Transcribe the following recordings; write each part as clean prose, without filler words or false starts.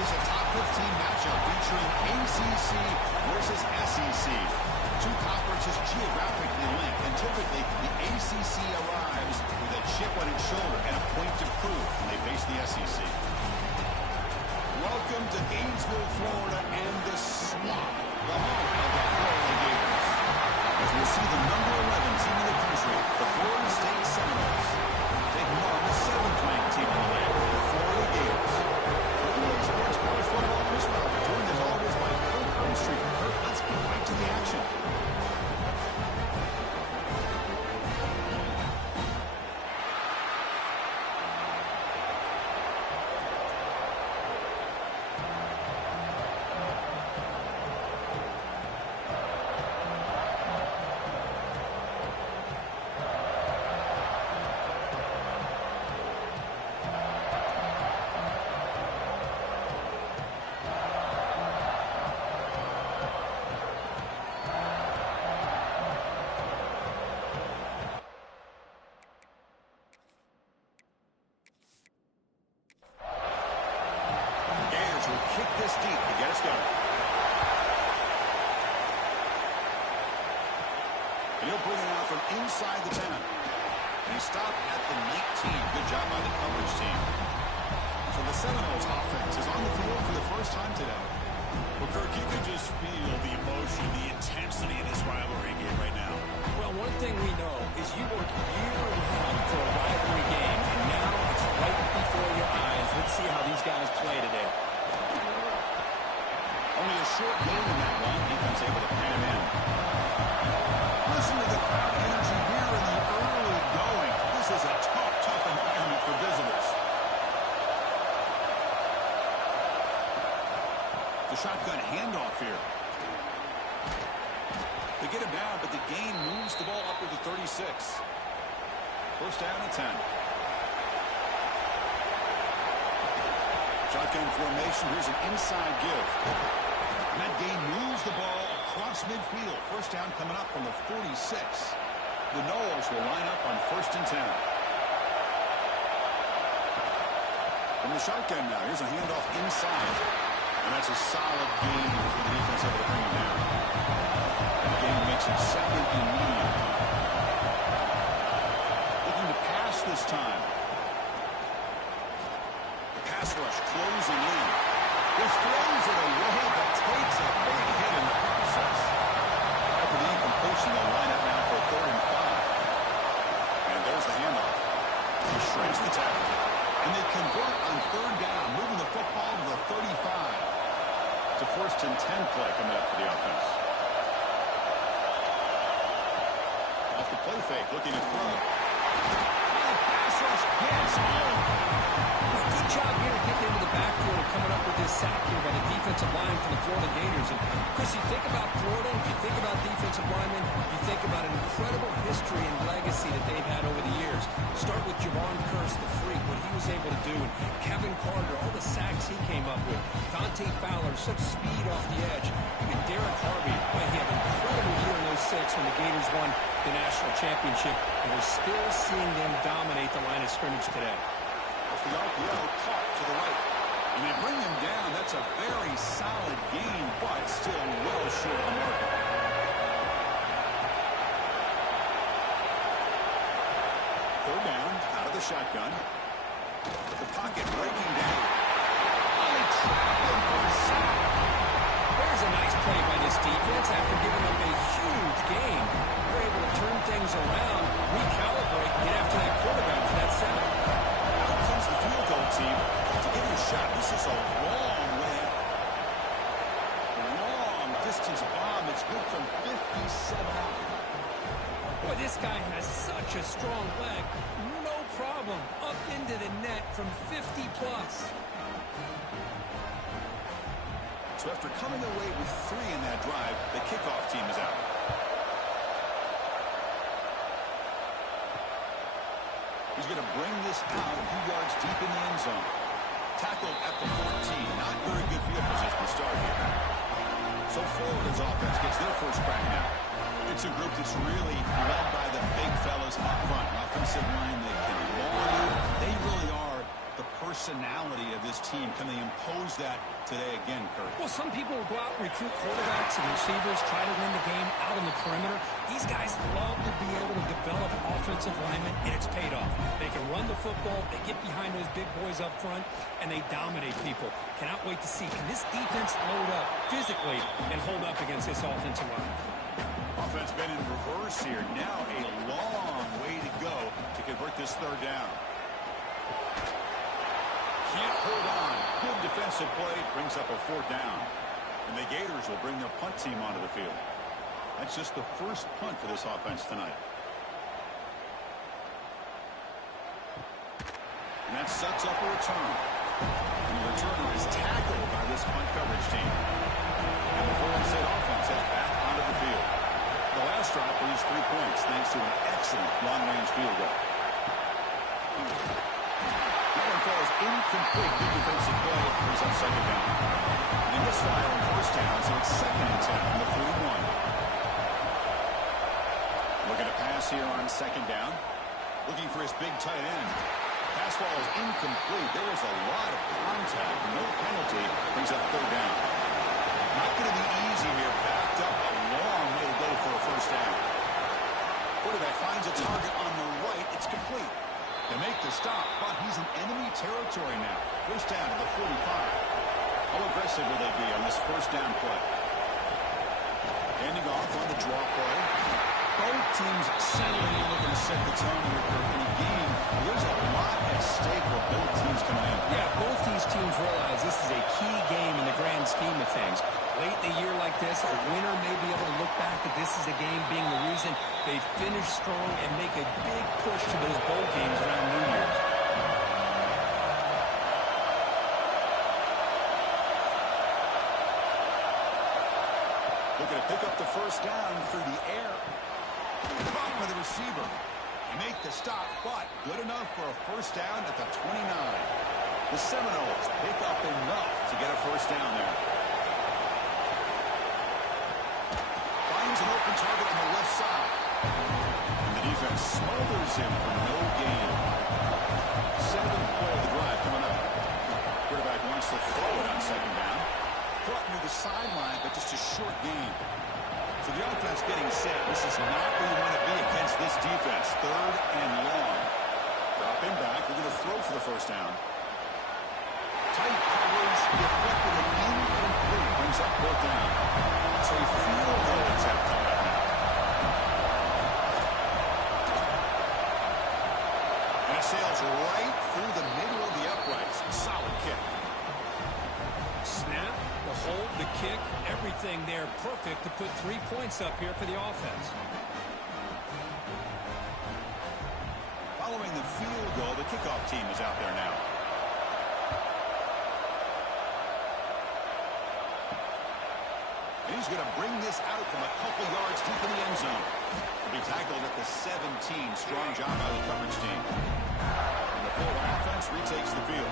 is a top 15 matchup featuring ACC versus SEC. Two conferences geographically linked, and typically the ACC arrives with a chip on its shoulder and a point to prove when they face the SEC. Welcome to Gainesville, Florida, and the swamp, the home of the Florida Gators. As we'll see the number 11 team in the country, the Florida State Seminoles, taking on the 7th-ranked team in the land, the Florida Gators. Illinois Sports College Football Chris Bauer, joined as always by Kirk Home-Street. Kirk, let's get right to the action. Kick this deep to get us going. And he'll bring it out from inside the 10. And he stopped at the 19. Good job by the coverage team. So the Seminoles offense is on the field for the first time today. Well, Kirk, you can just feel the emotion, the intensity in this rivalry game right now. Well, one thing we know is you work year-round for a rivalry game, and now it's right before your eyes. Let's see how these guys play today. Only a short game in that one. Defense able to pan him in. Listen to the crowd energy here in the early going. This is a tough environment for visitors. The shotgun handoff here. They get him down, but the gain moves the ball up to the 36. First down and 10. Shotgun formation. Here's an inside give. And that gain moves the ball across midfield. First down coming up from the 46. The Noles will line up on 1st and 10. From the shotgun now, here's a handoff inside. And that's a solid gain for the defense able to bring him down. And the gain makes it 2nd and medium. Looking to pass this time. The pass rush closing in. He throws it away, but takes a big hit in the process. After the incompletion, they'll line up now for 3rd and 5. And there's the handoff. He shreds the tackle. And they convert on 3rd down, moving the football to the 35. It's a 1st and 10 play coming up for the offense. Off the play fake, looking to throw. And the pass rush hits home. Good job here getting into the backfield and coming up with this sack here by the defensive line for the Florida Gators. And Chris, you think about Florida, you think about defensive linemen, you think about an incredible history and legacy that they've had over the years. Start with Javon Curse, the freak, what he was able to do. And Kevin Carter, all the sacks he came up with. Dante Fowler, such speed off the edge. Even Derek Harvey, boy, he had an incredible year in 06 when the Gators won the national championship. And we're still seeing them dominate the line of scrimmage today. Off the RPO, caught to the right. And they bring him down. That's a very solid gain, but still well short of the mark. Third down, out of the shotgun. The pocket breaking down. Only trapping for a sack. There's a nice play by this defense after giving up a huge gain. They're able to turn things around, recalibrate, get after that quarterback for that 7. Out comes the field goal team to give it a shot. This is a long way out. Long distance bomb. It's good from 57 out. Boy, this guy has such a strong leg. No problem. Up into the net from 50 plus. So after coming away with 3 in that drive, the kickoff team is out. He's going to bring this out a few yards deep in the end zone. Tackled at the 14. Not very good field position to start here. So Florida's offense gets their first crack now. It's a group that's really led by the big fellas up front. Offensive line that can maul you. They really are the personality of this team. Can they impose that today again, Kurt? Well, some people will go out and recruit quarterbacks and receivers, try to win the game out on the perimeter. These guys love to be able to develop offensive linemen, and it's paid off. They can run the football, they get behind those big boys up front, and they dominate people. Cannot wait to see. Can this defense load up physically and hold up against this offensive line? Offense been in reverse here. Now a long way to go to convert this third down. Can't hold on. Good defensive play. Brings up a fourth down. And the Gators will bring their punt team onto the field. That's just the first punt for this offense tonight. And that sets up a return. And the returner is tackled by this punt coverage team. And the Florida State offense heads back onto the field. The last drive produced 3 points thanks to an excellent long-range field goal. That one falls incomplete. Good defensive play brings up second down. And he misfired on first down, so it's 2nd and 10 from the 41. Looking to pass here on second down. Looking for his big tight end. Pass ball is incomplete. There was a lot of contact. No penalty. Brings up third down. Not going to be easy here. Backed up a long way to go for a first down. Quarterback finds a target on the right. It's complete. They make the stop, but he's in enemy territory now. First down to the 45. How aggressive will they be on this first down play? Handing off on the draw play. Both teams settling in, looking to set the tone here for a game. There's a lot at stake for both teams coming in. Yeah, both these teams realize this is a key game in the grand scheme of things. Late in a year like this, a winner may be able to look back at this as a game being the reason they finish strong and make a big push to those bowl games around New Year's. Looking to pick up the first down through the air. Bottom of the receiver. They make the stop, but good enough for a first down at the 29. The Seminoles pick up enough to get a first down there. Finds an open target on the left side. And the defense smothers him for no gain. 7th play of the drive coming up. Quarterback wants to throw it on second down. Brought near the sideline, but just a short gain. So the offense getting set. This is not where you want to be against this defense. 3rd and long. Dropping back. We're going to throw for the first down. Tight coverage. Deflected and incomplete. Brings up 4th down. So a field goal attempt coming up now. And it sails right through the middle of the uprights. Solid kick. Snap, the hold, the kick, everything there perfect to put 3 points up here for the offense. Following the field goal, the kickoff team is out there now. And he's going to bring this out from a couple yards deep in the end zone. He'll be tackled at the 17. Strong job by the coverage team. And the Florida offense retakes the field.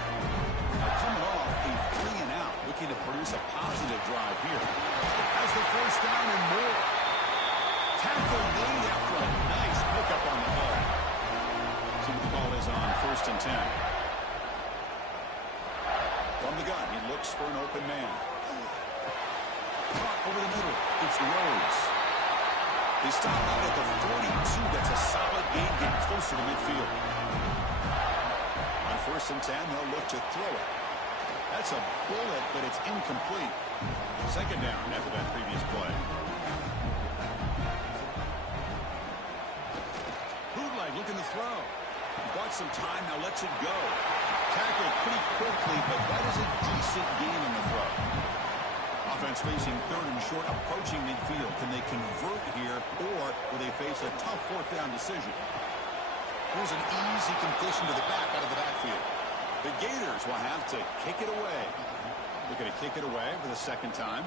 Now coming off a 3 and out, looking to produce a positive drive here. Has the first down and more. Tackle made after a nice pickup on the ball. See what the call is on 1st and 10. From the gun, he looks for an open man. Caught over the middle. It's Rhodes. They stop out at the 42. That's a solid gain, getting closer to midfield. On 1st and 10, they'll look to throw it. That's a bullet, but it's incomplete. Second down after that previous play. Bootleg looking to throw. Bought some time, now lets it go. Tackled pretty quickly, but that is a decent gain in the throw. Offense facing 3rd and short, approaching midfield. Can they convert here, or will they face a tough 4th down decision? Here's an easy completion to the back out of the backfield. The Gators will have to kick it away. They're going to kick it away for the 2nd time.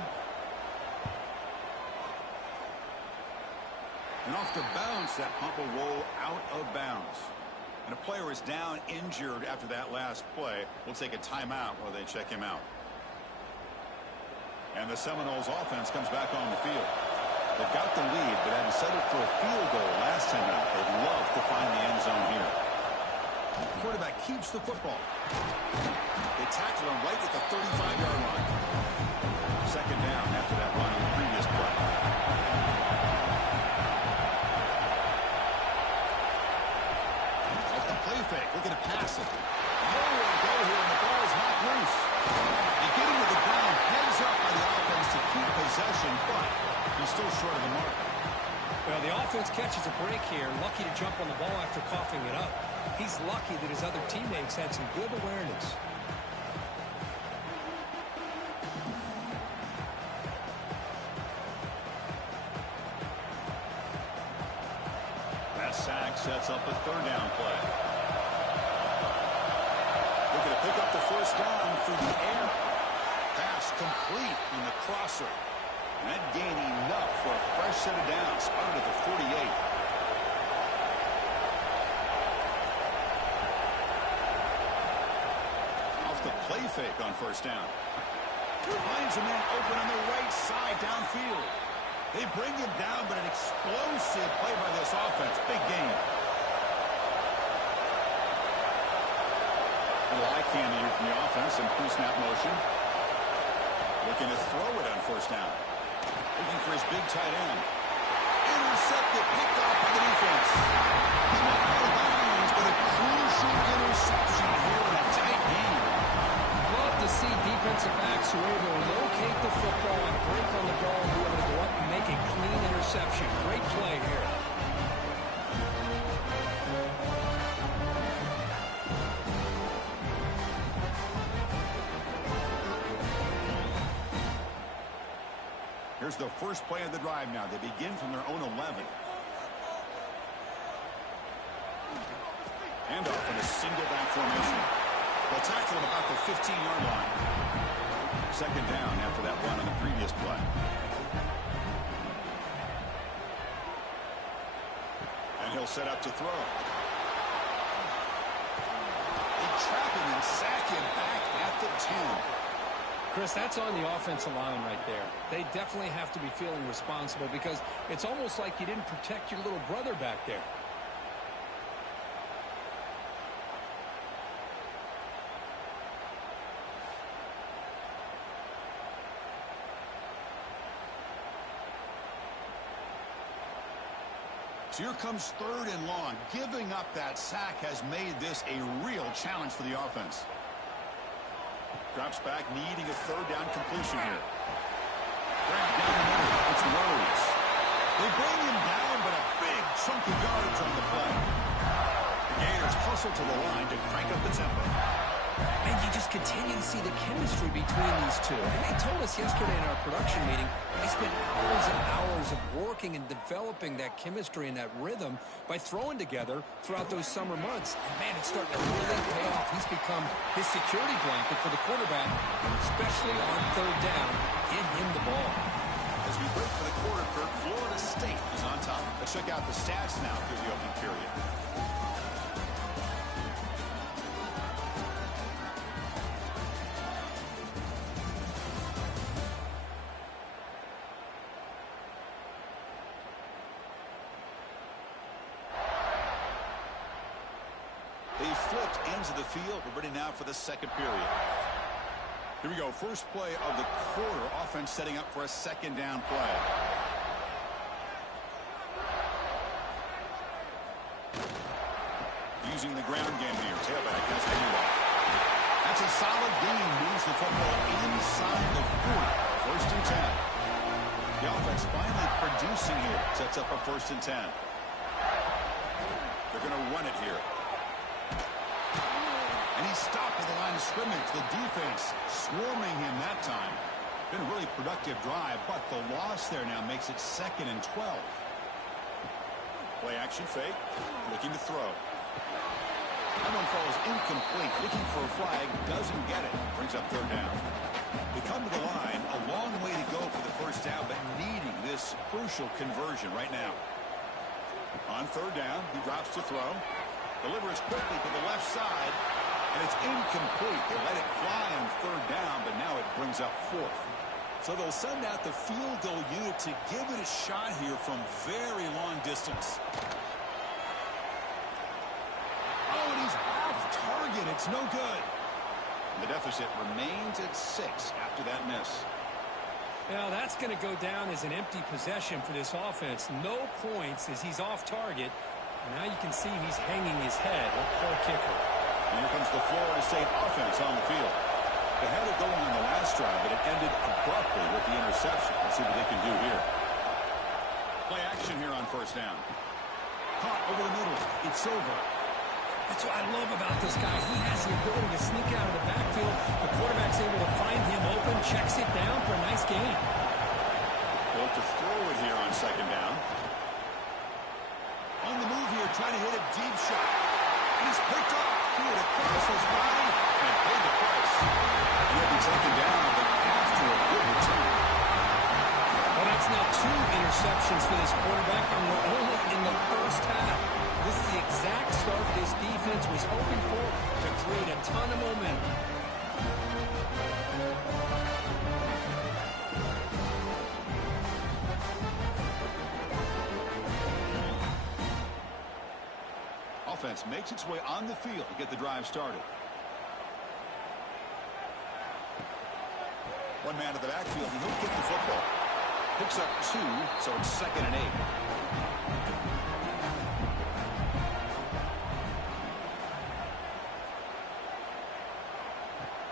And off the bounce, that pump will roll out of bounds. And a player is down injured after that last play. We'll take a timeout while they check him out. And the Seminoles offense comes back on the field. They've got the lead, but had to settle for a field goal last time out. They'd love to find the end zone here. quarterback keeps the football. They tackle him right at the 35-yard line. Second down after that run in the previous play. Off the play fake, looking to pass it. Nowhere to go here, and the ball is knocked loose. They get him to the ground, heads up by the offense to keep possession, but he's still short of the mark. Well, the offense catches a break here, lucky to jump on the ball after coughing it up. He's lucky that his other teammates had some good awareness. That sack sets up a third down play. Looking to pick up the first down through the air. Pass complete in the crosser. That gained enough for a fresh set of downs. Spotted at the 48. Off the play fake on first down. Finds a man open on the right side downfield. They bring him down, but an explosive play by this offense. Big game. Little eye candy here from the offense and pre-snap motion. Looking to throw it on first down. Looking for his big tight end. Intercepted, picked off by the defense. He went out of bounds, but a crucial interception here in a tight game. Love to see defensive backs who are able to locate the football and break on the ball and be able to go up and make a clean interception. Great play here. Here's the first play of the drive now. They begin from their own 11. Handoff in a single back formation. They'll tackle him about the 15-yard line. Second down after that run on the previous play. And he'll set up to throw. They trap him and sack him back at the 10. Chris, that's on the offensive line right there. They definitely have to be feeling responsible because it's almost like you didn't protect your little brother back there. So here comes third and long. Giving up that sack has made this a real challenge for the offense. Drops back, needing a third down completion here. Grabbed down the middle. It's Rose. They bring him down, but a big chunk of yards on the play. The Gators hustle to the line to crank up the tempo. And you just continue to see the chemistry between these two. And they told us yesterday in our production meeting, they spent hours and hours of working and developing that chemistry and that rhythm by throwing together throughout those summer months. And, man, it's starting to really pay off. He's become his security blanket for the quarterback, especially on third down. Get him the ball. As we break for the quarter, Kirk, Florida State is on top. Let's check out the stats now through the opening period. They flipped ends of the field. We're ready now for the second period. Here we go. First play of the quarter. Offense setting up for a second down play. Using the ground game here. Tailback has the handoff. That's a solid gain. Moves the football inside the 40. First and 10. The offense finally producing here. Sets up a first and 10. They're going to run it here. And he stopped at the line of scrimmage. The defense swarming him that time. Been a really productive drive, but the loss there now makes it 2nd and 12. Play action fake. Looking to throw. That one falls incomplete. Looking for a flag. Doesn't get it. Brings up third down. They come to the line. A long way to go for the first down, but needing this crucial conversion right now. On third down, he drops to throw. Delivers quickly to the left side. And it's incomplete. They let it fly on third down, but now it brings up fourth. So they'll send out the field goal unit to give it a shot here from very long distance. Oh, and he's off It's no good. The deficit remains at 6 after that miss. Now that's going to go down as an empty possession for this offense. No points as he's off target. And now you can see he's hanging his head. What poor kicker. And here comes the Florida State offense on the field. They had it going on the last drive, but it ended abruptly with the interception. Let's see what they can do here. Play action here on first down. Caught over the middle. It's over. That's what I love about this guy. He has the ability to sneak out of the backfield. The quarterback's able to find him open, checks it down for a nice gain. Built to throw it here on second down. On the move here, trying to hit a deep shot. And he's picked off. Threw it across his body and paid the price. He'll be taken down, but after a good return. Well, that's now 2 interceptions for this quarterback, and we're only in the first half. This is the exact start this defense was hoping for to create a ton of momentum. Offense makes its way on the field to get the drive started. One man at the backfield, and he'll kick the football. Picks up 2, so it's 2nd and 8.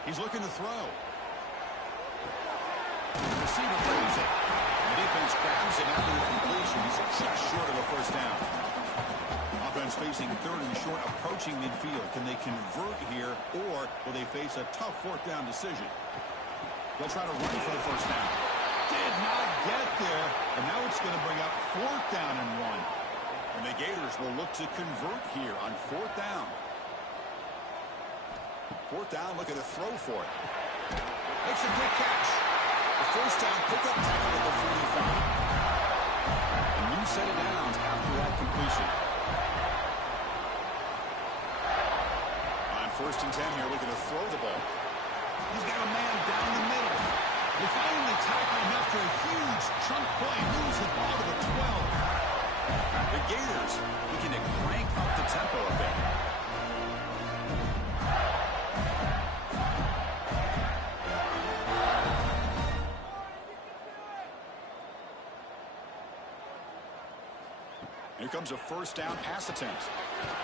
He's looking to throw. The receiver throws it. The defense grabs it after the completion. He's just short of a first down. Offense facing 3rd and short, approaching midfield. Can they convert here, or will they face a tough 4th down decision? They'll try to run for the first down. Did not get there, and now it's going to bring up 4th down and 1. And the Gators will look to convert here on 4th down. 4th down, look at a throw for it. Makes a quick catch. The first down pickup tackle at the 45. And you set it down after that completion. On 1st and 10 here, looking to throw the ball. He's got a man down the middle. They finally tackle him after a huge chunk play. Moves the ball to the 12. The Gators looking to crank up the tempo a bit. Here comes a first down pass attempt.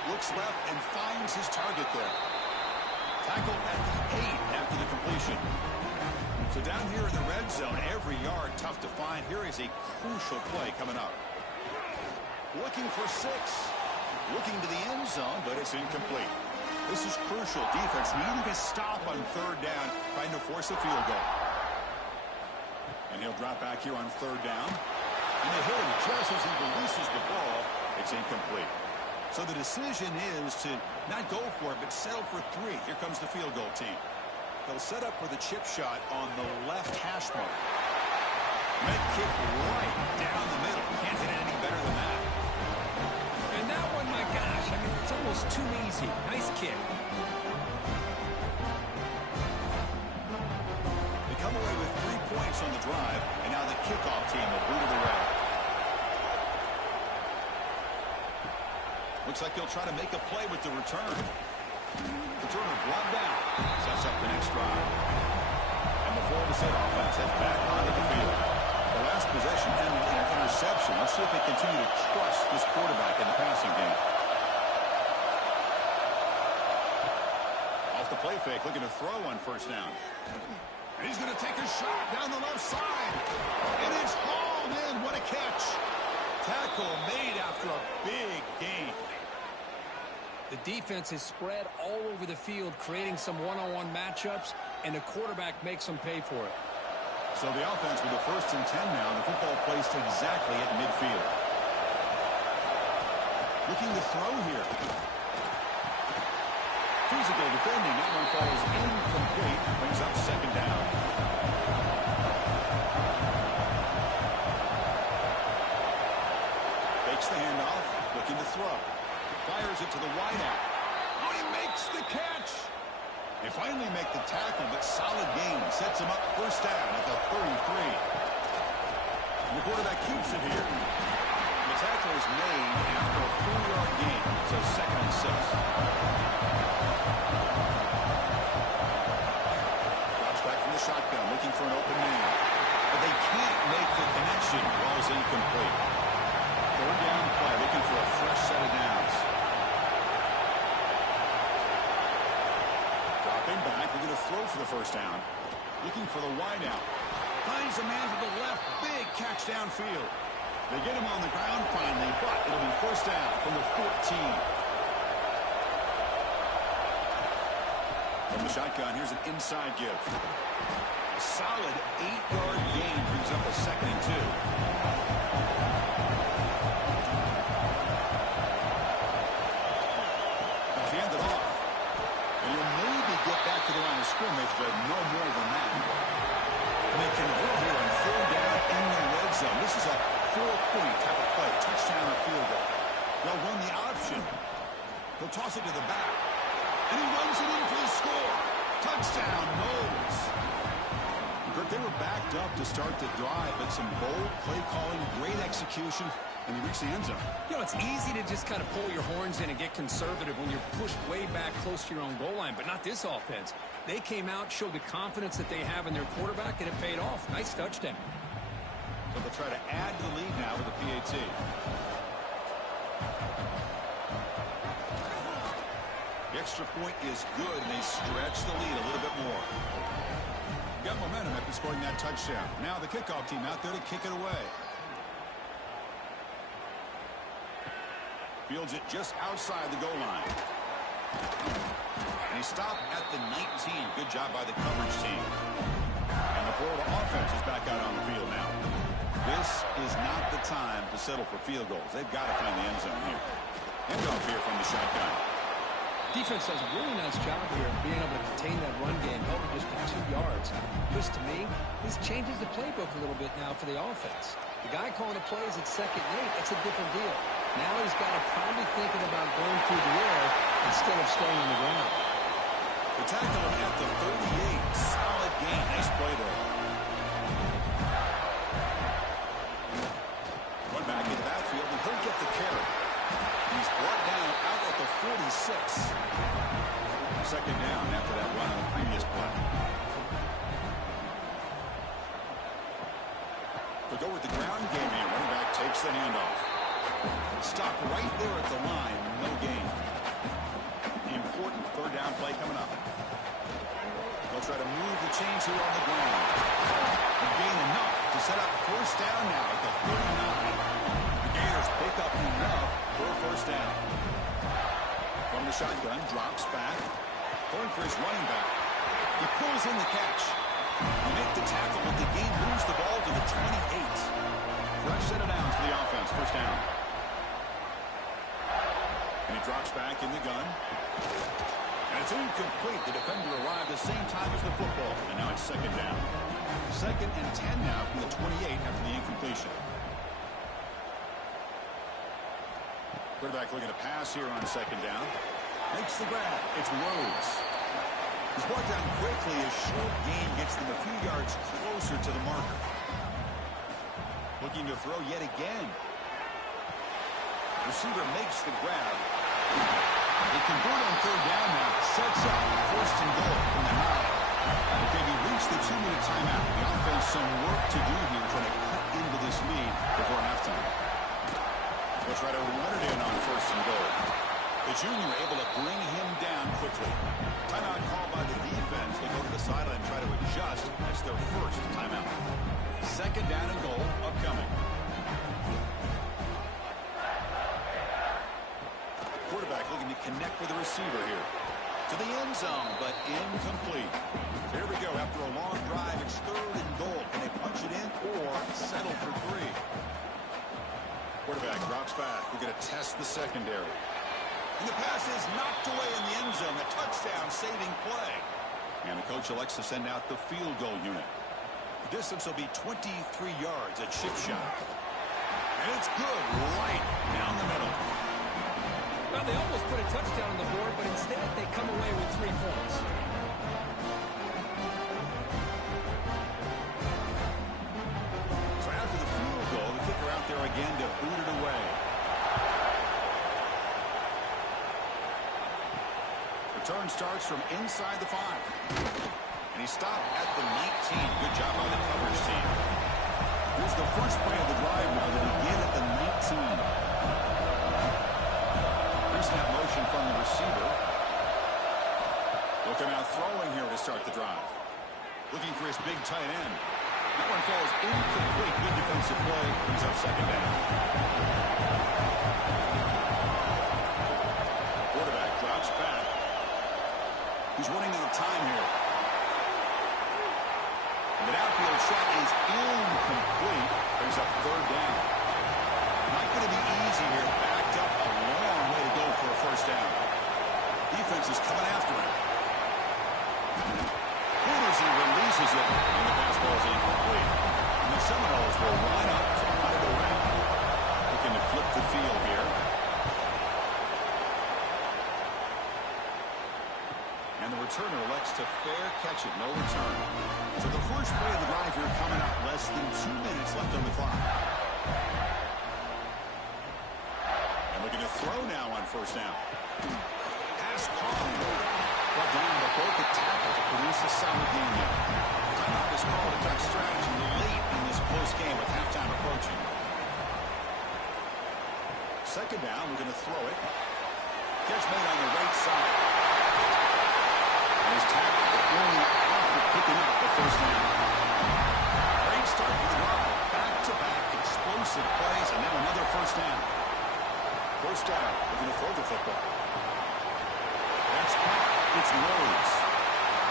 Looks left and finds his target there. Tackled at the 8 after the completion. So down here in the red zone, every yard tough to find. Here is a crucial play coming up. Looking for 6. Looking to the end zone, but it's incomplete. This is crucial. Defense needing to stop on 3rd down, trying to force a field goal. And he'll drop back here on 3rd down. And they hit him just as he releases the ball. It's incomplete. So the decision is to not go for it, but settle for 3. Here comes the field goal team. They'll set up for the chip shot on the left hash mark. Med kick right down the middle. Can't hit it any better than that. And that one, my gosh, I mean, it's almost too easy. Nice kick. They come away with 3 points on the drive, and now the kickoff team will boot it away. Looks like he'll try to make a play with the return. Returner brought down. Sets up the next drive. And the Florida State offense heads back onto the field. The last possession ended in an interception. Let's see if they continue to trust this quarterback in the passing game. Off the play fake, looking to throw on first down. And he's going to take a shot down the left side. And it's hauled in. What a catch. Tackle made after a big gain. The defense is spread all over the field, creating some one-on-one matchups, and the quarterback makes them pay for it. So the offense with the 1st and 10 now, the football placed exactly at midfield. Looking to throw here. Physical defending, that one falls incomplete, brings up 2nd down. Fakes the handoff, looking to throw. Fires it to the wideout. Oh, he makes the catch. They finally make the tackle, but solid gain. Sets him up first down at the 33. And the quarterback keeps it here. The The tackle is made after a 4-yard gain. So 2nd and 6. Drops back from the shotgun, looking for an open man. But they can't make the connection. Ball's incomplete. 3rd down play, looking for a fresh set of downs. Dropping back, we're going to throw for the 1st down. Looking for the wideout. Finds a man to the left. Big catch downfield. They get him on the ground finally, but it'll be 1st down from the 14. From the shotgun, here's an inside give. A solid 8-yard gain brings up a 2nd and 2. Hand it off. And he'll maybe get back to the line of scrimmage, but no more than that. And they convert here on 3rd down in the red zone. This is a 4-point type of play. Touchdown or field goal. They'll run the option. He'll toss it to the back. And he runs it in for the score. Touchdown, Knowles. They were backed up to start the drive, but some bold play calling, great execution, and he reached the end zone. You know, it's easy to just kind of pull your horns in and get conservative when you're pushed way back close to your own goal line, but not this offense. They came out, showed the confidence that they have in their quarterback, and it paid off. Nice touchdown. So they'll try to add to the lead now with the PAT. The extra point is good, and they stretch the lead a little bit more. Got momentum after scoring that touchdown. Now the kickoff team out there to kick it away. Fields it just outside the goal line. And he stopped at the 19. Good job by the coverage team. And the Florida offense is back out on the field now. This is not the time to settle for field goals. They've got to find the end zone here. Handoff here from the shotgun. Defense does a really nice job here of being able to contain that run game, held it just to 2 yards. Which, to me, this changes the playbook a little bit now for the offense. The guy calling the plays at 2nd and 8, that's a different deal. Now he's got to probably thinking about going through the air instead of staying on the ground. The tackle at the 38. Solid gain. Nice play there. Run back into the backfield, and he'll get the carry. He's brought down out at the 46. 2nd down after that run on the previous play. They'll go with the ground game here. Running back takes the handoff. Stop right there at the line. No gain. Important 3rd down play coming up. They'll try to move the chains here on the ground. And gain enough to set up 1st down now at the 39. The Gators pick up enough for a 1st down. From the shotgun, drops back. Going for his running back. He pulls in the catch. They make the tackle, but the game moves the ball to the 28. Fresh set of downs for the offense. 1st down. And he drops back in the gun. And it's incomplete. The defender arrived the same time as the football. And now it's 2nd down. 2nd and 10 now from the 28 after the incompletion. Quarterback looking to pass here on 2nd down. Makes the grab. It's Rhodes. He's brought down quickly. A short gain gets them a few yards closer to the marker. Looking to throw yet again. Receiver makes the grab. They convert on 3rd down now. Sets up 1st and goal from the 9. Okay, we reached the 2-minute timeout. The offense some work to do here trying to cut into this lead before halftime. They'll try to run it in on 1st and goal. The junior able to bring him down quickly. Timeout called by the defense. They go to the sideline and try to adjust. It's their 1st timeout. 2nd down and goal upcoming. Quarterback looking to connect with the receiver here. To the end zone, but incomplete. Here we go. After a long drive, it's 3rd and goal. Can they punch it in or settle for 3? Quarterback drops back. We're going to test the secondary. And the pass is knocked away in the end zone. A touchdown-saving play. And the coach elects to send out the field goal unit. The distance will be 23 yards at chip shot. And it's good right down the middle. Well, they almost put a touchdown on the board, but instead they come away with 3 points. So after the field goal, the kicker out there again to boot it away. starts from inside the 5. And he stopped at the 19. Good job by the coverage team. Here's the first play of the drive now to begin at the 19. Pre-snap motion from the receiver. Looking out throwing here to start the drive. Looking for his big tight end. That one falls incomplete. Good defensive play. Brings up second down. Quarterback drops back. He's running out of time here. And the downfield shot is incomplete. Brings up third down. Not going to be easy here. Backed up a long way to go for a first down. Defense is coming after him. Hooters, he releases it, and the pass ball is incomplete. And the Seminoles will line up to punt it around. Looking to flip the field here. And the returner elects to fair catch it, no return. So the first play of the drive here coming up, less than 2 minutes left on the clock. And looking to throw now on first down. Pass caught. Brought down, but broke the tackle to produce a solid game there. Timeout is called. Attack strategy late in this close game with halftime approaching. Second down, we're going to throw it. Catch made on the right side. And his tackle only after picking up the first down. Great start for the drive. Back-to-back explosive plays, and now another first down. First down, we're going to throw the football. That's caught. It's Rhodes.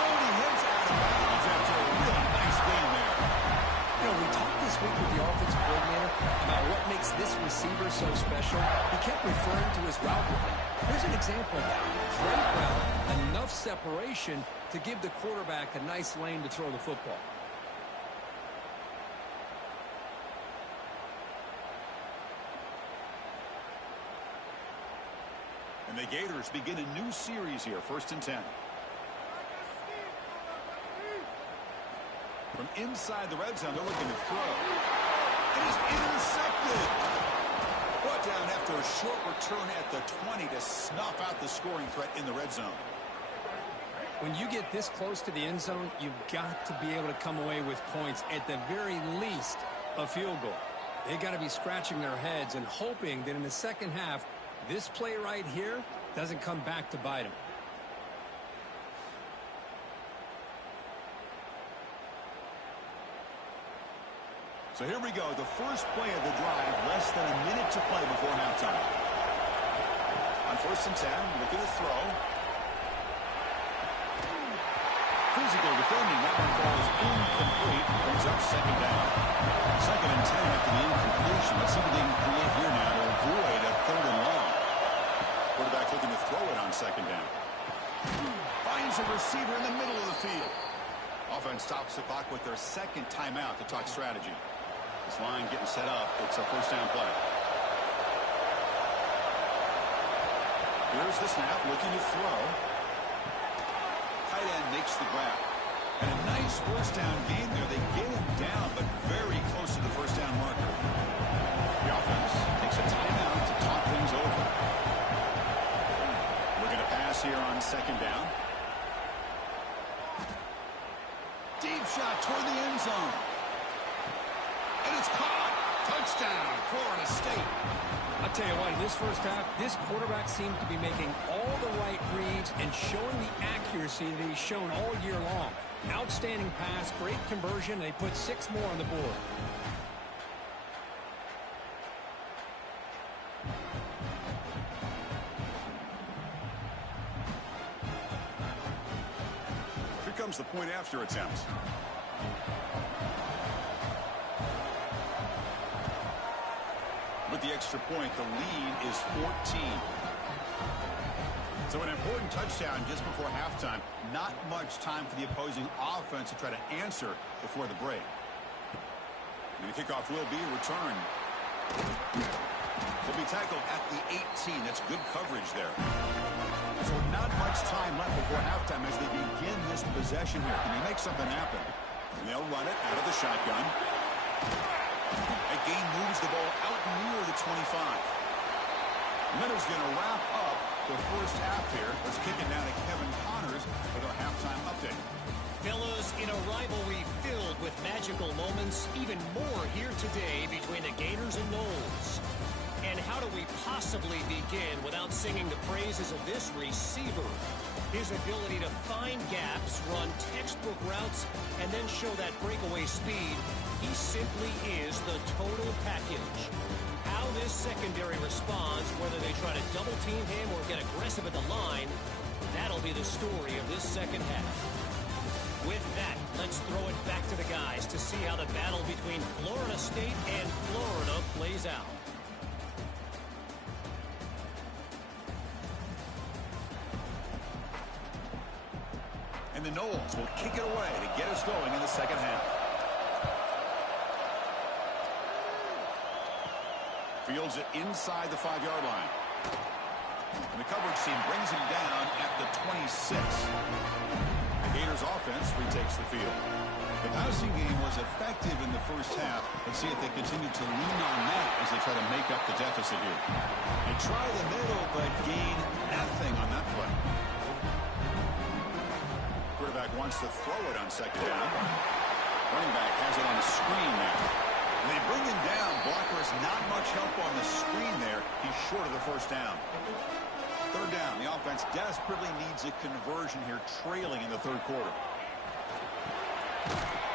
Oh, he hits out of bounds after a really nice game there. You know, we talked this week with the offensive coordinator about what makes this receiver so special. He kept referring to his route running. Here's an example of that. Great route, enough separation to give the quarterback a nice lane to throw the football. And the Gators begin a new series here, 1st and 10. From inside the red zone, they're looking to throw. And he's intercepted. Brought down after a short return at the 20 to snuff out the scoring threat in the red zone. When you get this close to the end zone, you've got to be able to come away with points, at the very least, a field goal. They got to be scratching their heads and hoping that in the second half, this play right here doesn't come back to bite them. So here we go, the first play of the drive, less than a minute to play before halftime. On 1st and 10, looking to throw. Physical defending, that one falls incomplete, brings up second down. 2nd and 10 after the incompletion. Let's see what they can create here now to avoid a 3rd and long. Quarterback looking to throw it on 2nd down. Finds a receiver in the middle of the field. Offense stops the clock with their 2nd timeout to talk strategy. This line getting set up. It's a first down play. Here's the snap, looking to throw. Tight end makes the grab. And a nice first down game there. They get him down, but very close to the first down marker. The offense takes a timeout to talk things over. We're going to pass here on 2nd down. Deep shot toward the end zone. And it's caught. Touchdown, Florida State. I'll tell you what, in this first half, this quarterback seems to be making all the right reads and showing the accuracy that he's shown all year long. Outstanding pass, great conversion. They put 6 more on the board. Here comes the point after attempt. With the extra point, the lead is 14. So an important touchdown just before halftime. Not much time for the opposing offense to try to answer before the break. And the kickoff will be returned. Will be tackled at the 18. That's good coverage there. So not much time left before halftime as they begin this possession here. Can they make something happen? And they'll run it out of the shotgun. That gain moves the ball out near the 25. And then it's going to wrap up the first half here. Let's kick it down to Kevin Connors with our halftime update. Fellas, in a rivalry filled with magical moments, even more here today between the Gators and Noles. And how do we possibly begin without singing the praises of this receiver? His ability to find gaps, run textbook routes, and then show that breakaway speed. He simply is the total package. How this secondary responds, whether they try to double team him or get aggressive at the line, that'll be the story of this second half. With that, let's throw it back to the guys to see how the battle between Florida State and Florida plays out. And the Noles will kick it away to get us going in the second half. Fields it inside the 5-yard line. And the coverage team brings him down at the 26. The Gators offense retakes the field. The passing game was effective in the first half. Let's see if they continue to lean on that as they try to make up the deficit here. They try the middle, but gain nothing on that play. Quarterback wants to throw it on second down. Running back has it on the screen now. And they bring him down. Blocker has not much help on the screen there. He's short of the first down. Third down. The offense desperately needs a conversion here, trailing in the third quarter.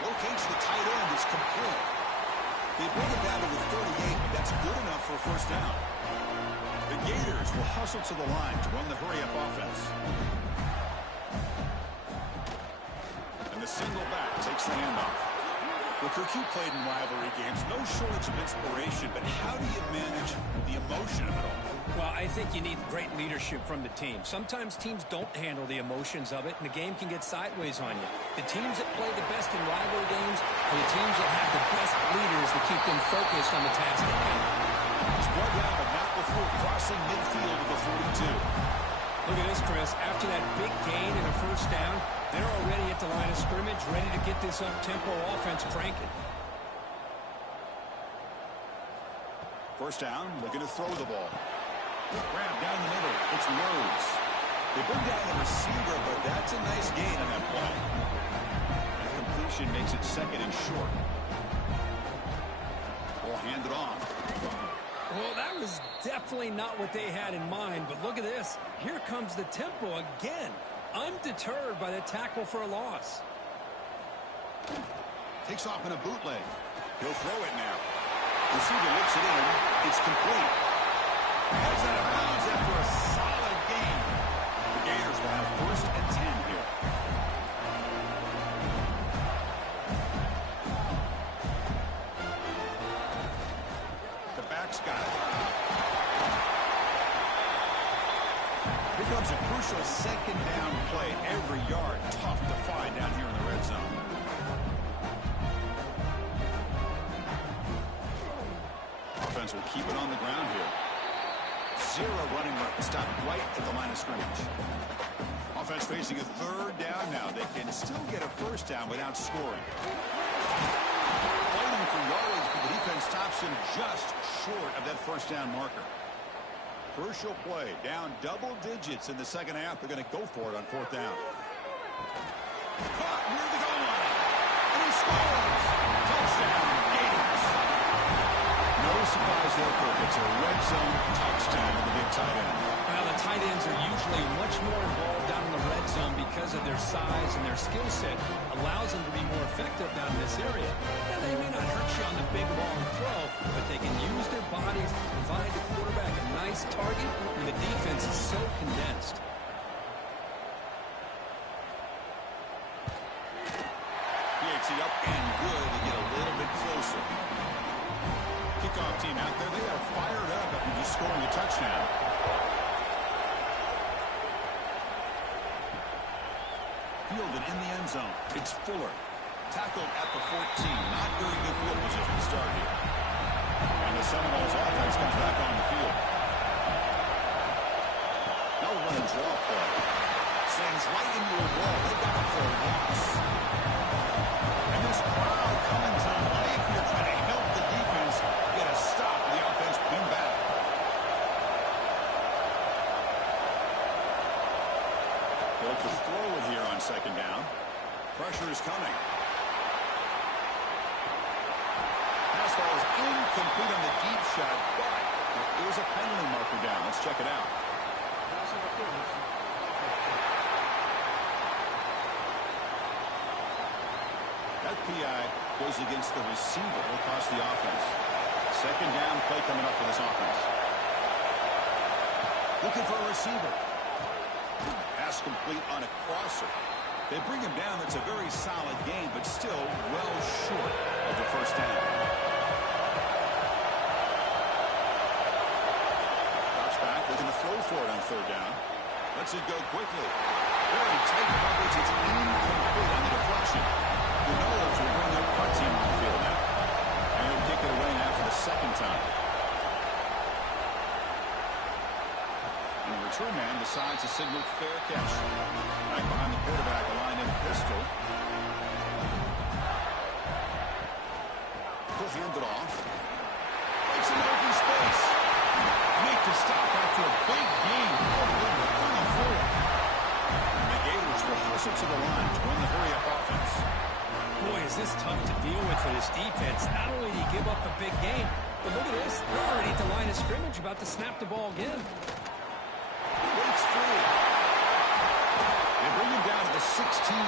Locates the tight end. Is complete. They bring it down to the 38. That's good enough for a first down. The Gators will hustle to the line to run the hurry-up offense. And the single back takes the handoff. Look, you played in rivalry games. No shortage of inspiration, but how do you manage the emotion of it all? Well, I think you need great leadership from the team. Sometimes teams don't handle the emotions of it, and the game can get sideways on you. The teams that play the best in rivalry games are the teams that have the best leaders to keep them focused on the task at hand. Spread down, but not before crossing midfield with the 42. Look at this, Chris. After that big gain and a first down, they're already at the line of scrimmage, ready to get this up-tempo offense cranking. First down, looking to throw the ball. Grab down the middle. It's Rhodes. They bring down the receiver, but that's a nice gain on that play. That completion makes it second and short. Ball handed off. Well, that was definitely not what they had in mind, but look at this. Here comes the tempo again. Undeterred by the tackle for a loss. Takes off in a bootleg. He'll throw it now. Receiver looks it in. It's complete. Heads out of bounds after a solid game. The Gators will have first and 10 here. The back's got it. Here comes a crucial second down play. Every yard tough to find down here in the red zone. Offense will keep it on the ground here. Zero running room. Stop right at the line of scrimmage. Offense facing a third down now. They can still get a first down without scoring. Fighting for yardage, but the defense stops him just short of that first down marker. Crucial play. Down double digits in the second half. They're going to go for it on fourth down. Caught near the goal line. And he scores. Touchdown, Gators. No surprise there, Kirk. It's a red zone touchdown with the big tight end. Well, the tight ends are usually much more involved down in the red zone because of their size and their skill set allows them to be more effective down in this area. And they may not hurt you on the big long throw, but they can use their bodies to provide the quarterback a nice target when the defense is so condensed. PAT up and good to get a little bit closer. Kickoff team out there, they are fired up after just scoring a touchdown. Fielded in the end zone. It's Fuller. Tackled at the 14. Not very good field position to start here. And the Seminoles offense comes back on the field. Now we'll run a draw play. Sends right into a wall. They got it for a loss. And this crowd coming to life here trying to help the defense get a stop. The offense bring back. falls incomplete on the deep shot, but there is a penalty marker down. Let's check it out. That PI goes against the receiver. Will cost the offense. Second down play coming up for this offense. Looking for a receiver. Pass complete on a crosser. They bring him down. That's a very solid game, but still well short of the first down. Drops back, looking to throw for it on third down. Lets it go quickly. Very tight coverage. It's incomplete on the deflection. The Knowles will bring their punt team on the field now. And he'll kick it away now for the second time. And the return man decides to signal fair catch. Back behind the quarterback, a line in pistol. He'll hand it off. Makes an open space. Make the stop after a big gain. Over 34. And the Gators will hustle to the line to win the hurry-up offense. Boy, is this tough to deal with for this defense. Not only do you give up a big game, but look at this. They're already at the line of scrimmage, about to snap the ball again. Breaks free. They bring him down to the 16,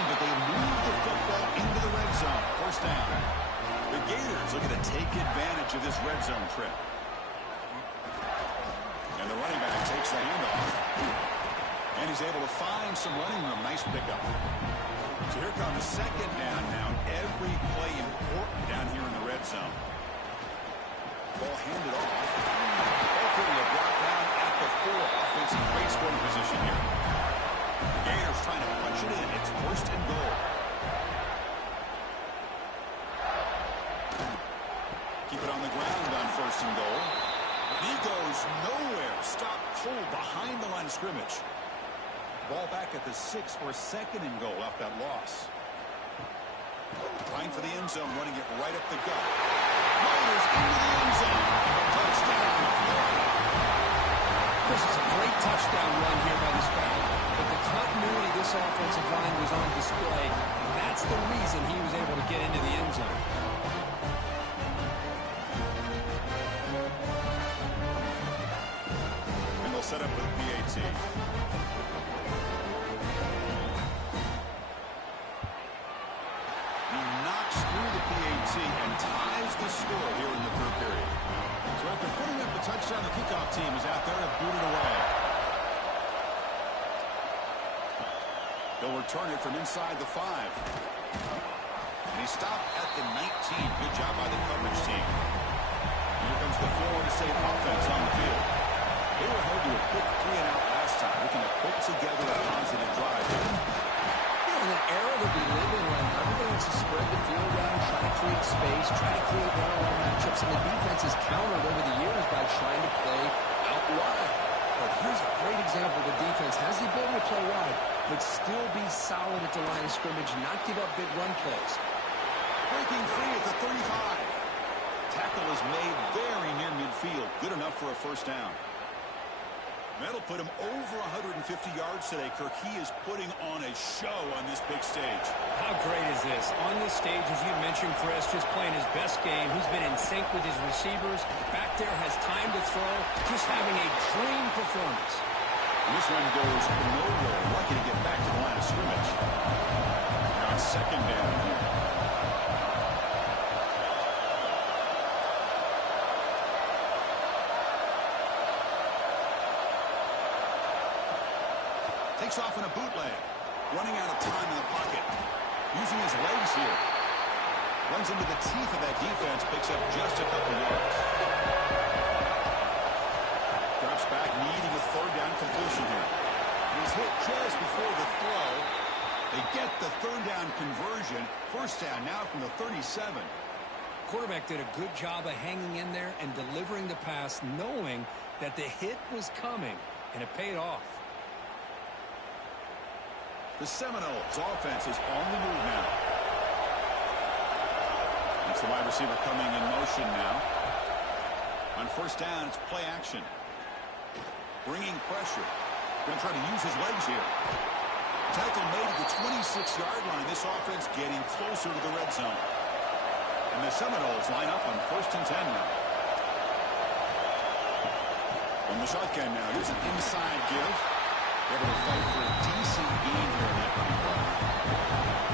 but they move the football into the red zone. First down. The Gators looking to take advantage of this red zone trip. And the running back takes the handoff. And he's able to find some running room. Nice pickup. So here comes second down now. Every play important down here in the red zone. Ball handed off. Hopefully a block down at the 4. Offensive great scoring position here. The Gators trying to punch it in. It's first and goal. Keep it on the ground on first and goal. He goes nowhere. Stop cold behind the line of scrimmage. Ball back at the 6 for a second and goal off that loss. Trying for the end zone, running it right up the gut. Motors into the end zone. Touchdown, Florida. This is a great touchdown run here by this guy. But the continuity of this offensive line was on display. That's the reason he was able to get into the end zone. And they'll set up with PAT. And ties the score here in the third period. So after putting up the touchdown, the kickoff team is out there to boot it away. They'll return it from inside the 5. And he stopped at the 19. Good job by the coverage team. And here comes the Florida State offense on the field. They were held to a quick 3-and-out last time, looking to put together a positive drive here. In an era that we live in when everybody wants to spread the field around, try to create space, try to create one-on-one matchups, and the defense is countered over the years by trying to play out wide. But here's a great example. The defense has the ability to play wide, but still be solid at the line of scrimmage, not give up big run plays. Breaking free at the 35. Tackle is made very near midfield. Good enough for a first down. That'll put him over 150 yards today, Kirk. He is putting on a show on this big stage. How great is this? On this stage, as you mentioned, Chris, just playing his best game. He's been in sync with his receivers. Back there, has time to throw. Just having a dream performance. And this one goes nowhere. Lucky to get back to the line of scrimmage. Now it's second down here. Takes off in a bootleg. Running out of time in the pocket. Using his legs here. Runs into the teeth of that defense. Picks up just a couple yards. Drops back, needing a third down completion here. He's hit just before the throw. They get the third down conversion. First down now from the 37. Quarterback did a good job of hanging in there and delivering the pass, knowing that the hit was coming, and it paid off. The Seminoles offense is on the move now. It's the wide receiver coming in motion now. On first down, it's play action. Bringing pressure. Going to try to use his legs here. Tackle made at the 26-yard line. This offense getting closer to the red zone. And the the Seminoles line up on 1st and 10 now. From the shotgun now, here's an inside give. Able to fight for a decent gain here in that running play.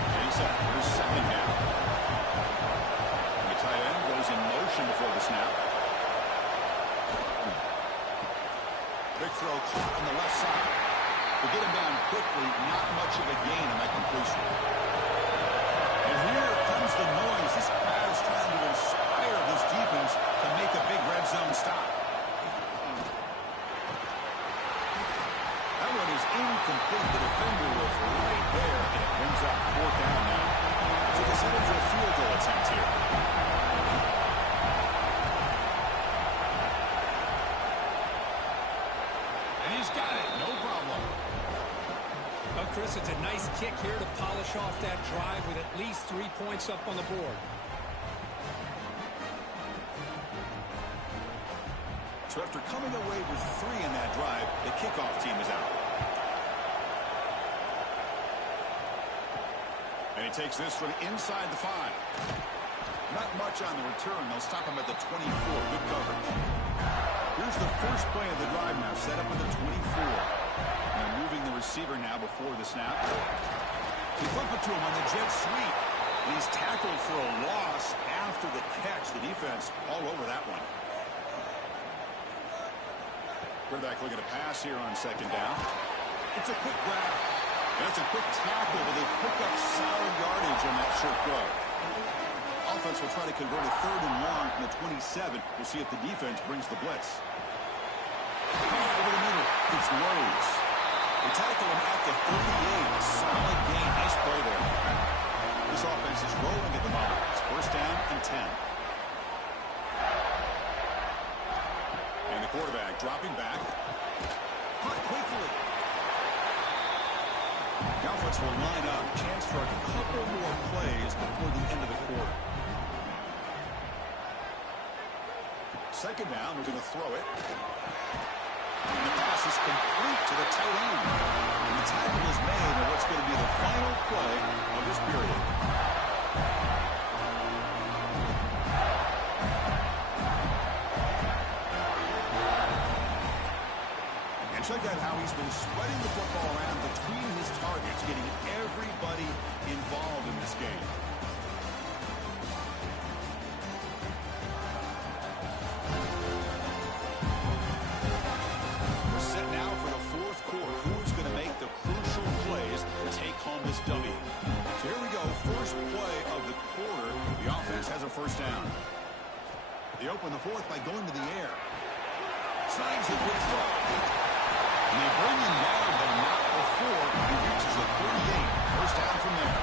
And he's set. Here's 2nd down. The tight end goes in motion before the snap. Big throw caught on the left side. To get him down quickly, not much of a gain on that completion. And here comes the noise. This crowd is trying to inspire this defense to make a big red zone stop. That one is incomplete. The defender was right there, and it brings up 4th down now. So it's headed for a field goal attempt here. And he's got it. No problem. Well, Chris, it's a nice kick here to polish off that drive with at least 3 points up on the board. So after coming away with 3 in that drive, the kickoff team is out. And he takes this from inside the 5. Not much on the return. They'll stop him at the 24. Good coverage. Here's the first play of the drive now, set up at the 24. Now moving the receiver now before the snap. They flip it to him on the jet sweep. And he's tackled for a loss after the catch. The defense all over that one. Quarterback looking to pass here on 2nd down. It's a quick grab. That's a quick tackle, but they pick up solid yardage on that short throw. Offense will try to convert a 3rd and long from the 27. We'll see if the defense brings the blitz. Over the middle, it's Rhodes. They tackle him at the 38. A solid gain. Nice play there. This offense is rolling at the moment. It's 1st down and 10. And the quarterback dropping back. Caught quickly. The offense will line up. Chance for a couple more plays before the end of the quarter. 2nd down. We're going to throw it. And the pass is complete to the tight end. And the tackle is made on what's going to be the final play of this period. Check out how he's been spreading the football around between his targets, getting everybody involved in this game. We're set now for the 4th quarter. Who's going to make the crucial plays to take home this W? So here we go. First play of the quarter. The offense has a 1st down. They open the 4th by going to the air. Signs a good throw. And they bring him down, but not before he reaches the 38. 1st down from there.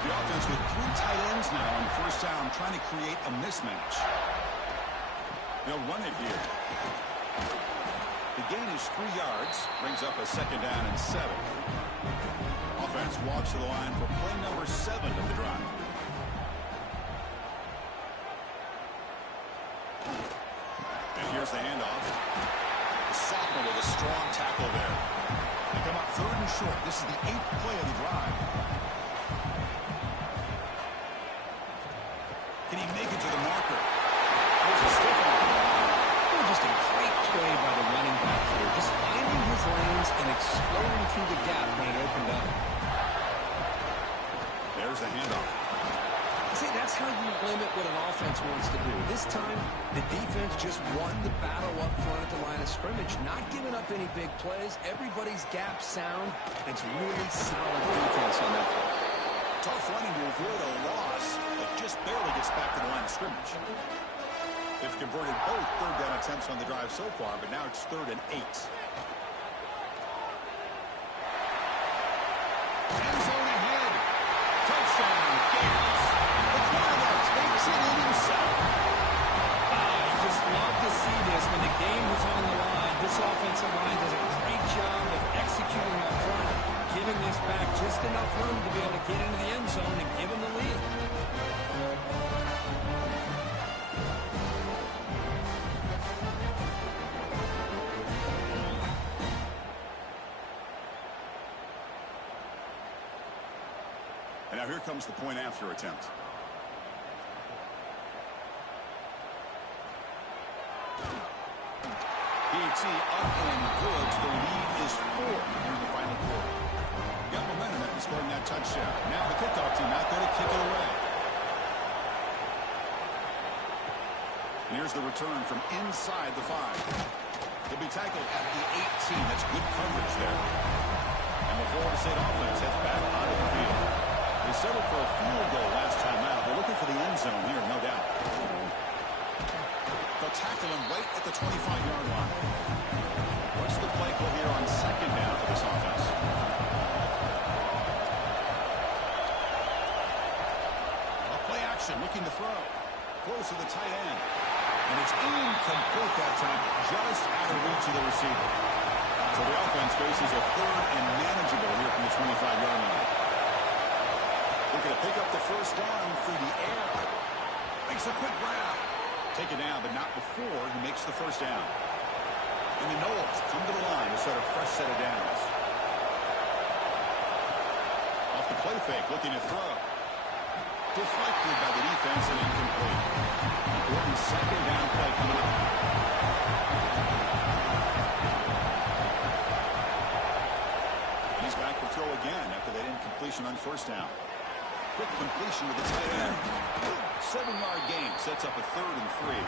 The offense with 3 tight ends now on 1st down, trying to create a mismatch. They'll run it here. The gain is 3 yards, brings up a 2nd down and 7. Offense walks to the line for play number 7 of the drive. And here's the handoff. The sophomore with a strong tackle there. They come up 3rd and short. This is the 8th play of the drive. Can he make it to the marker? There's a stiff one. Oh, just a great play by the running back here. Just finding his lanes and exploding through the gap when it opened up. There's the handoff. See, that's how you limit what an offense wants to do. This time, the defense just won the battle up front at the line of scrimmage, not giving up any big plays. Everybody's gap sound. It's really solid defense on that play. Tough running to avoid a loss, but just barely gets back to the line of scrimmage. They've converted both 3rd down attempts on the drive so far, but now it's 3rd and 8. End zone ahead. Touchdown, Gators. The quarterback takes it in himself. You just love to see this when the game was on the line. This offensive line does a great job of executing up front, giving this back just enough room to be able to get into the end zone and give them the lead. And now here comes the point after attempt. Empty, up and good. The lead is 4 in the final quarter. Got momentum after scoring that touchdown. Now the kickoff team out there to kick it away. And here's the return from inside the 5. He'll be tackled at the 18. That's good coverage there. And the Florida State offense heads back onto the field. They settled for a field goal last time out. They're looking for the end zone here, no doubt. They'll tackle him right at the 25-yard line. What's the play call here on second down for this offense? Play action, looking to throw. Close to the tight end. And it's incomplete that time, just out of reach of the receiver. So the offense faces a third and manageable here from the 25-yard line. Looking to pick up the first down through the air. Makes a quick grab. Take it down, but not before he makes the first down. And the Knowles come to the line to start a fresh set of downs. Off the play fake, looking to throw. Deflected by the defense and incomplete. Important second down play coming up. And he's back to throw again after that incompletion on first down. Quick completion to the tight end. 7-yard gain sets up a 3rd and 3.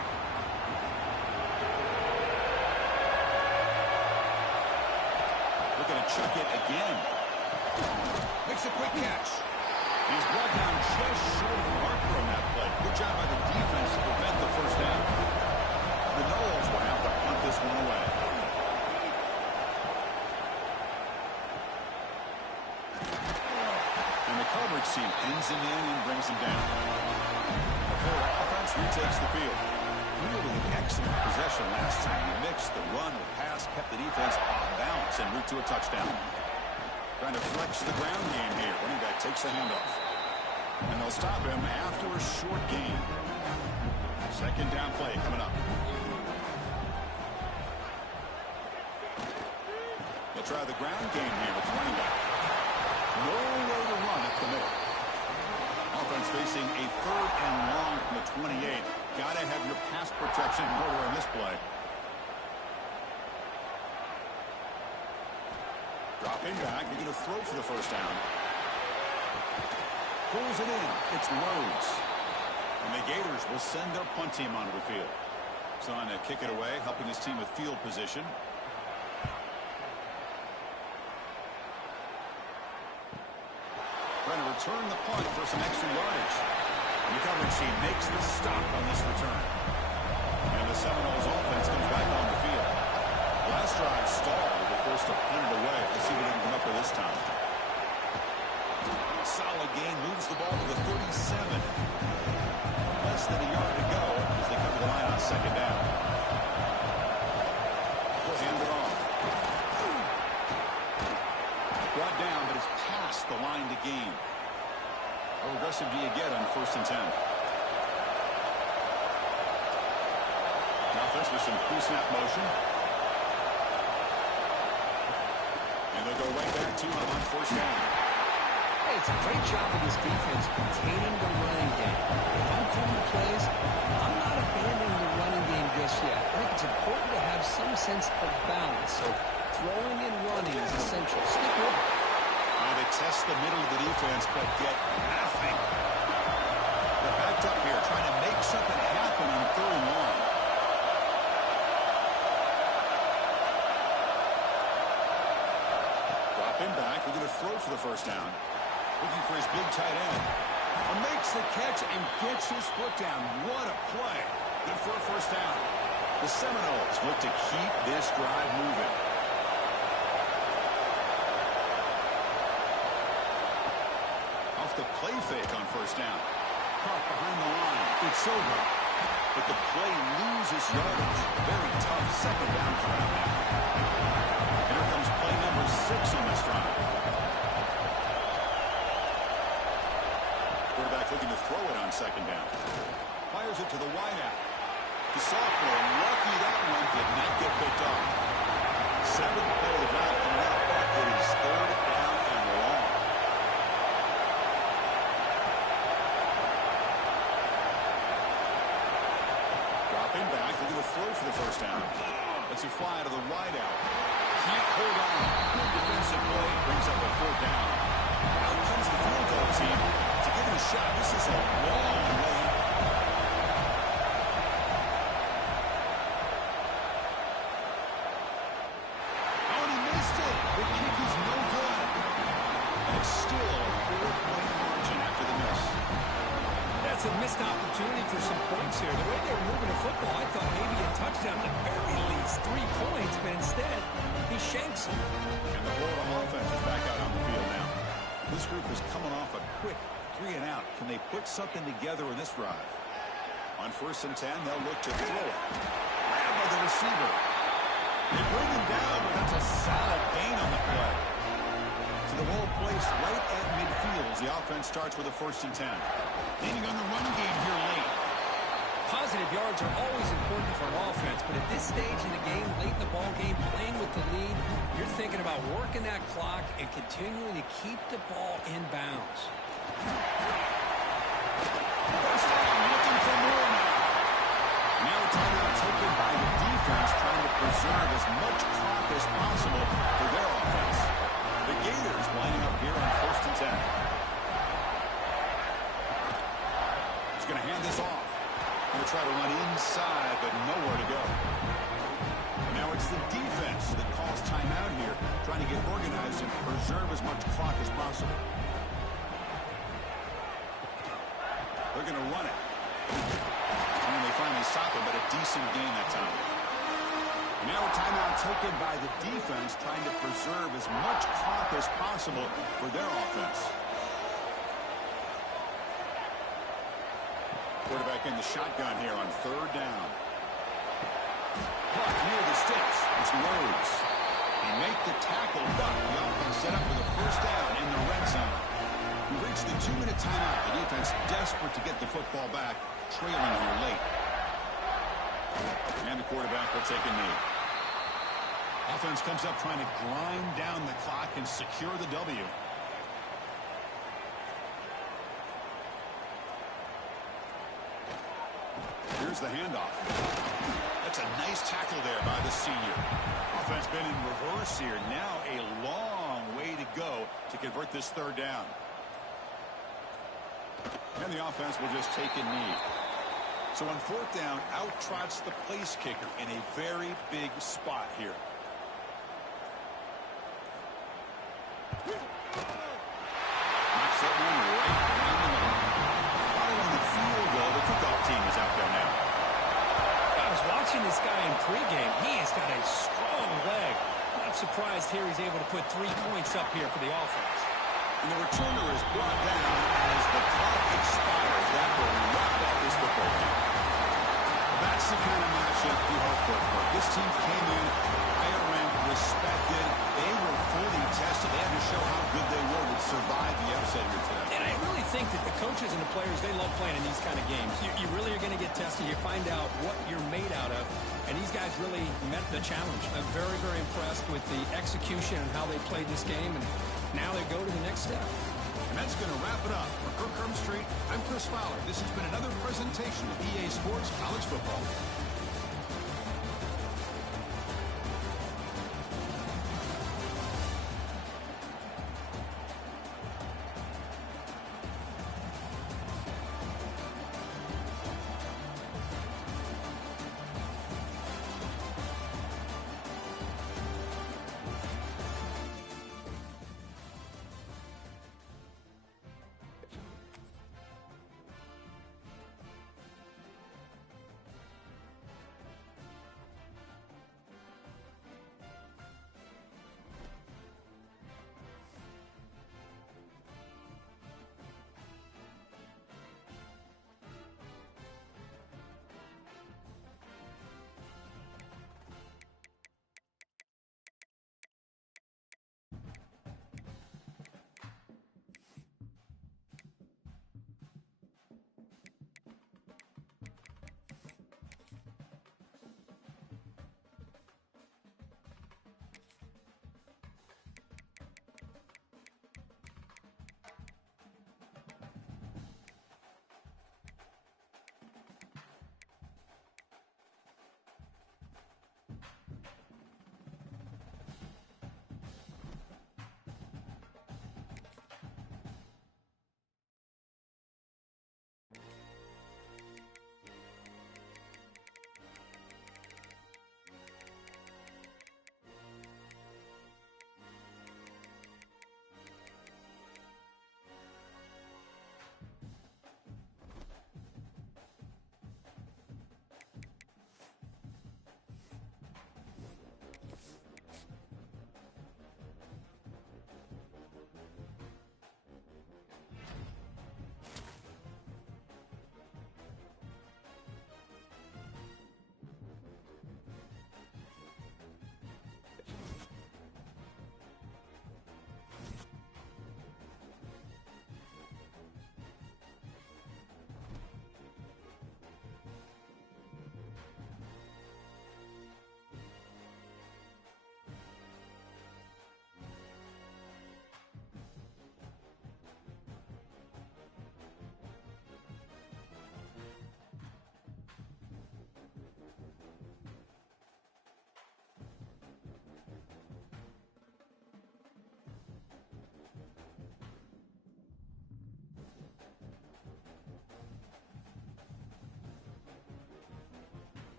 Looking to chuck it again. Makes a quick catch. He's brought down just short of the marker on that play. Good job by the defense to prevent the first down. The Knowles will have to punt this one away. And the coverage team pins him in and brings him down. The Florida offense retakes the field. Really excellent possession last time. He mixed the run with pass, kept the defense off balance en route to a touchdown. Trying to flex the ground game here. Running back takes the handoff. And they'll stop him after a short gain. Second down play coming up. They'll try the ground game here with the running back. Nowhere to run up the middle. Offense facing a 3rd and long from the 28. Got to have your pass protection in order on this play. Dropping back, they're going to throw for the first down. Pulls it in. It's Rhodes. And the Gators will send their punt team onto the field. So on to kick it away, helping his team with field position. Trying to return the punt for some extra yardage. And the coverage team makes the stop on this return. And the Seminoles offense comes back on the field. Last drive stalled. They were forced to punt it away. Let's see what they can come up with this time. Solid gain. Moves the ball to the 37. Less than a yard to go as they come to the line on second down. We'll hand it off. Brought down, but it's past the line to gain. How aggressive do you get on 1st and 10? Now offense with some pre-snap motion. And they'll go right back to him on first down. Hey, it's a great job of this defense containing the running game. If I'm calling the plays, I'm not abandoning the running game just yet. I think it's important to have some sense of balance. So throwing and running is essential. Stick with it. They test the middle of the defense, but get nothing. They're backed up here, trying to make something happen on 3rd and 1. Dropping back, they're going to throw for the first down. Looking for his big tight end. Makes the catch and gets his foot down. What a play. Good for a first down. The Seminoles look to keep this drive moving. Off the play fake on first down. Caught behind the line. It's over. But the play loses yardage. Very tough second down for him now. Here comes play number 6 on this drive. Quarterback looking to throw it on second down. Fires it to the wideout. The sophomore, lucky that one did not get picked off. 7th play of the drive coming up, but it is 3rd down and long. Dropping back, they're going to throw for the first down. That's a fly to the wide out. Can't hold on. Good defensive play. Brings up a 4th down. Out comes the field goal team to give it a shot. This is a long way. Oh, and he missed it. The kick is no good. And it's still a 4-point margin after the miss. That's a missed opportunity for some points here. The way they were moving the football, I thought maybe a touchdown at the very least, 3 points, but instead, he shanks them. And the Florida offense is back out on the field now. This group is coming off a quick 3 and out. Can they put something together in this drive? On 1st and 10, they'll look to throw it. Grabbed by the receiver. They bring him down, but that's a solid gain on the play. To the ball placed right at midfield as the offense starts with a 1st and 10. Leaning on the run game here late. Positive yards are always important for an offense, but at this stage in the game, late in the ball game, playing with the lead, you're thinking about working that clock and continuing to keep the ball in bounds. First down, looking for more now. Now a timeout taken by the defense, trying to preserve as much clock as possible for their offense. The Gators lining up here on 1st and 10. He's going to hand this off. Going to try to run inside, but nowhere to go. Now it's the defense that calls timeout here, trying to get organized and preserve as much clock as possible. They're going to run it. And they finally stop it, but a decent gain that time. Now a timeout taken by the defense, trying to preserve as much clock as possible for their offense. Quarterback in the shotgun here on 3rd down. Clock near the sticks. It's Rhodes. He make the tackle, but the offense set up for the 1st down in the red zone. We reached the 2-minute timeout. The defense desperate to get the football back, trailing here late. And the quarterback will take a knee. Offense comes up trying to grind down the clock and secure the W. Here's the handoff. That's a nice tackle there by the senior. Offense been in reverse here. Now a long way to go to convert this 3rd down. And the offense will just take a knee. So on 4th down, out trots the place kicker in a very big spot here. Knocks that one right down the middle. Following the field goal, the kickoff team is out there now. I was watching this guy in pregame. He has got a strong leg. Not surprised here he's able to put 3 points up here for the offense. And the returner is brought down as the clock expires. That will wrap up this football game. That's the kind of matchup you hope for. This team came in higher ranked, respected. They were fully tested. They had to show how good they were to survive the upset here today. And I really think that the coaches and the players, they love playing in these kind of games. You really are going to get tested. You find out what you're made out of. And these guys really met the challenge. I'm very, very impressed with the execution and how they played this game. And now they go to the next step. And that's going to wrap it up. For Kirk Street, I'm Chris Fowler. This has been another presentation of EA Sports College Football.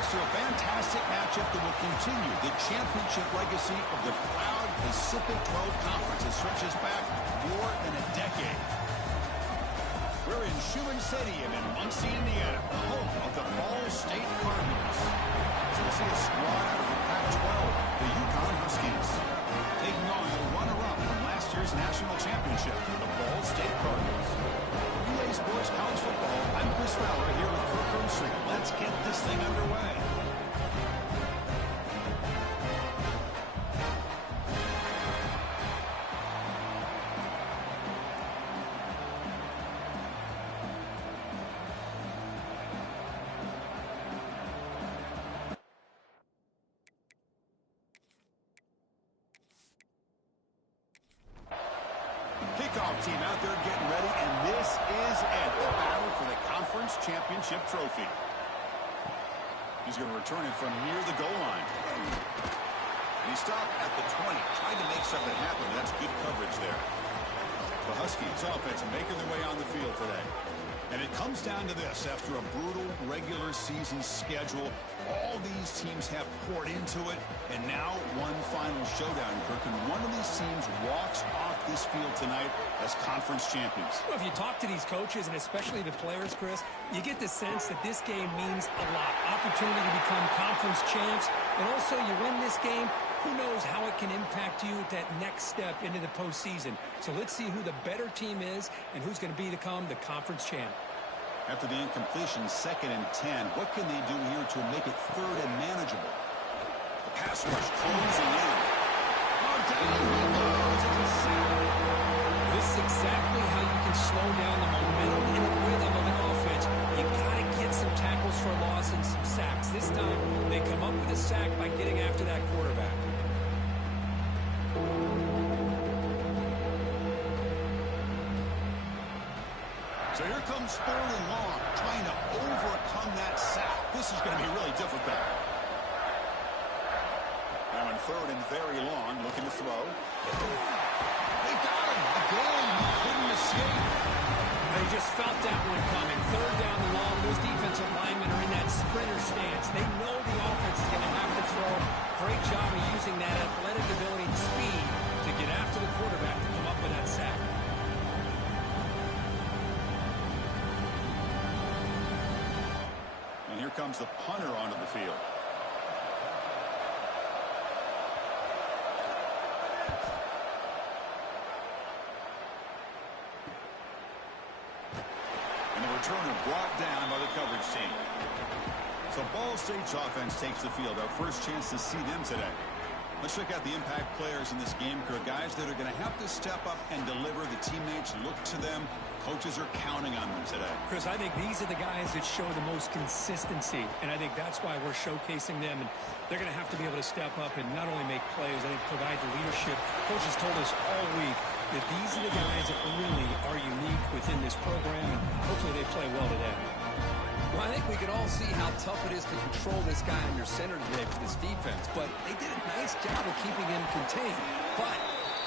thanks to a fantastic matchup that will continue the championship legacy of the proud Pacific 12 Conference that stretches back more than a decade. We're in Schumann Stadium in Muncie, Indiana, the home of the Ball State Cardinals. So we'll see a squad out of the Pac-12, the Yukon Huskies, taking on the runner-up from last year's national championship, the Ball State Cardinals. EA Sports College Football, I'm Chris Fowler here with Kirk Herbstreit. Let's get this thing underway. Kickoff team out there getting ready, and this is it, the battle for the conference championship trophy. He's going to return it from near the goal line. And he stopped at the 20, tried to make something happen. That's good coverage there. The Huskies offense making their way on the field today. And it comes down to this. After a brutal regular season schedule, all these teams have poured into it, and now one final showdown, Kirk, and one of these teams walks off this field tonight as conference champions. Well, if you talk to these coaches, and especially the players, Chris, you get the sense that this game means a lot. Opportunity to become conference champs, and also you win this game, who knows how it can impact you at that next step into the postseason. So let's see who the better team is and who's going to become the conference champ. After the incompletion, 2nd and 10, what can they do here to make it 3rd and manageable? The pass rush closing in. Oh, down he goes. It's a sack. This is exactly how you can slow down the momentum and the rhythm of an offense. You got to get some tackles for loss and some sacks. This time, they come up with a sack by getting after that quarterback. So here comes 3rd and long, trying to overcome that sack. This is going to be really difficult. Now in 3rd and very long, looking to throw. They got him. A goal he couldn't escape. They just felt that one coming. 3rd down and long. Those defensive linemen are in that sprinter stance. They know the offense is going to have to throw. Great job of using that athletic ability and speed to get after the quarterback to come up with that sack. And here comes the punter onto the field. And the returner brought down by the coverage team. So Ball State's offense takes the field. Our first chance to see them today. Let's check out the impact players in this game, Kirk. Guys that are going to have to step up and deliver. The teammates look to them. Coaches are counting on them today. Chris, I think these are the guys that show the most consistency, and I think that's why we're showcasing them. And they're going to have to be able to step up and not only make plays, I think provide the leadership. Coaches told us all week that these are the guys that really are unique within this program, and hopefully they play well today. Well, I think we can all see how tough it is to control this guy under center today for this defense, but they did a nice job of keeping him contained. But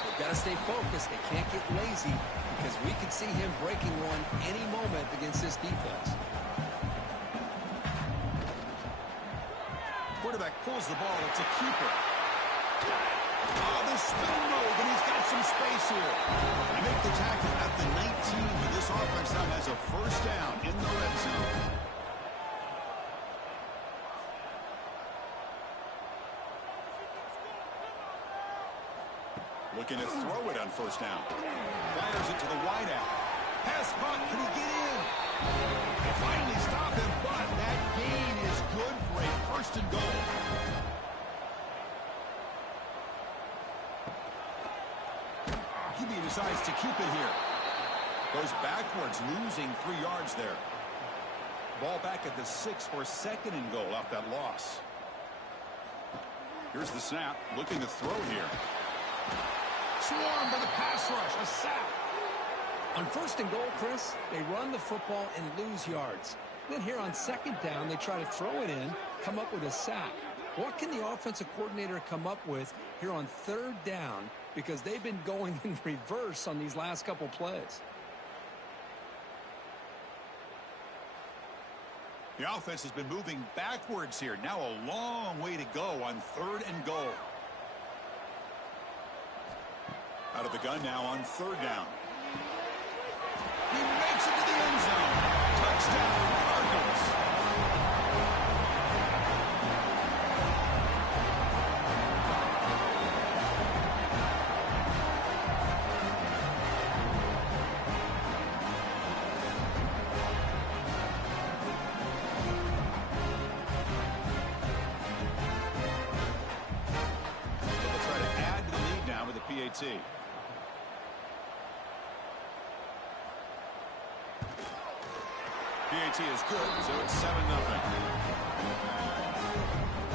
they've got to stay focused. They can't get lazy because we could see him breaking one any moment against this defense. Quarterback pulls the ball. It's a keeper. Oh, the spin move, and he's got some space here. They make the tackle at the 19, but this offense now has a 1st down in the red zone. Looking to throw it on 1st down. Fires it to the wideout. Pass caught. Can he get in? They finally stop him, but that gain is good for a 1st and goal. QB decides to keep it here. Goes backwards, losing 3 yards there. Ball back at the 6 for 2nd and goal off that loss. Here's the snap. Looking to throw here. Swarmed by the pass rush. A sack. On 1st and goal, Chris, they run the football and lose yards. Then here on 2nd down, they try to throw it in, come up with a sack. What can the offensive coordinator come up with here on 3rd down? Because they've been going in reverse on these last couple plays. The offense has been moving backwards here. Now a long way to go on 3rd and goal. Out of the gun now on 3rd down. He makes it to the end zone. Touchdown, Cardinals. They'll try to add to the lead now with a PAT. PAT is good, so it's 7-0.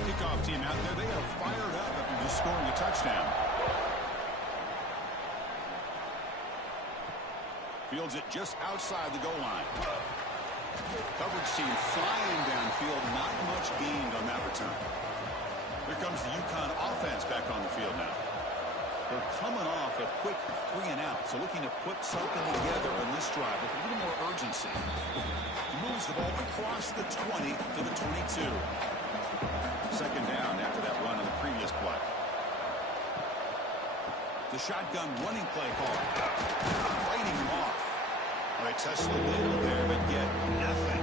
Kickoff team out there, they are fired up after just scoring a touchdown. Fields it just outside the goal line. Coverage team flying downfield, not much gained on that return. Here comes the UConn offense back on the field now. They're coming off a quick 3 and out, so looking to put something together on this drive with a little more urgency. He moves the ball across the 20 to the 22. 2nd down after that run on the previous play. The shotgun running play call. Fighting him off. They touched the middle there, but get nothing.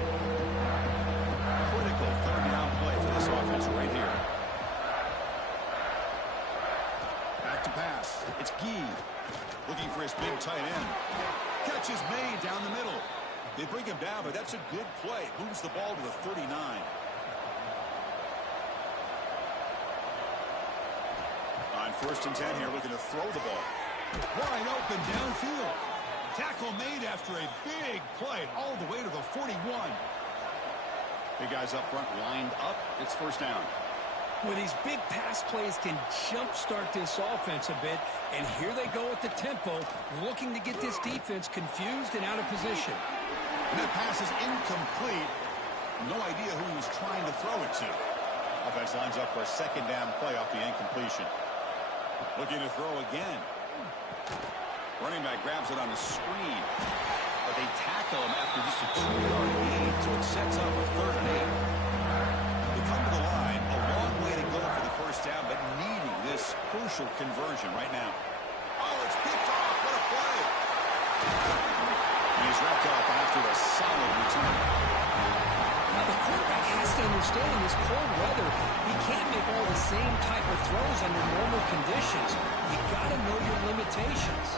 Critical 3rd down play for this offense right here. Back to pass. It's Gee. Looking for his big tight end. Catch is made down the middle. They bring him down, but that's a good play. Moves the ball to the 39. On 1st and 10 here, looking to throw the ball. Wide open downfield. Tackle made after a big play all the way to the 41. Big guys up front lined up. It's 1st down. Well, these big pass plays can jumpstart this offense a bit, and here they go at the tempo, looking to get this defense confused and out of position. And that pass is incomplete. No idea who he was trying to throw it to. Offense lines up for a 2nd down play off the incompletion. Looking to throw again. Running back grabs it on a screen, but they tackle him after just a 2-yard gain, so it sets up a 3rd and 8. They come to the line, a long way to go for the 1st down, but needing this crucial conversion right now. Oh, it's picked off. What a play. He's wrapped up after a solid return. Now, the quarterback has to understand in this cold weather, he can't make all the same type of throws under normal conditions. You got to know your limitations.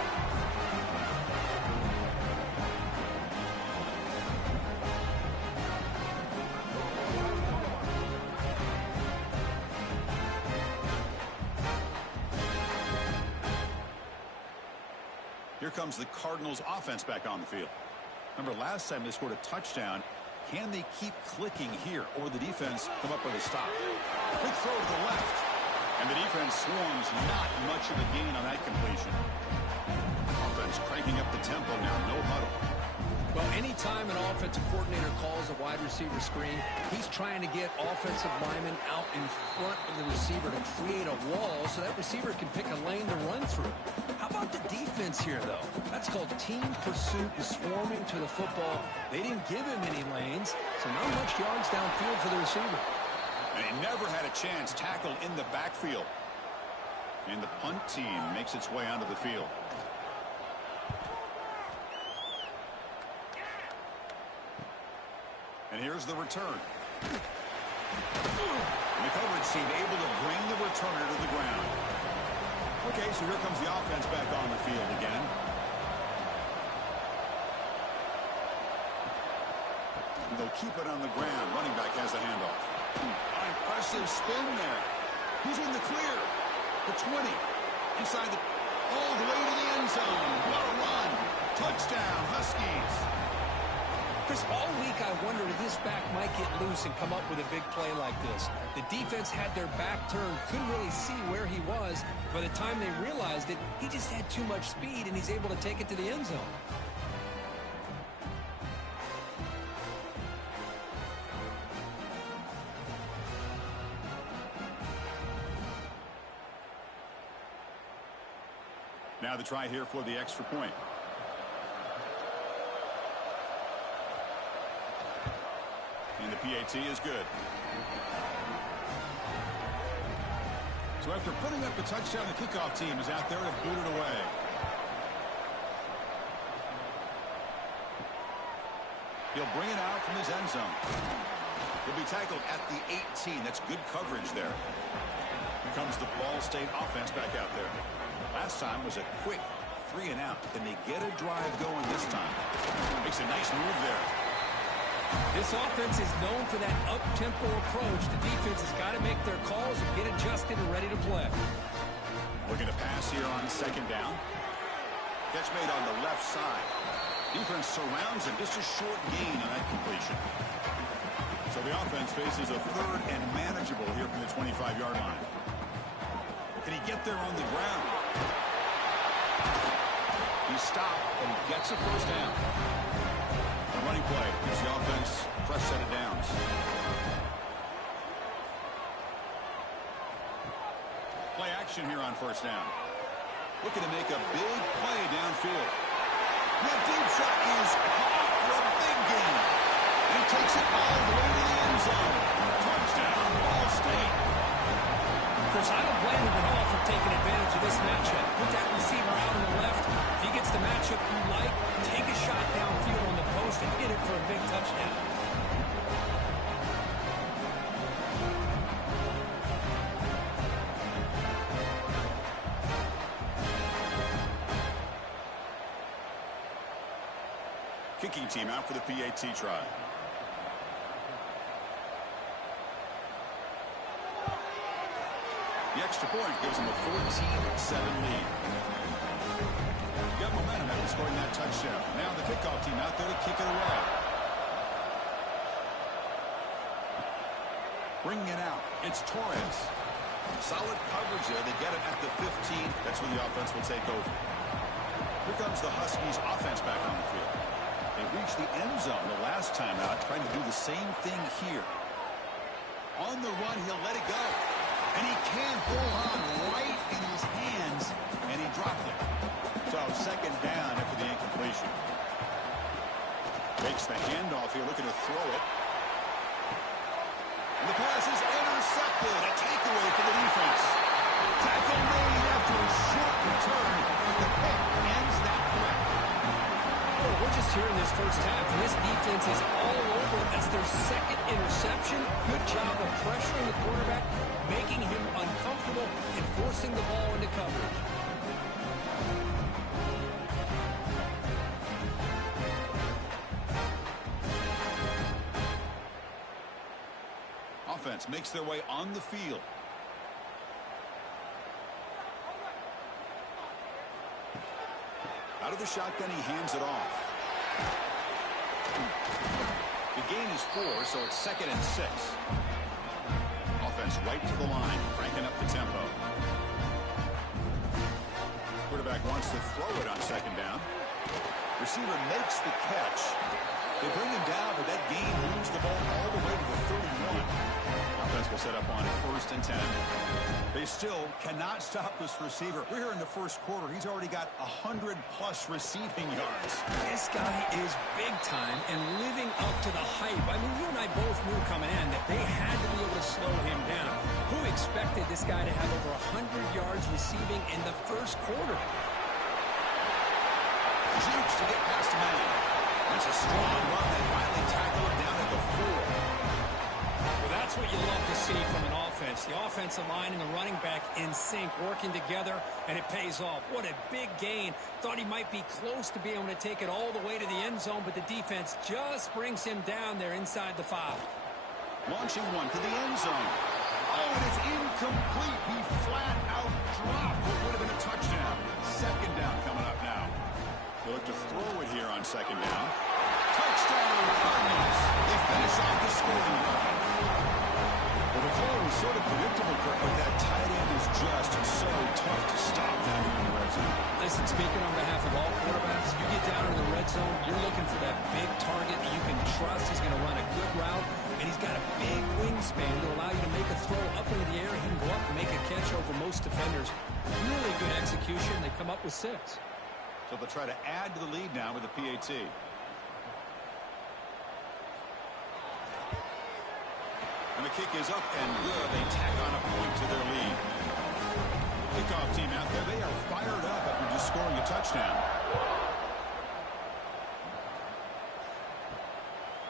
Here comes the Cardinals offense back on the field. Remember last time they scored a touchdown. Can they keep clicking here, or the defense come up with a stop? Quick throw to the left. And the defense swarms. Not much of a gain on that completion. Offense cranking up the tempo now. No huddle. Well, anytime an offensive coordinator calls a wide receiver screen, he's trying to get offensive linemen out in front of the receiver to create a wall so that receiver can pick a lane to run through. How about the defense here, though? That's called team pursuit and swarming to the football. They didn't give him any lanes, so not much yards downfield for the receiver. And he never had a chance tackled in the backfield. And the punt team makes its way onto the field. And here's the return. And the coverage team able to bring the returner to the ground. Okay, so here comes the offense back on the field again. And they'll keep it on the ground. Running back has the handoff. Impressive spin there. He's in the clear. The 20. Inside the... all the way to the end zone. What a run. Touchdown, Huskies. Chris, all week I wondered if this back might get loose and come up with a big play like this. The defense had their back turned, couldn't really see where he was. By the time they realized it, he just had too much speed, and he's able to take it to the end zone. Now the try here for the extra point. And the PAT is good. So after putting up the touchdown, the kickoff team is out there to boot it away. He'll bring it out from his end zone. He'll be tackled at the 18. That's good coverage there. Here comes the Ball State offense back out there. Last time was a quick 3 and out. Can they get a drive going this time? Makes a nice move there. This offense is known for that up-tempo approach. The defense has got to make their calls and get adjusted and ready to play. Looking to pass here on second down. Catch made on the left side. Defense surrounds him. Just a short gain on that completion. So the offense faces a third and manageable here from the 25-yard line. Can he get there on the ground? He stopped and gets a first down. A running play gives the offense a fresh set of downs. Play action here on first down. Looking to make a big play downfield. That deep shot is caught for a big gain. He takes it all the way to the end zone. Touchdown, Ball State. Chris, I don't blame him at all for taking advantage of this matchup. Put that receiver out on the left. If he gets the matchup you like, take a shot downfield on the post and hit it for a big touchdown. Kicking team out for the PAT try. The extra point gives him a 14-7 lead. Got momentum after scoring that touchdown. Now the kickoff team out there to kick it away. Bringing it out. It's Torres. Solid coverage there. They get it at the 15. That's when the offense will take over. Here comes the Huskies offense back on the field. They reached the end zone the last time out, trying to do the same thing here. On the run, he'll let it go. And he can't hold on right in his hands, and he dropped it. So second down after the incompletion. Makes the handoff here, looking to throw it. And the pass is intercepted. A takeaway for the defense. Tackle made after a short return. The pick ends that play. Oh, we're just here in this first half, and this defense is all over. That's their second interception. Good job of pressuring the quarterback, making him uncomfortable, and forcing the ball into coverage. Offense makes their way on the field. Out of the shotgun, he hands it off. The gain is 4, so it's 2nd and 6. Offense right to the line, cranking up the tempo. Quarterback wants to throw it on second down. Receiver makes the catch. They bring him down, but that gain moves the ball all the way to the 31. Offense will set up on 1st and 10. They still cannot stop this receiver. We're here in the first quarter. He's already got 100-plus receiving yards. This guy is big time and living up to the hype. I mean, you and I both knew coming in that they had to be able to slow him down. Who expected this guy to have over 100 yards receiving in the first quarter? Jukes to get past the man. That's a strong run. They finally tackle him down at the 4. Well, that's what you love to see from an offense. The offensive line and the running back in sync, working together, and it pays off. What a big gain. Thought he might be close to being able to take it all the way to the end zone, but the defense just brings him down there inside the 5. Launching one to the end zone. Oh, and it's incomplete. He flat out dropped what would have been a touchdown. Second down coming up now. They look to throw it here on second down. Touchdown, Cardinals. They finish off the scoring drive. Well, the call was sort of predictable, Kirk, but that tight end is just so tough to stop down here in the red zone. Listen, speaking on behalf of all quarterbacks, you get down in the red zone, you're looking for that big target that you can trust. He's going to run a good route, and he's got a big wingspan to allow you to make a throw up into the air. He can go up and make a catch over most defenders. Really good execution. They come up with 6. So they'll try to add to the lead now with the PAT. The kick is up and good. They tack on a point to their lead. Kickoff team out there. They are fired up after just scoring a touchdown.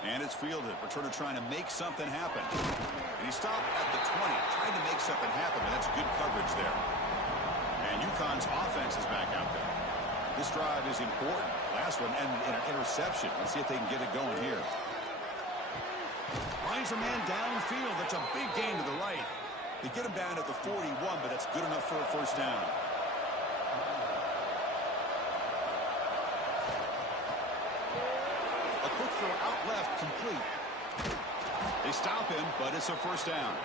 And it's fielded. Returner trying to make something happen. And he stopped at the 20, trying to make something happen, but that's good coverage there. And UConn's offense is back out there. This drive is important. Last one and an interception. Let's see if they can get it going here. Finds a man downfield. That's a big gain to the right. They get him down at the 41, but that's good enough for a first down. A quick throw out left, complete. They stop him, but it's a first down.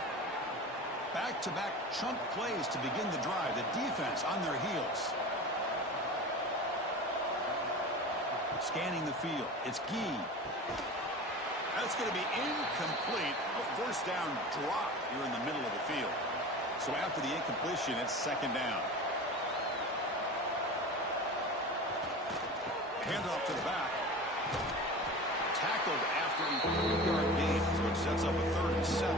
Back-to-back chunk plays to begin the drive. The defense on their heels. Scanning the field. It's Gee. That's going to be incomplete. A first down drop here in the middle of the field. So after the incompletion, it's second down. Handoff to the back. Tackled after a 4-yard gain, so it sets up a 3rd and 7.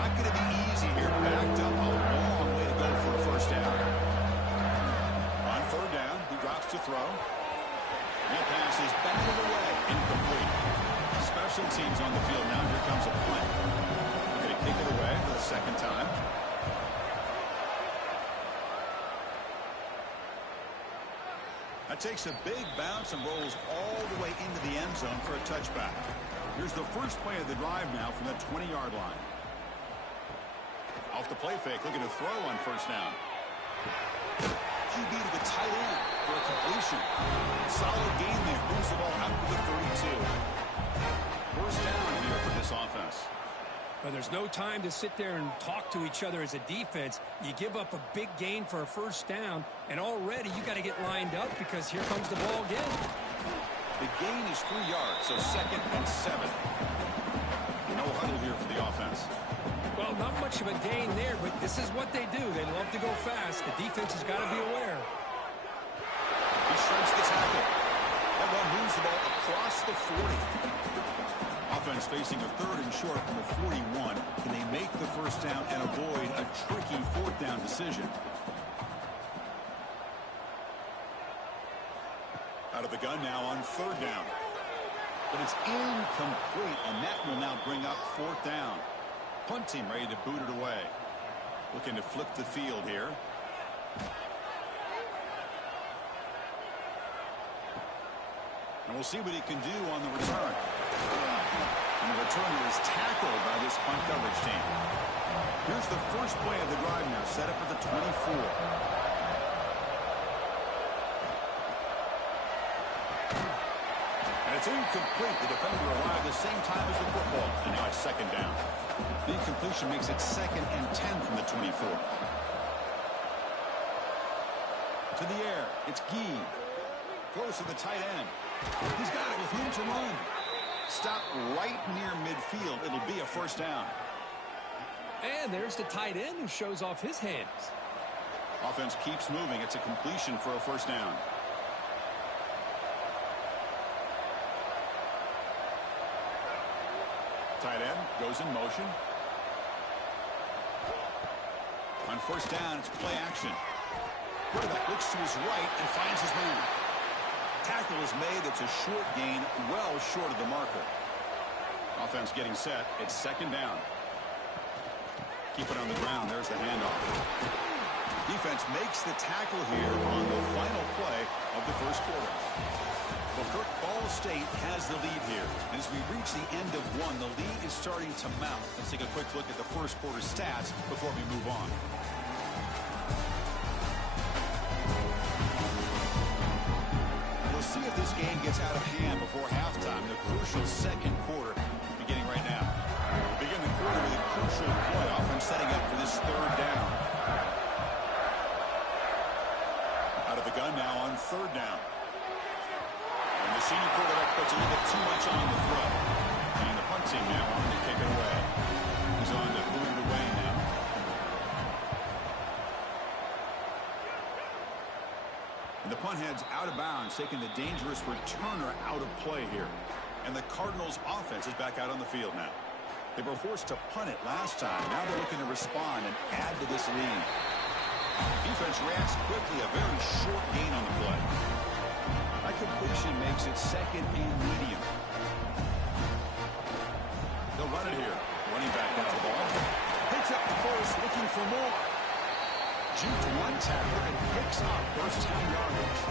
Not going to be easy here. Backed up a long way to go for a first down. On 3rd down, he drops to throw. That pass is batted away. Incomplete. Special teams on the field now. Here comes a punt. They're going to kick it away for the second time. That takes a big bounce and rolls all the way into the end zone for a touchback. Here's the first play of the drive now from the 20-yard line. Off the play fake, looking to throw on first down. QB to the tight end for a completion. Solid gain there. Moves the ball out to the 32. First down here for this offense. Well, there's no time to sit there and talk to each other as a defense. You give up a big gain for a first down, and already you got to get lined up because here comes the ball again. The gain is 3 yards, so 2nd and 7. No huddle here for the offense. Well, not much of a gain there, but this is what they do. They love to go fast. The defense has got to be aware. He shrinks the tackle. That one moves the ball across the 40. Offense facing a 3rd and short from the 41. Can they make the first down and avoid a tricky 4th down decision? Out of the gun now on 3rd down. But it's incomplete, and that will now bring up 4th down. Punt team ready to boot it away. Looking to flip the field here. And we'll see what he can do on the return. And the returner is tackled by this punt coverage team. Here's the first play of the drive now, set up at the 24. And it's incomplete. The defender arrived the same time as the football. And now it's second down. The incompletion makes it 2nd and 10 from the 24. To the air. It's Gee. Close to the tight end. He's got it with room to run. Stop right near midfield. It'll be a first down. And there's the tight end who shows off his hands. Offense keeps moving. It's a completion for a first down. Tight end goes in motion. On first down, it's play action. Quarterback looks to his right and finds his man. Tackle is made. It's a short gain, well short of the marker. Offense getting set. It's second down. Keep it on the ground. There's the handoff. Defense makes the tackle here on the final play of the first quarter. Well, Ball State has the lead here. And as we reach the end of one, the lead is starting to mount. Let's take a quick look at the first quarter stats before we move on. We'll see if this game gets out of hand before halftime. The crucial second quarter beginning right now. Begin the quarter with a crucial play. Offense setting up for this third down. Out of the gun now on third down. And the senior quarterback puts a little bit too much on the throw. And the punt team now on to kick it away. He's on to move it away now. And the punt heads out of bounds, taking the dangerous returner out of play here. And the Cardinals offense is back out on the field now. They were forced to punt it last time. Now they're looking to respond and add to this lead. Defense reacts quickly. A very short gain on the play. That completion makes it second and medium. They'll run it here. Running back has the ball. Picks up the first, looking for more. Juked one tackler and picks up first down yardage.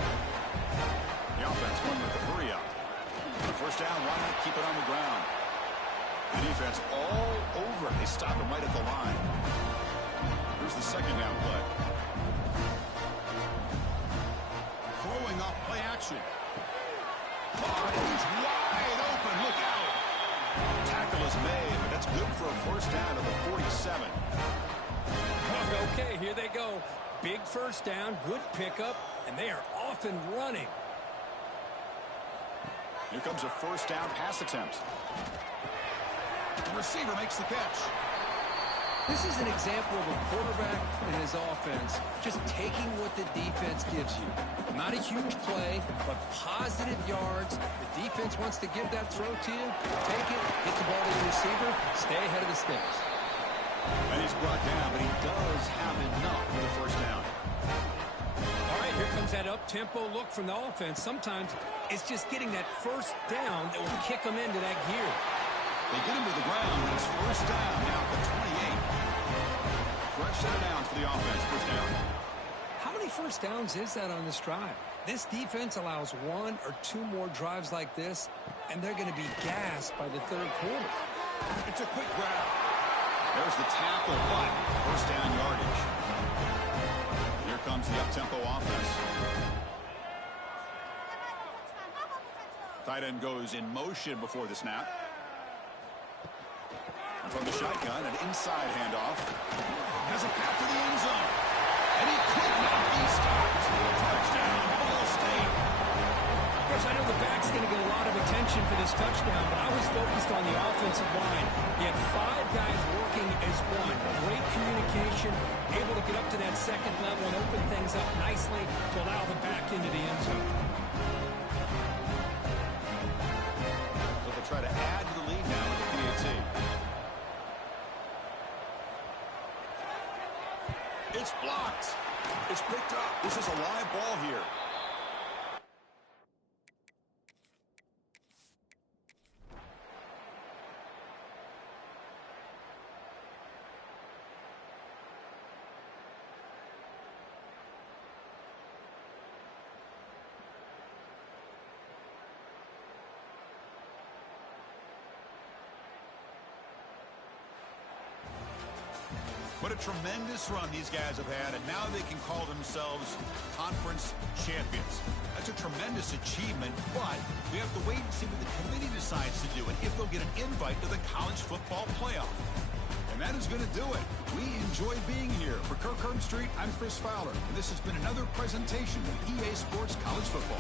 The offense won with the hurry up. The first down, why not keep it on the ground? The defense all over. They stop him right at the line. Here's the second down play. Throwing up play action. Oh, he's wide open. Look out. Tackle is made, but that's good for a first down at the 47. Okay, here they go. Big first down, good pickup, and they are off and running. Here comes a first down pass attempt. The receiver makes the catch. This is an example of a quarterback and his offense just taking what the defense gives you. Not a huge play, but positive yards. The defense wants to give that throw to you. Take it, get the ball to your receiver, stay ahead of the sticks. And he's brought down, but he does have enough for the first down. All right, here comes that up-tempo look from the offense. Sometimes it's just getting that first down that will kick them into that gear. They get him to the ground, and it's first down now at the 28. Fresh set of downs for the offense, first down. How many first downs is that on this drive? This defense allows one or two more drives like this, and they're going to be gassed by the third quarter. It's a quick grab. There's the tackle, but first down yardage. Here comes the up-tempo offense. Tight end goes in motion before the snap. And from the shotgun, an inside handoff. Has a path to the end zone. And he could not be stopped. Touchdown, Ball State. Of course, I know the back's going to get a lot of attention for this touchdown, but I was focused on the offensive line. You had five guys working as one. Great communication, able to get up to that second level and open things up nicely to allow the back into the end zone. So they'll try to add to the lead now with the PAT. It's blocked. It's picked up. This is a live ball here. What a tremendous run these guys have had, and now they can call themselves conference champions. That's a tremendous achievement, but we have to wait and see what the committee decides to do and if they'll get an invite to the college football playoff. And that is going to do it. We enjoyed being here. For Kirk Street, I'm Chris Fowler, and this has been another presentation of EA Sports College Football.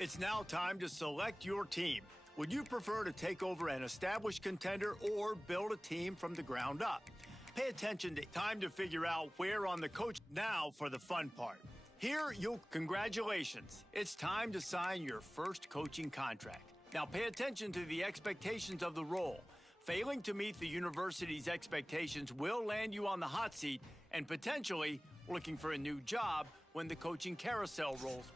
It's now time to select your team. Would you prefer to take over an established contender or build a team from the ground up? Pay attention to time to figure out where on the coach. Now for the fun part. Congratulations. It's time to sign your first coaching contract. Now pay attention to the expectations of the role. Failing to meet the university's expectations will land you on the hot seat and potentially looking for a new job when the coaching carousel rolls.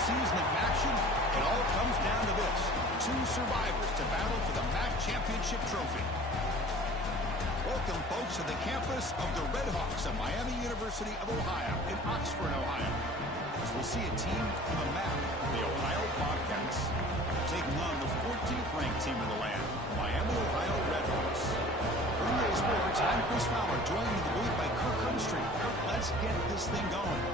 Season of action, it all comes down to this. Two survivors to battle for the MAC championship trophy. Welcome, folks, to the campus of the Red Hawks of Miami University of Ohio in Oxford, Ohio. As we'll see a team from the MAC, the Ohio Bobcats, taking on the 14th ranked team in the land, Miami, Ohio Red Hawks. For EA Sports, I'm Chris Fowler, joined in the booth by Kirk Humstreet. Kirk, let's get this thing going.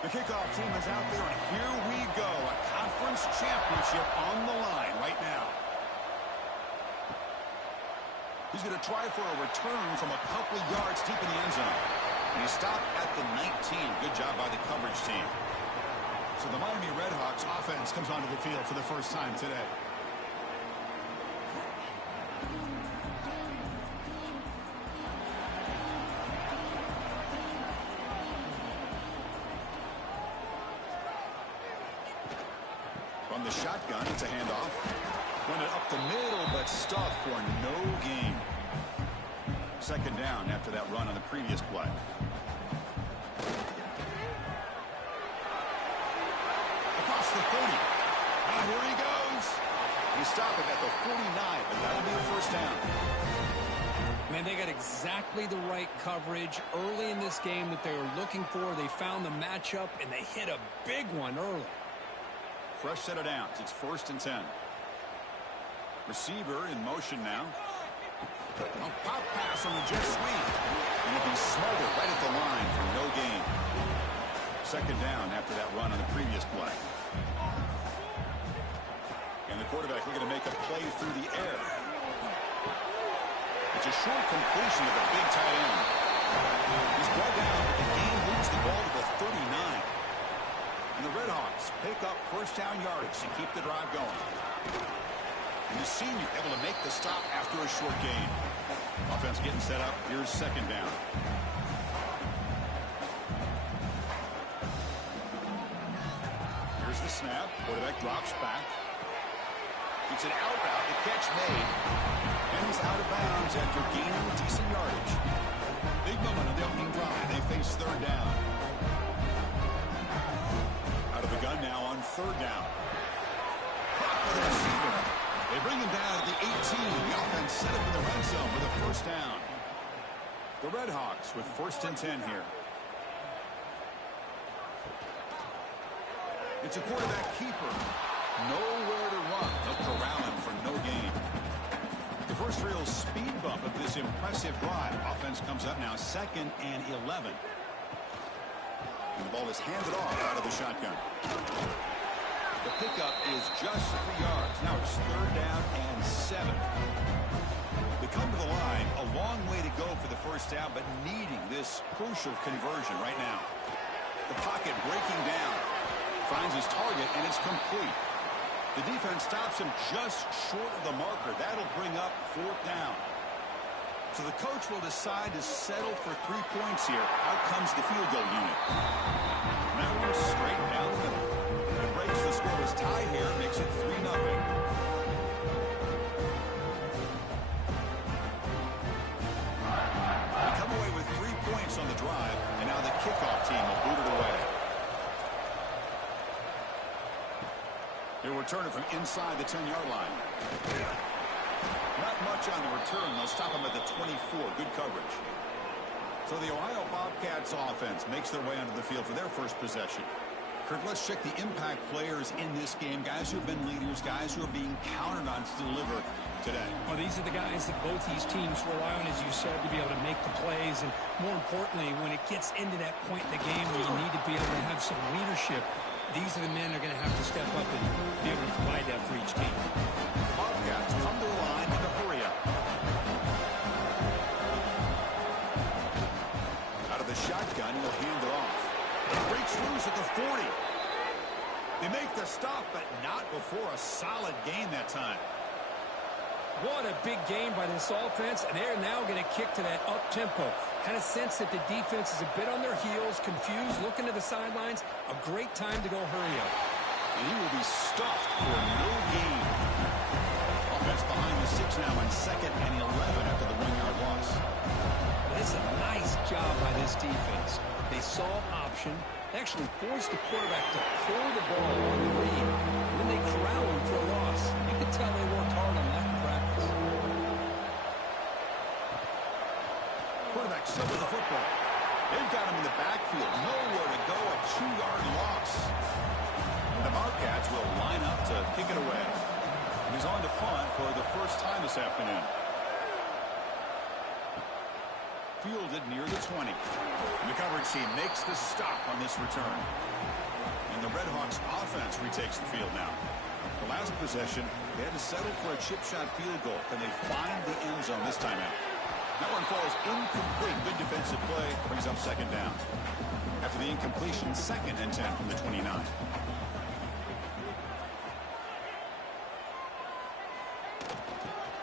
The kickoff team is out there, and here we go. A conference championship on the line right now. He's going to try for a return from a couple of yards deep in the end zone. And he stopped at the 19. Good job by the coverage team. So the Miami Red Hawks offense comes onto the field for the first time today. the shotgun. It's a handoff. Went it up the middle, but stuffed for no gain. Second down after that run on the previous play. Across the 30. And here he goes. He stopped him at the 49, but that'll be a first down. Man, they got exactly the right coverage early in this game that they were looking for. They found the matchup, and they hit a big one early. Fresh set of downs. It's 1st and 10. Receiver in motion now. A pop pass on the jet sweep. And it'll be smothered right at the line for no gain. Second down after that run on the previous play. And the quarterback looking to make a play through the air. It's a short completion of the big tight end. He's brought down, but the game moves the ball to the 39. And the Redhawks pick up first down yardage to keep the drive going. And the senior able to make the stop after a short gain. Offense getting set up. Here's second down. Here's the snap. Quarterback drops back. It's an out route. The catch made. And he's out of bounds after gaining decent yardage. Big moment on the opening drive. They face third down. Out of the gun now on third down. Caught by the receiver. They bring him down at the 18. The offense set up in the red zone with a first down. The Redhawks with 1st and 10 here. It's a quarterback keeper. Nowhere to run. They'll corral him for no gain. The first real speed bump of this impressive drive. Offense comes up now 2nd and 11. And the ball is handed off out of the shotgun. The pickup is just 3 yards. Now it's 3rd down and 7. They come to the line. A long way to go for the first down, but needing this crucial conversion right now. The pocket breaking down. Finds his target, and it's complete. The defense stops him just short of the marker. That'll bring up 4th down. So the coach will decide to settle for 3 points here. Out comes the field goal unit. That one straight down the middle. It breaks the scoreless tie here. Makes it 3-0. They come away with 3 points on the drive, and now the kickoff team will boot it away. He'll return it from inside the 10-yard line. Not much on the return. They'll stop him at the 24. Good coverage. So the Ohio Bobcats offense makes their way onto the field for their first possession. Kurt, let's check the impact players in this game. Guys who have been leaders, guys who are being counted on to deliver today. Well, these are the guys that both these teams rely on, as you said, to be able to make the plays. And more importantly, when it gets into that point in the game where you need to be able to have some leadership, these are the men that are going to have to step up and be able to provide that for each team. The Bobcats come to the line in a hurry up. Out of the shotgun, he'll hand it off. It breaks loose at the 40. They make the stop, but not before a solid gain that time. What a big game by this offense, and they're now going to kick to that up-tempo. Kind of sense that the defense is a bit on their heels, confused, looking to the sidelines. A great time to go hurry up. And he will be stuffed for no gain. Offense behind the 6 now on 2nd and 11 after the 1-yard loss. This is a nice job by this defense. They saw option, actually forced the quarterback to pull the ball on the read. And then they corral him for a loss. You can tell they worked hard on that in practice. Quarterback still with the football. They've got him in the backfield. Nowhere to go. A 2-yard loss. And the Bobcats will line up to kick it away. He's on to punt for the first time this afternoon. Fielded near the 20. And the coverage team makes the stop on this return. And the Redhawks offense retakes the field now. The last possession, they had to settle for a chip shot field goal. Can they find the end zone this time out? That one falls incomplete. Good defensive play. Brings up second down. After the incompletion, 2nd and 10 from the 29.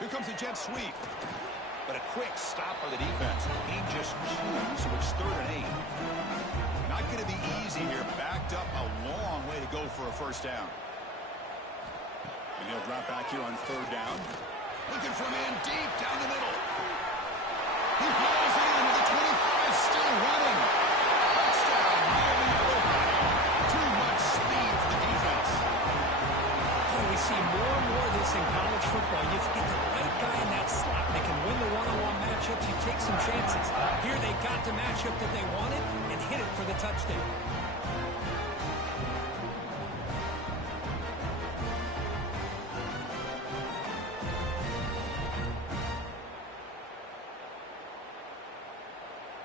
Here comes the jet sweep. But a quick stop by the defense. He just chews, so it's 3rd and 8. Not going to be easy here. Backed up a long way to go for a first down. And he'll drop back here on third down. Looking for a man deep down the middle. He hauls it in to the 25, still running. Touchdown, Miami of Ohio. Too much speed for the defense. Oh, we see more and more of this in college football. You get the right guy in that slot. They can win the one-on-one matchups. You take some chances. Here they got the matchup that they wanted and hit it for the touchdown.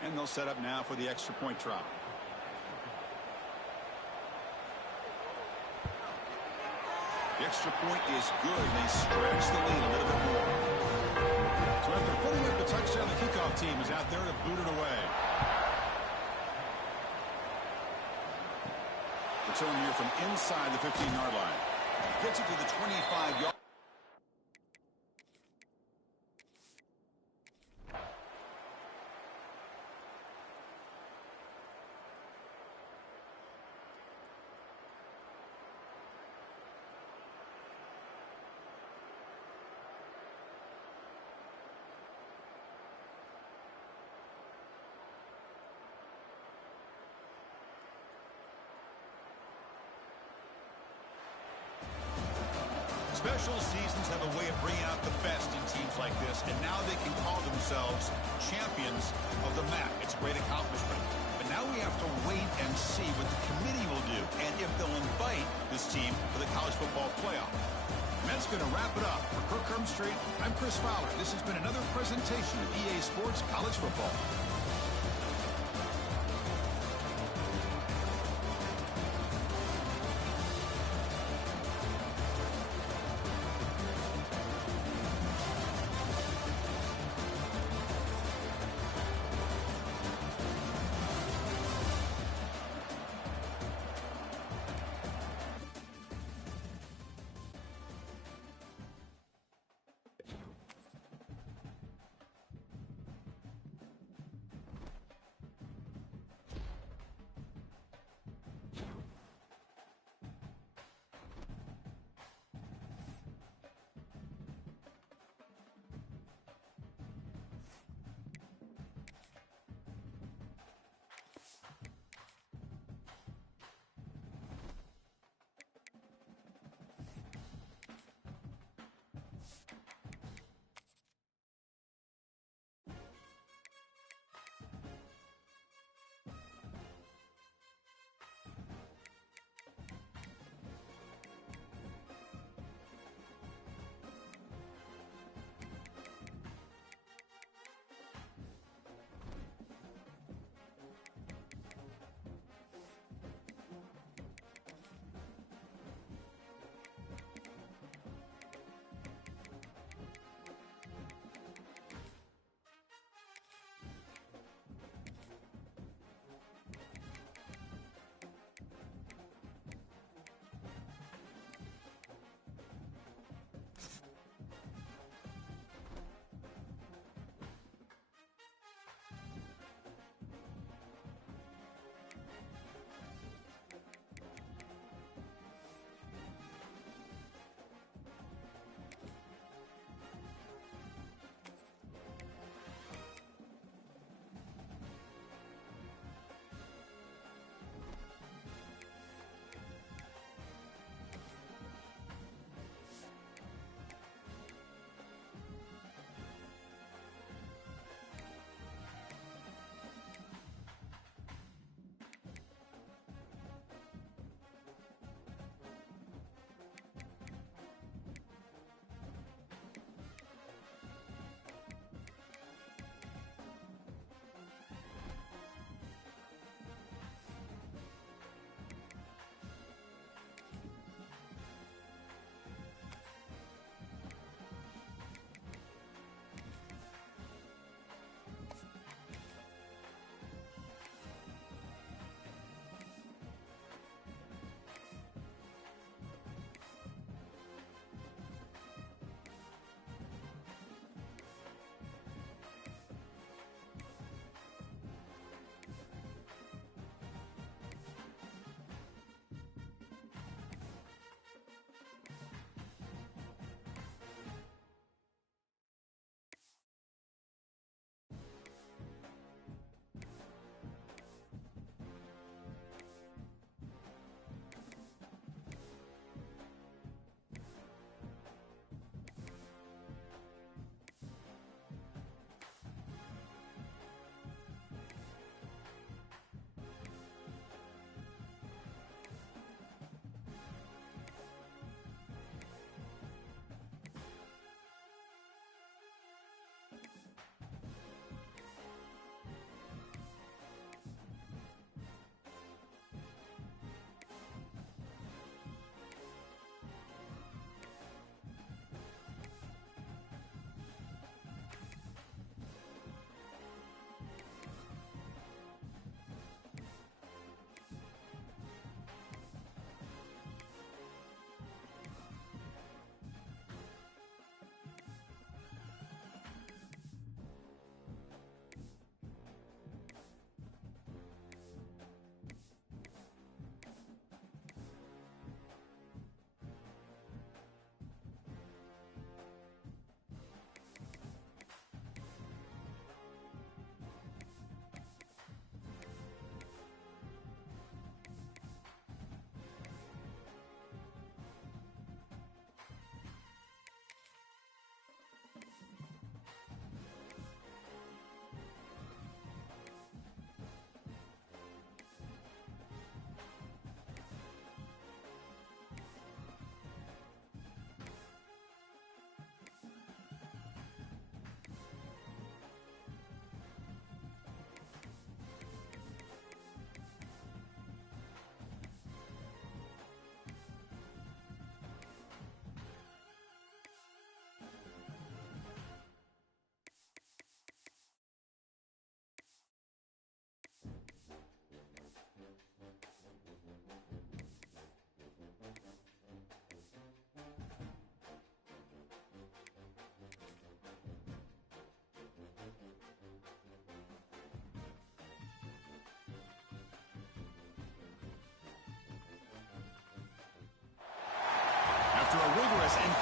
And they'll set up now for the extra point try. The extra point is good. They stretch the lead a little bit more. So after putting up the touchdown, the kickoff team is out there to boot it away. Return here from inside the 15-yard line. Gets it to the 25-yard. Special seasons have a way of bringing out the best in teams like this, and now they can call themselves champions of the MAC. It's a great accomplishment. But now we have to wait and see what the committee will do, and if they'll invite this team for the college football playoff. And that's going to wrap it up. For Kirk Hermstreet, I'm Chris Fowler. This has been another presentation of EA Sports College Football.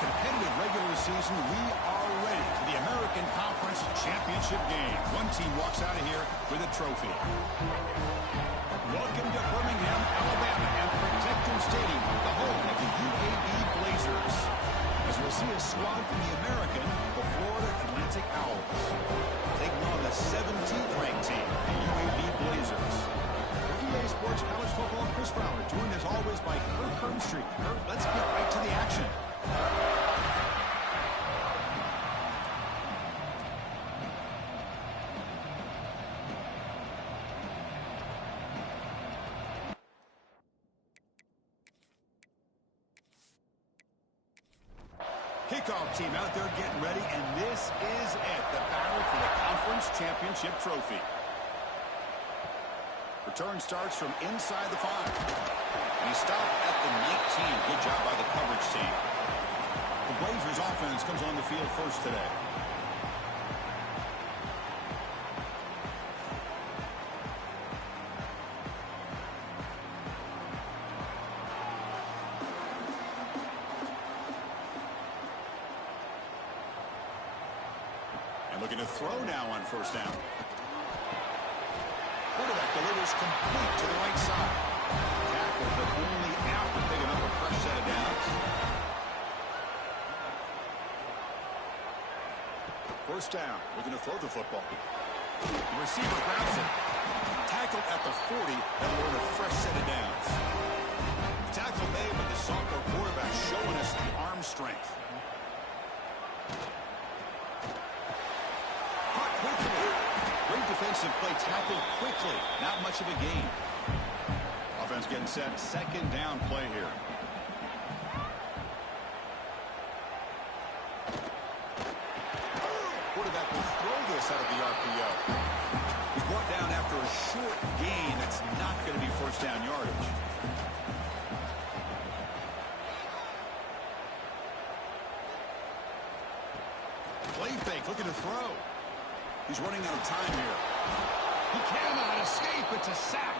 competitive regular season, we are ready for the American Conference Championship game. One team walks out of here with a trophy. Welcome to Birmingham, Alabama, and Protective Stadium, the home of the UAB Blazers. As we'll see a squad from the American, the Florida Atlantic Owls, taking on the 17th ranked team, the UAB Blazers. For EA Sports College Football, Chris Fowler, joined as always by Kurt Kernstreet. Kurt, let's get right to the action. Kickoff team out there getting ready, and this is it, the battle for the conference championship trophy. Return starts from inside the 5. And he stopped at the 19. Good job by the coverage team. The Blazers offense comes on the field first today. Looking to throw now on first down. Quarterback delivers complete to the right side. Tackle, but only after picking up a fresh set of downs. First down, looking to throw the football. The receiver grabs it. Tackled at the 40, and we're in a fresh set of downs. Tackle made, but the sophomore quarterback showing us the arm strength. Great defensive play, tackled quickly. Not much of a gain. Offense getting set. Second down play here. Quarterback will throw this out of the RPO. He's brought down after a short gain. That's not going to be first down yardage. Play fake, looking to throw. He's running out of time here. He cannot escape. It's a sack.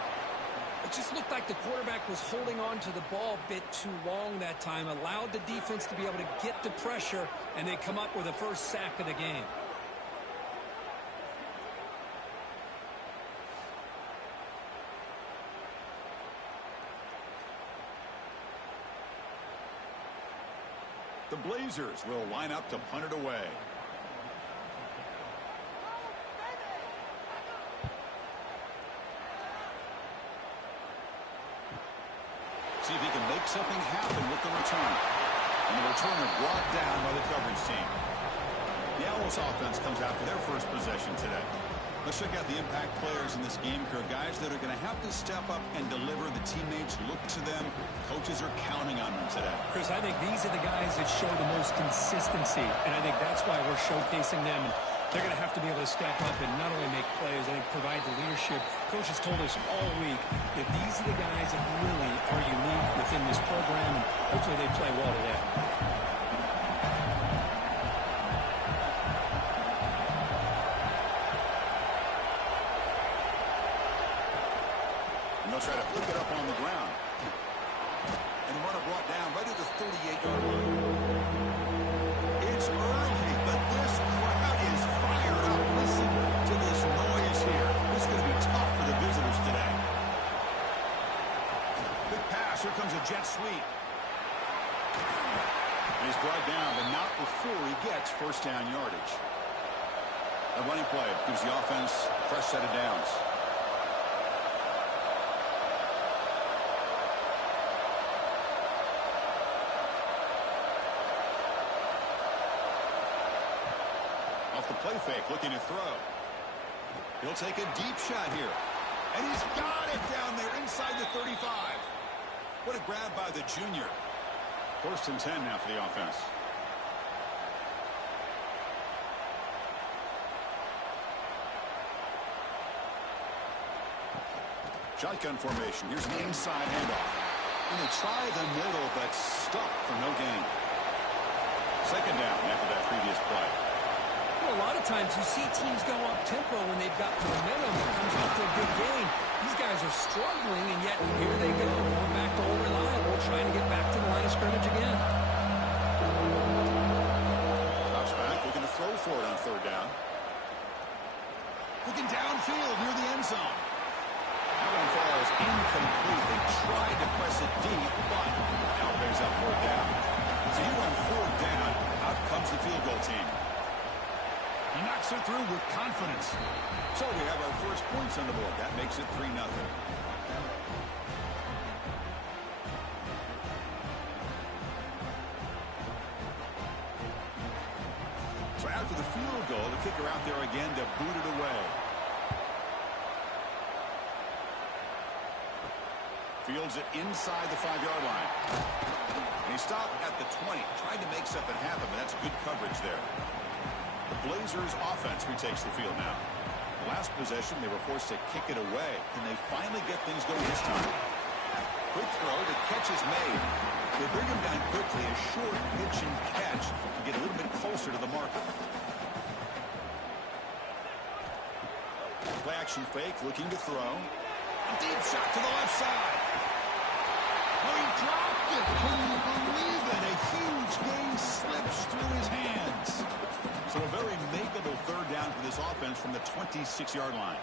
It just looked like the quarterback was holding on to the ball a bit too long that time, allowed the defense to be able to get the pressure, and they come up with the first sack of the game. The Blazers will line up to punt it away. See if he can make something happen with the return. And the returner brought down by the coverage team. The Owls offense comes out for their first possession today. Let's check out the impact players in this game here. Guys that are going to have to step up and deliver. The teammates look to them. Coaches are counting on them today. Chris, I think these are the guys that show the most consistency, and I think that's why we're showcasing them. And they're going to have to be able to step up and not only make plays, I think provide the leadership. Coaches told us all week that these are the guys that really are unique within this program, and hopefully they play well today. And they'll try to pick it up on the ground. And the runner brought down right at the 38-yard line. It's early, but this crowd is fired up. Listen to this noise here. This is going to be tough for the visitors today. Big pass. Here comes a jet sweep. And he's brought down, but not before he gets first down yardage. A running play gives the offense a fresh set of downs. Off the play fake, looking to throw. He'll take a deep shot here. And he's got it down there inside the 35. What a grab by the junior. First and 10 now for the offense. Shotgun formation. Here's an inside handoff. Going to try the middle, but stuck for no gain. Second down after that previous play. Well, a lot of times you see teams go up tempo when they've got momentum that comes after a good game. These guys are struggling, and yet here they go, going back to old reliable, trying to get back to the line of scrimmage again. Drops back, looking to throw for it on third down. Looking downfield near the end zone. That one falls incomplete. They tried to press it deep, but now brings up fourth down. So you run fourth down, out comes the field goal team. He knocks it through with confidence. So we have our first points on the board. That makes it 3-0. So after the field goal, the kicker out there again to boot it away. Fields it inside the 5-yard line. And he stopped at the 20. Tried to make something happen, but that's good coverage there. The Blazers offense retakes the field now. The last possession, they were forced to kick it away. Can they finally get things going this time? Quick throw, the catch is made. They bring him down quickly, a short pitch and catch to get a little bit closer to the marker. Play action fake, looking to throw. A deep shot to the left side. Oh, he dropped it. Can you believe it? A huge gain slips through his hands. So a very makeable third down for this offense from the 26-yard line.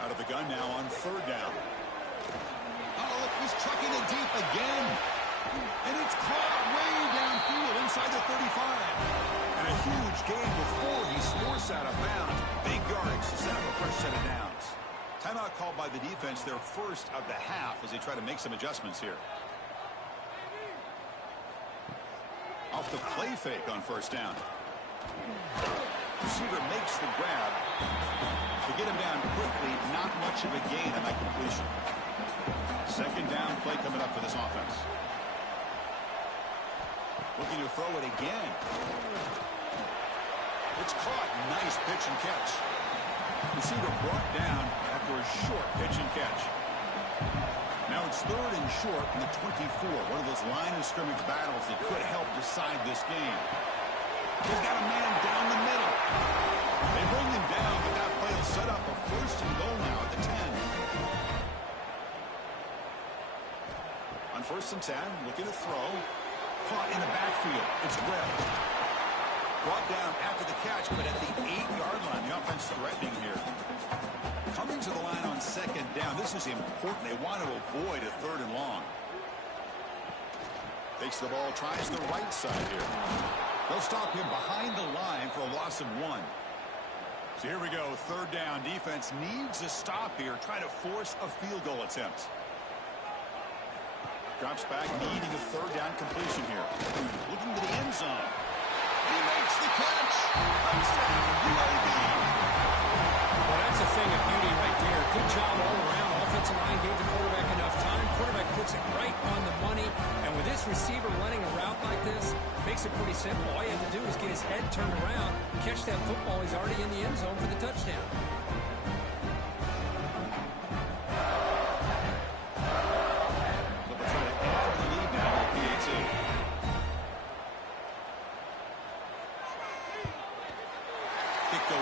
Out of the gun now on third down. Oh, he's trucking it deep again. And it's caught way downfield inside the 35. And a huge gain before he's forced out of bounds. Big yardage to set up a fresh set of downs. Timeout called by the defense, their first of the half as they try to make some adjustments here. Off the play fake on first down. Receiver makes the grab. To get him down quickly, not much of a gain on that completion. Second down play coming up for this offense. Looking to throw it again. It's caught. Nice pitch and catch. Receiver brought down after a short pitch and catch. Now it's third and short in the 24. One of those line of scrimmage battles that could help decide this game. He's got a man down the middle. They bring him down, but that play will set up a first and goal now at the 10. On first and 10, looking to throw. Caught in the backfield. It's Webb. Brought down after the catch, but at the 8-yard line, the offense threatening here. Coming to the line on second down. This is important. They want to avoid a third and long. Takes the ball, tries the right side here. They'll stop him behind the line for a loss of 1. So here we go, third down. Defense needs a stop here. Try to force a field goal attempt. Drops back, needing a third down completion here. Looking to the end zone. He makes the catch. Touchdown, UAB. Well, that's a thing of beauty right there. Good job all around. Offensive line gave the quarterback enough time. Quarterback puts it right on the money. And with this receiver running a route like this, makes it pretty simple. All you have to do is get his head turned around, catch that football. He's already in the end zone for the touchdown.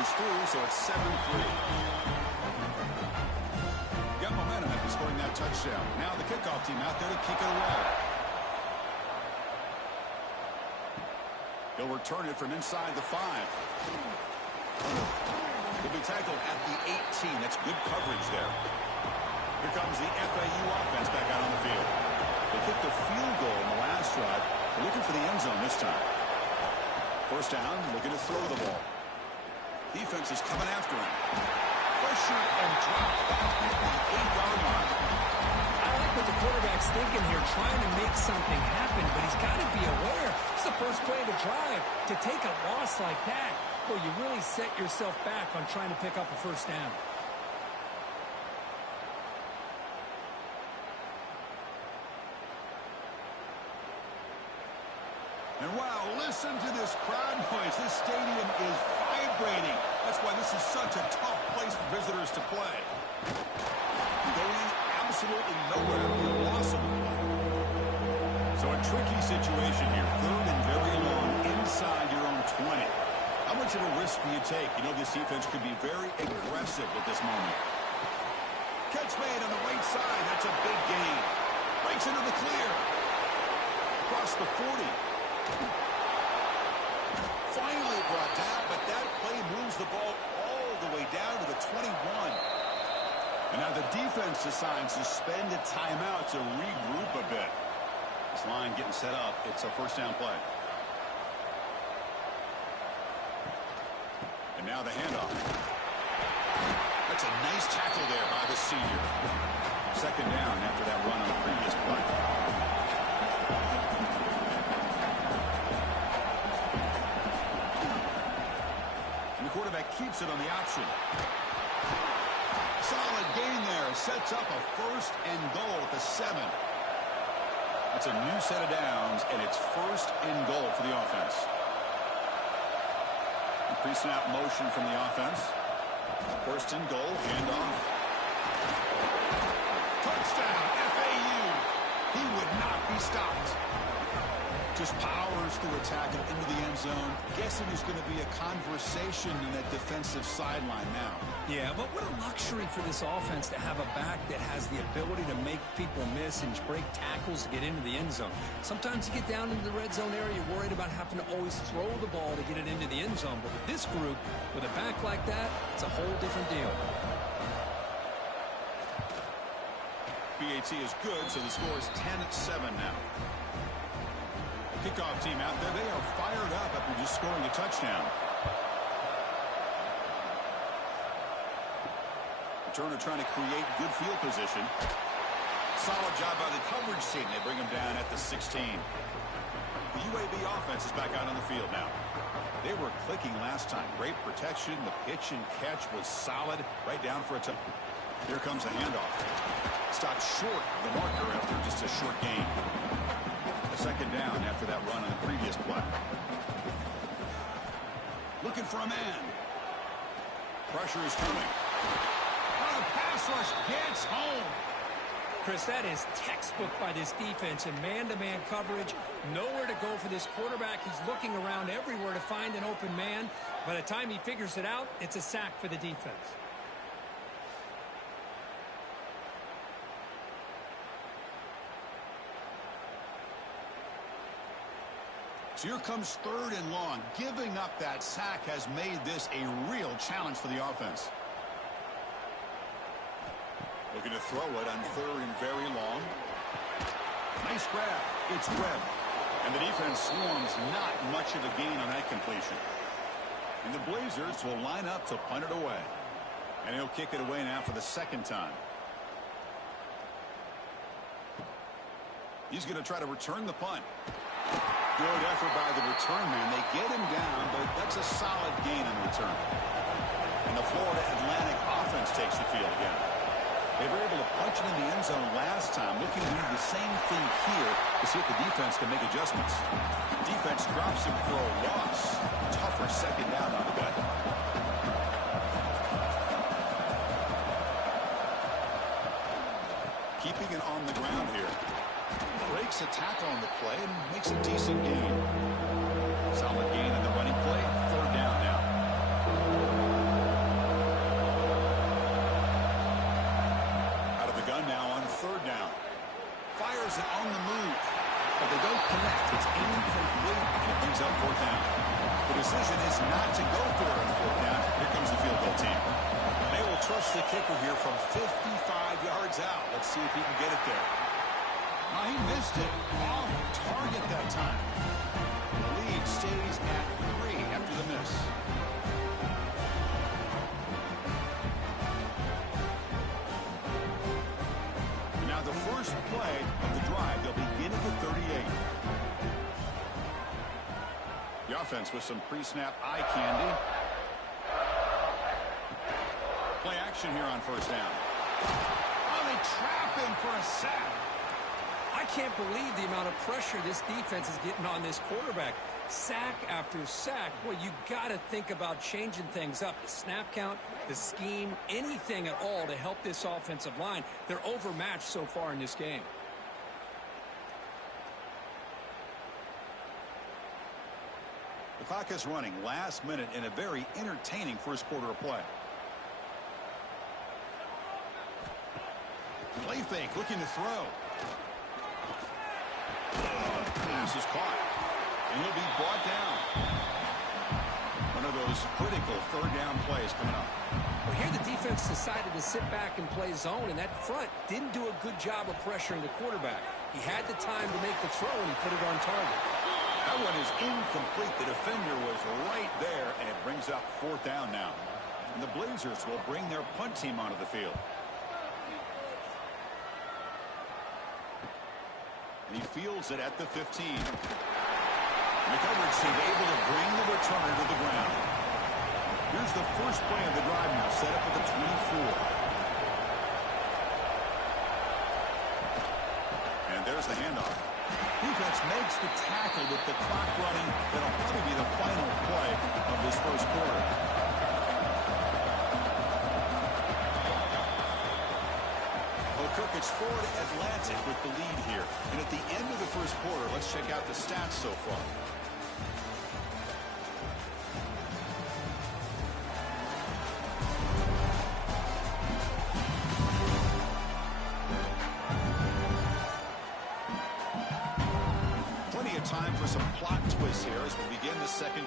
Through, so it's 7-3. Got momentum after scoring that touchdown. Now the kickoff team out there to kick it away. He'll return it from inside the 5. He'll be tackled at the 18. That's good coverage there. Here comes the FAU offense back out on the field. They kicked a field goal in the last drive. They're looking for the end zone this time. First down, looking to throw the ball. Defense is coming after him. Pressure and drop back at the 8-yard line. I like what the quarterback's thinking here, trying to make something happen, but he's got to be aware. It's the first play of the drive. To take a loss like that, well, you really set yourself back on trying to pick up a first down. And wow, listen to this crowd noise. This stadium is vibrating. That's why this is such a tough place for visitors to play. Going absolutely nowhere. Awesome. So a tricky situation here. Third and very long inside your own 20. How much of a risk do you take? You know this defense could be very aggressive at this moment. Catch made on the right side. That's a big gain. Breaks into the clear. Across the 40. Finally brought down, but that play moves the ball all the way down to the 21. And now the defense decides to spend a timeout to regroup a bit. This line getting set up. It's a first down play. And now the handoff. That's a nice tackle there by the senior. Second down after that run on the previous play. And the quarterback keeps it on the option. Solid gain there. Sets up a first and goal at the 7. It's a new set of downs, and it's first and goal for the offense. Pre-snap motion from the offense. First and goal, handoff. Touchdown, FAU. He would not be stopped. Just powers through a tackle into the end zone. Guessing there's going to be a conversation in that defensive sideline now. Yeah, but what a luxury for this offense to have a back that has the ability to make people miss and break tackles to get into the end zone. Sometimes you get down into the red zone area, you're worried about having to always throw the ball to get it into the end zone. But with this group, with a back like that, it's a whole different deal. PAT is good, so the score is 10-7 now. Kickoff team out there, they are fired up after just scoring a touchdown. Turner trying to create good field position. Solid job by the coverage team. They bring him down at the 16. The UAB offense is back out on the field now. They were clicking last time. Great protection. The pitch and catch was solid. Right down for a touchdown. Here comes a handoff. Stopped short of the marker after just a short gain. A second down after that run on the previous play. Looking for a man. Pressure is coming. The pass rush gets home. Chris, that is textbook by this defense in man-to-man coverage. Nowhere to go for this quarterback. He's looking around everywhere to find an open man. By the time he figures it out, it's a sack for the defense. So here comes third and long. Giving up that sack has made this a real challenge for the offense. Looking to throw it on third and very long. Nice grab. It's Webb. And the defense swarms not much of a gain on that completion. And the Blazers will line up to punt it away. And he'll kick it away now for the second time. He's going to try to return the punt. Good effort by the return man. They get him down, but that's a solid gain in return. And the Florida Atlantic offense takes the field again. They were able to punch it in the end zone last time. Looking to do the same thing here to see if the defense can make adjustments. Defense drops him for a loss. Tougher second down on the way. Keeping it on the ground here. Breaks a tackle on the play and makes a decent gain. Solid gain in the running play. Third down now. Now on third down. Fires it on the move. But they don't connect. It's incomplete. And it brings up fourth down. The decision is not to go for it on fourth down. Here comes the field goal team. They will trust the kicker here from 55 yards out. Let's see if he can get it there. Oh, he missed it. Off target that time. The lead stays at 3 after the miss. The first play of the drive, they'll begin at the 38. The offense with some pre-snap eye candy. Play action here on first down. Oh, they trap him for a sack. I can't believe the amount of pressure this defense is getting on this quarterback. Sack after sack. Well, you got to think about changing things up. The snap count, the scheme, anything at all to help this offensive line. They're overmatched so far in this game. The clock is running. Last minute in a very entertaining first quarter of play. Play fake, looking to throw. Pass is caught. And he'll be brought down. One of those critical third down plays coming up. Well, here the defense decided to sit back and play zone, and that front didn't do a good job of pressuring the quarterback. He had the time to make the throw, and he put it on target. That one is incomplete. The defender was right there, and it brings up fourth down now. And the Blazers will bring their punt team onto the field. And he fields it at the 15. And the coverage team able to bring the returner to the ground. Here's the first play of the drive now, set up at the 24. And there's the handoff. Defense makes the tackle with the clock running. That'll probably be the final play of this first quarter. Well, Kirk, it's Florida Atlantic with the lead here. And at the end of the first quarter, let's check out the stats so far. Time for some plot twists here as we begin the second.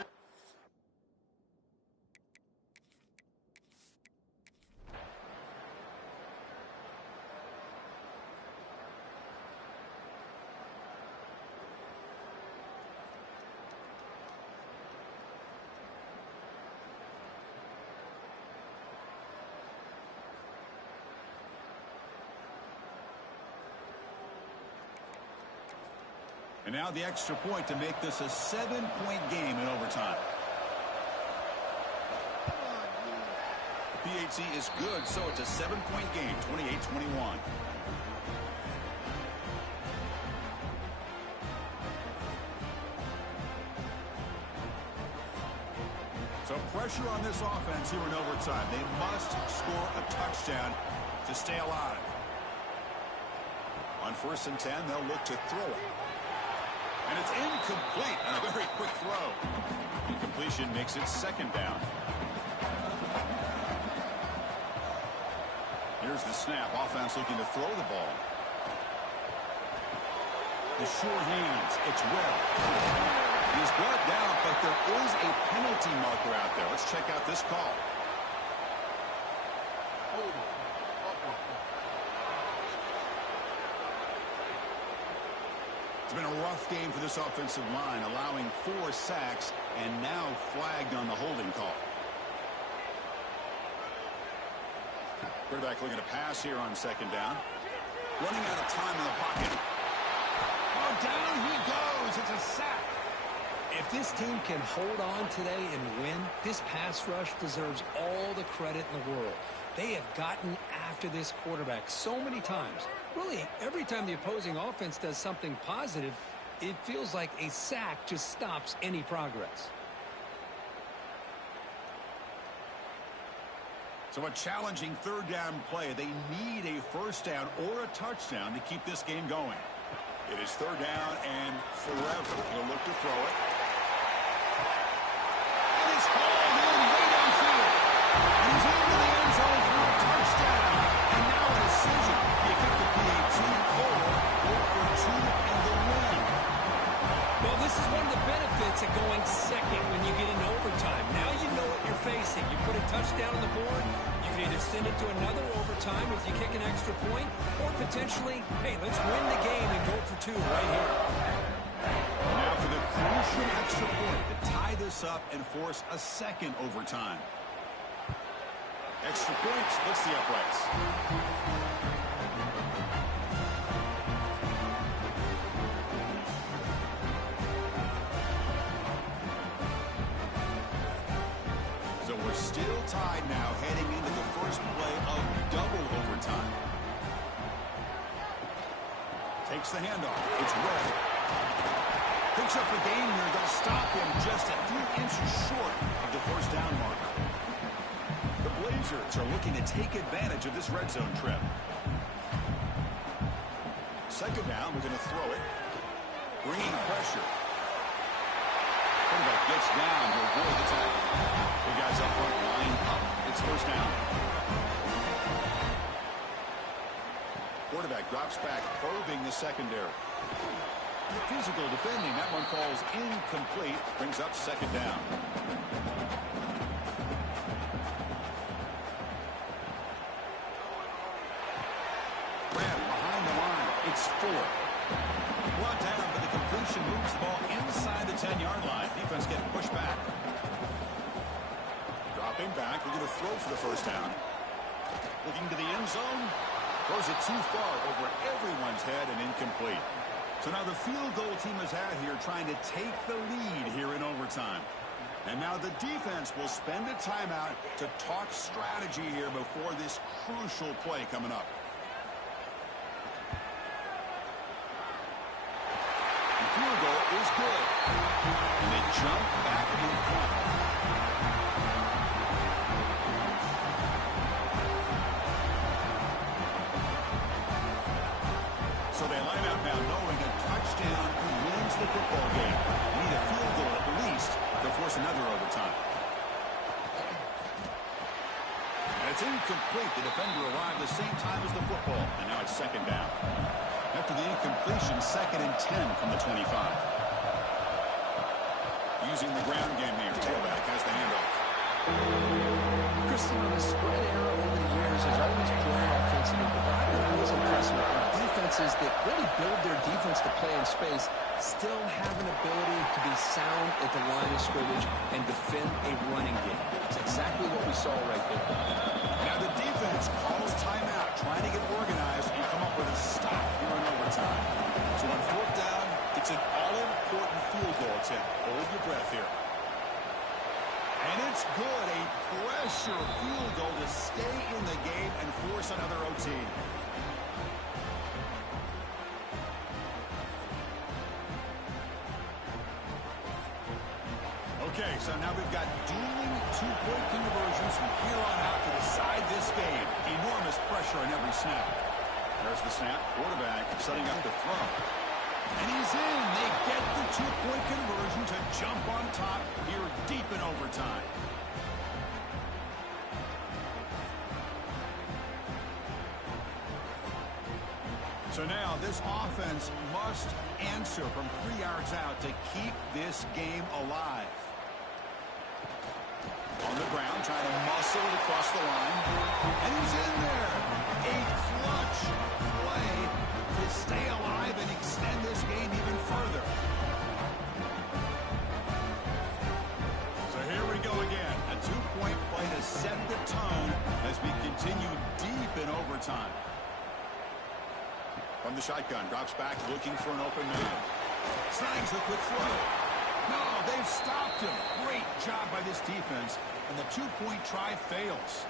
And now the extra point to make this a 7-point game in overtime. PAT is good, so it's a 7-point game, 28-21. So pressure on this offense here in overtime. They must score a touchdown to stay alive. On 1st and 10, they'll look to throw it. And it's incomplete on a very quick throw. Incompletion makes it second down. Here's the snap. Offense looking to throw the ball. The sure hands. It's well. He's brought down, but there is a penalty marker out there. Let's check out this call. It's been a rough game for this offensive line, allowing 4 sacks and now flagged on the holding call. Quarterback looking to pass here on second down. Running out of time in the pocket. Oh, down he goes. It's a sack. If this team can hold on today and win, this pass rush deserves all the credit in the world. They have gotten after this quarterback so many times. Really, every time the opposing offense does something positive, it feels like a sack just stops any progress. So a challenging third down play. They need a first down or a touchdown to keep this game going. It is third down and forever. He'll look to throw it. And it's hauled in way downfield. He's into the end zone for a touchdown. And now a decision. You kick the PAT forward, go for 2 and the win. Well, this is one of the benefits of going second when you get into overtime. Now you know what you're facing. You put a touchdown on the board, you can either send it to another overtime if you kick an extra point, or potentially, hey, let's win the game and go for 2 right here. And now for the crucial extra point to tie this up and force a second overtime. Extra point splits the uprights. So we're still tied now heading into the first play of double overtime. Takes the handoff. It's Red. Picks up the gain here. They'll stop him just a few inches short of the first down marker. The Blazers are looking to take advantage of this red zone trip. Second down, we're going to throw it. Bringing pressure. Quarterback gets down to avoid the tackle. The guys up front line up. It's first down. Quarterback drops back, probing the secondary. Physical defending. That one falls incomplete. Brings up second down. Grab behind the line. It's 4. Brought down, but the completion moves the ball inside the 10-yard line. Defense getting pushed back. Dropping back. We're going to throw for the first down. Looking to the end zone. Throws it too far over everyone's head and incomplete. So now the field goal team has had here trying to take the lead here in overtime. And now the defense will spend a timeout to talk strategy here before this crucial play coming up. The field goal is good. And they jump back in front. So they line up now knowing a touchdown wins the football game. They need a field goal at least to force another overtime. And it's incomplete. The defender arrived the same time as the football. And now it's second down. After the incompletion, 2nd and 10 from the 25. Using the ground game here. Tailback has the handoff. Christian, the spread era over the years has always grown offensively, but what I've been always impressed with are defenses that really build their defense to play in space, still have an ability to be sound at the line of scrimmage and defend a running game. That's exactly what we saw right there. Now the defense calls timeout, trying to get organized and come up with a stop here in overtime. So on 4th down, it's an all-important field goal attempt. Hold your breath here. And it's good. A pressure field goal to stay in the game and force another OT. Okay, so now we've got dueling two-point conversions from here on out to decide this game. Enormous pressure on every snap. There's the snap. Quarterback setting up the throw. And he's in. They get the two-point conversion to jump on top here deep in overtime. So now this offense must answer from 3 yards out to keep this game alive. On the ground, trying to muscle it across the line. And he's in there. A clutch play to stay alive and extend this game even further. So here we go again. A two-point play to set the tone as we continue deep in overtime. From the shotgun, drops back, looking for an open man. Snags the quick throw. No, they've stopped him. Great job by this defense, and the two-point try fails.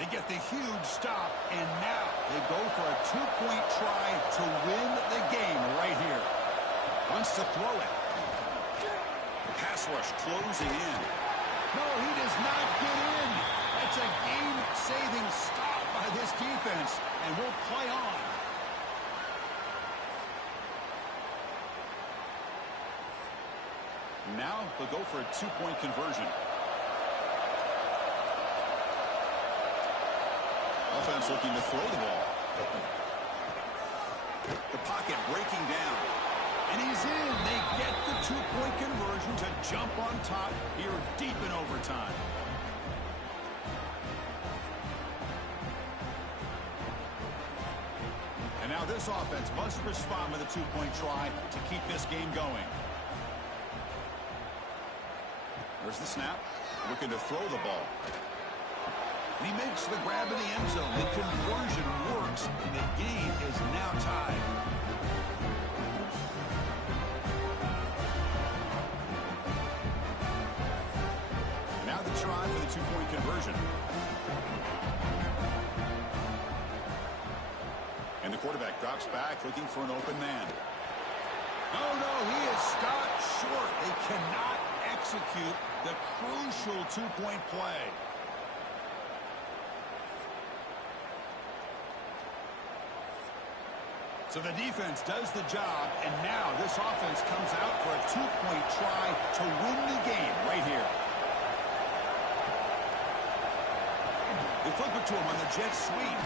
They get the huge stop, and now they go for a two-point try to win the game right here. Wants to throw it. The pass rush closing in. No, he does not get in. That's a game-saving stop by this defense, and we'll play on. Now they'll go for a two-point conversion. Offense looking to throw the ball. The pocket breaking down. And he's in. They get the two-point conversion to jump on top here deep in overtime. And now this offense must respond with a two-point try to keep this game going. There's the snap. Looking to throw the ball. And he makes the grab in the end zone. The conversion works, and the game is now tied. Now the try for the two-point conversion. And the quarterback drops back, looking for an open man. Oh, no, he is stopped short. They cannot execute the crucial two-point play. So the defense does the job, and now this offense comes out for a two-point try to win the game right here. They flip it to him on the jet sweep.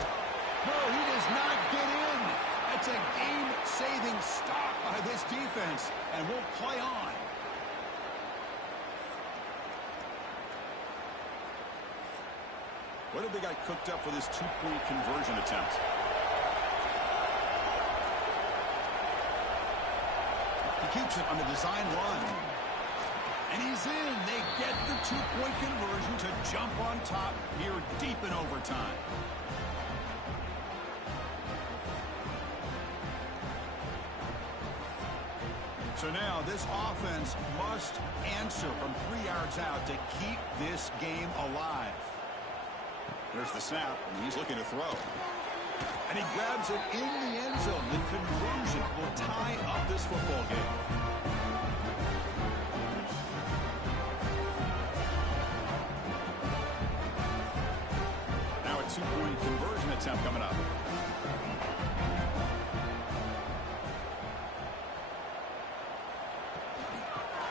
No, he does not get in. That's a game-saving stop by this defense, and we'll play on. What have they got cooked up for this two-point conversion attempt? He keeps it on the design run. And he's in. They get the two-point conversion to jump on top here deep in overtime. So now this offense must answer from 3 yards out to keep this game alive. There's the snap, and he's looking to throw. And he grabs it in the end zone. The conversion will tie up this football game. Now a two-point conversion attempt coming up.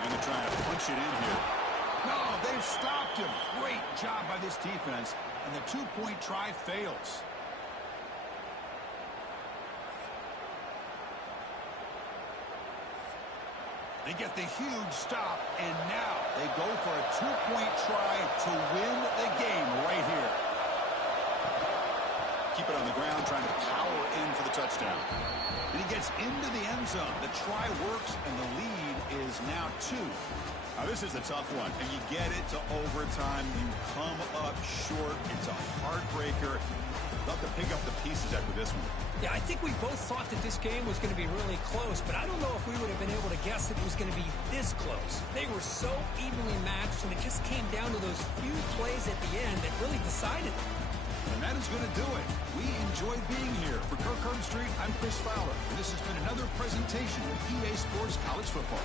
And they're trying to punch it in here. No, they've stopped him. Great job by this defense. And the two-point try fails. They get the huge stop, and now they go for a two-point try to win the game right here. Keep it on the ground, trying to power in for the touchdown. And he gets into the end zone. The try works, and the lead is now 2. Now, this is a tough one, and you get it to overtime. You come up short. It's a heartbreaker. They'll have to pick up the pieces after this one. Yeah, I think we both thought that this game was going to be really close, but I don't know if we would have been able to guess that it was going to be this close. They were so evenly matched, and it just came down to those few plays at the end that really decided. And that is going to do it. We enjoyed being here. For Kirk Street, I'm Chris Fowler, and this has been another presentation of EA Sports College Football.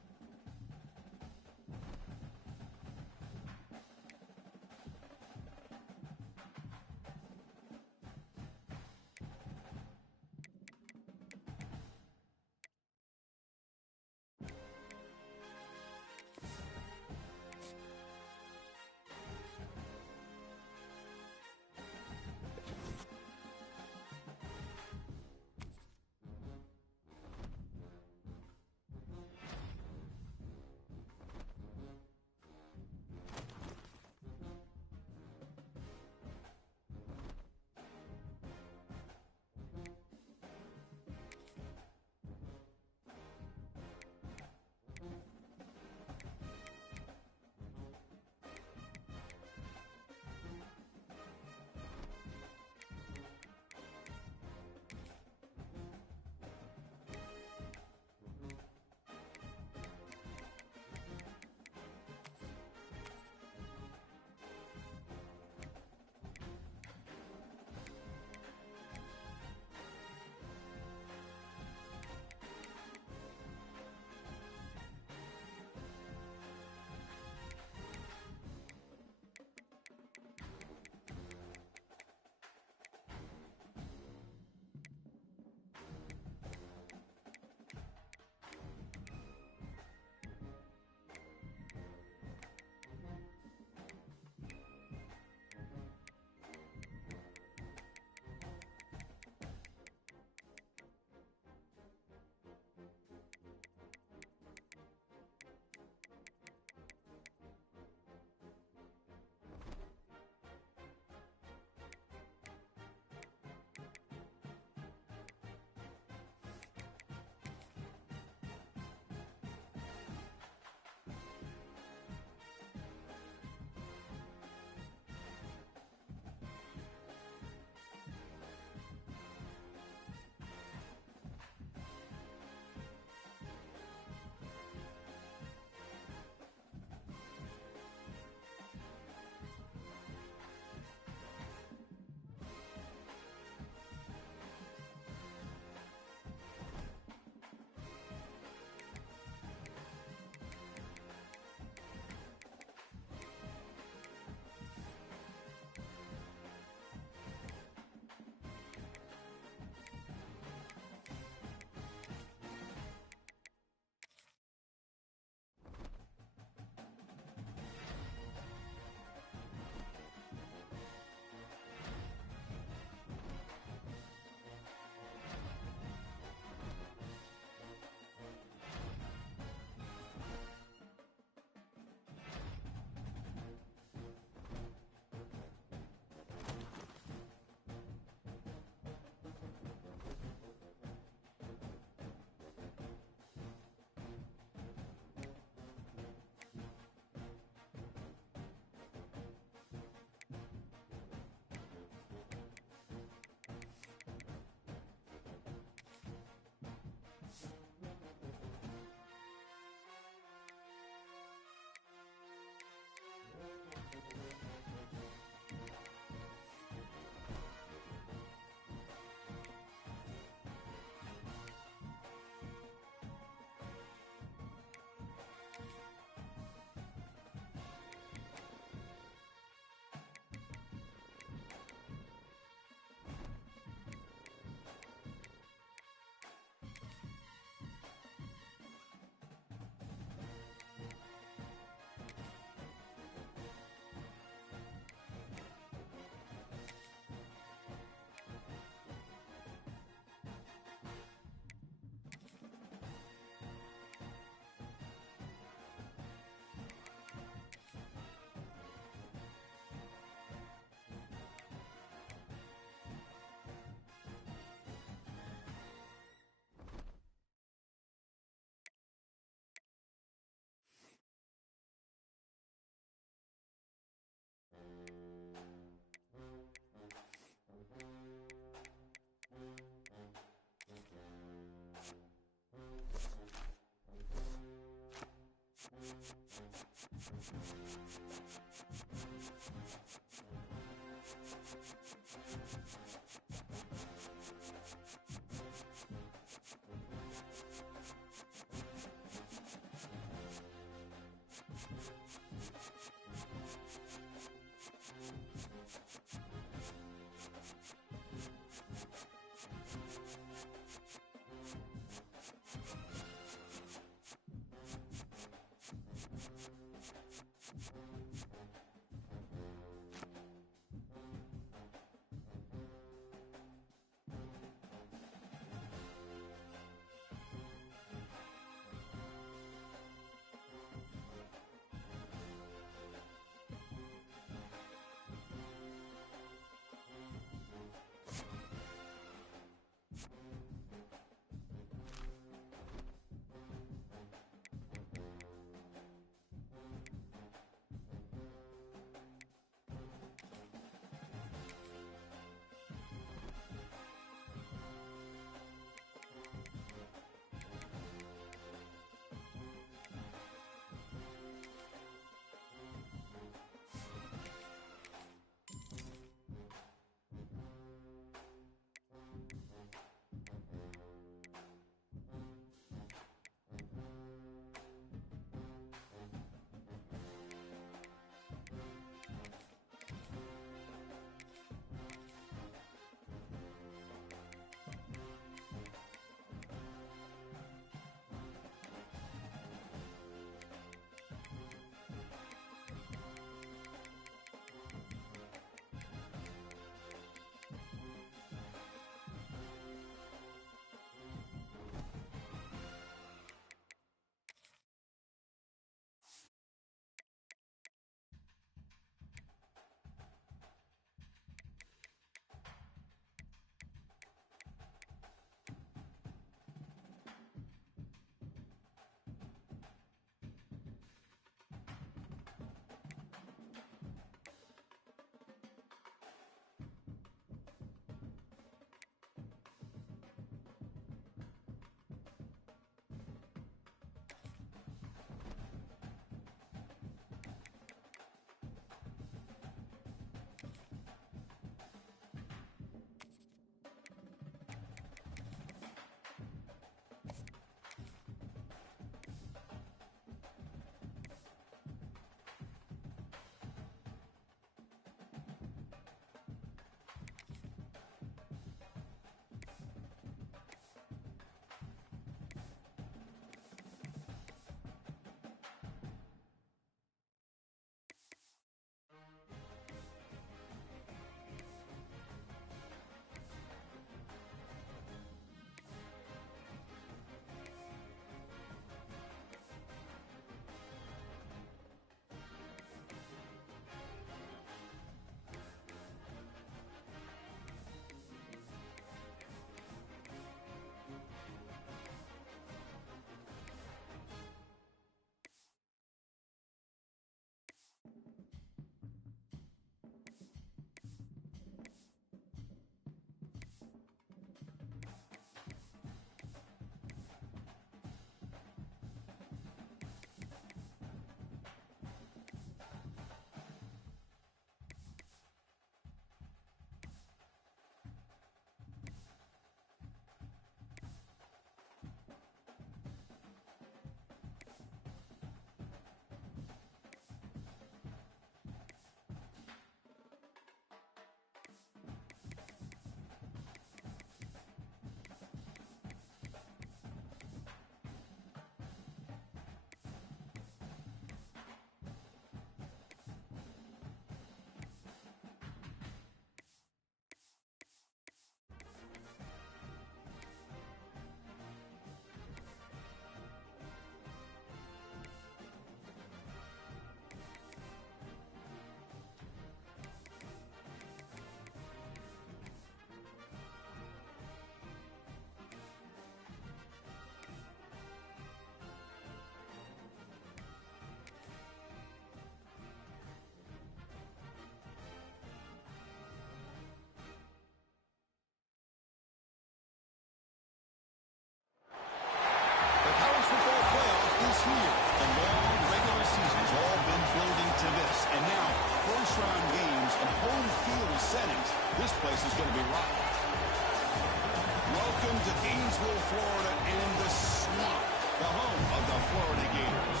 Gainesville, Florida, and the Swamp, the home of the Florida Gators.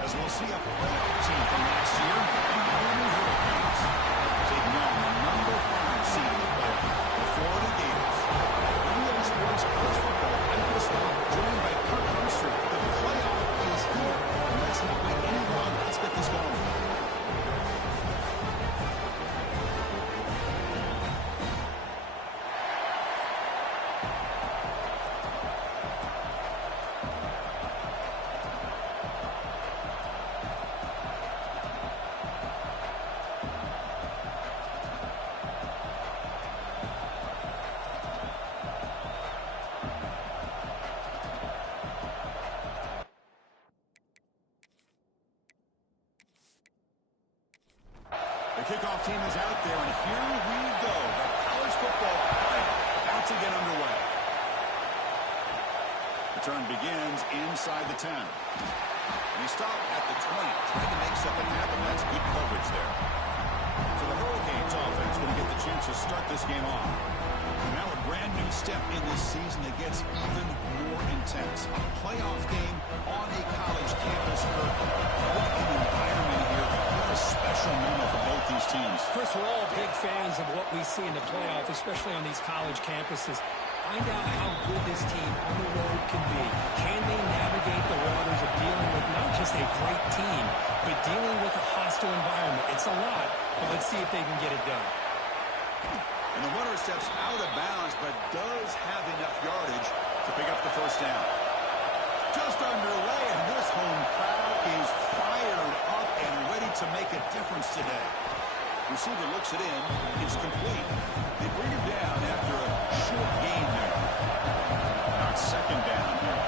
As we'll see a playoff team from last year, the Miami Hurricanes, taking on the number 5 seed in the playoff, the Florida Gators. NBA Sports College Football, I'm Chris Waller, joined by Kirk Herster. The playoff is here, and let's not wait any longer. Let's get this going. The kickoff team is out there, and here we go. The college football playoff about to get underway. The turn begins inside the 10. And he stopped at the 20, trying to make something happen. That's good coverage there. So the Hurricanes offense going to get the chance to start this game off. Now a brand new step in this season that gets even more intense. A playoff game on a college campus. What an environment here. What a special moment for both these teams. Chris, we're all big fans of what we see in the playoff, especially on these college campuses. Find out how good this team on the road can be. Can they navigate the waters of dealing with not just a great team, but dealing with a hostile environment? It's a lot, but let's see if they can get it done. And the runner steps out of bounds, but does have enough yardage to pick up the first down. Just underway, and this home crowd is fired up and ready to make a difference today. Receiver looks it in. It's complete. They bring him down after a short gain there. Now it's second down here.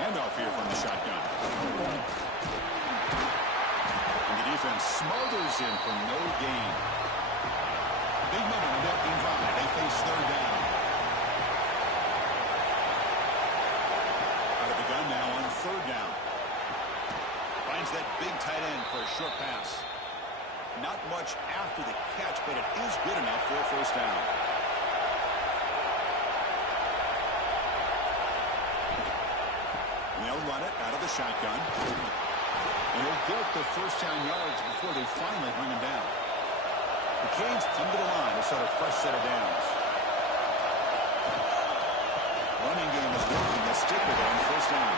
Handoff here from the shotgun. And the defense smothers him for no gain. Big number on that being five. They face third down. Out of the gun now on third down. Finds that big tight end for a short pass. Not much after the catch, but it is good enough for a first down. They'll run it out of the shotgun. And he'll get the first down yards before they finally bring him down. The Canes come to the line to start a fresh set of downs. Running game is working. They'll stick with it on first down.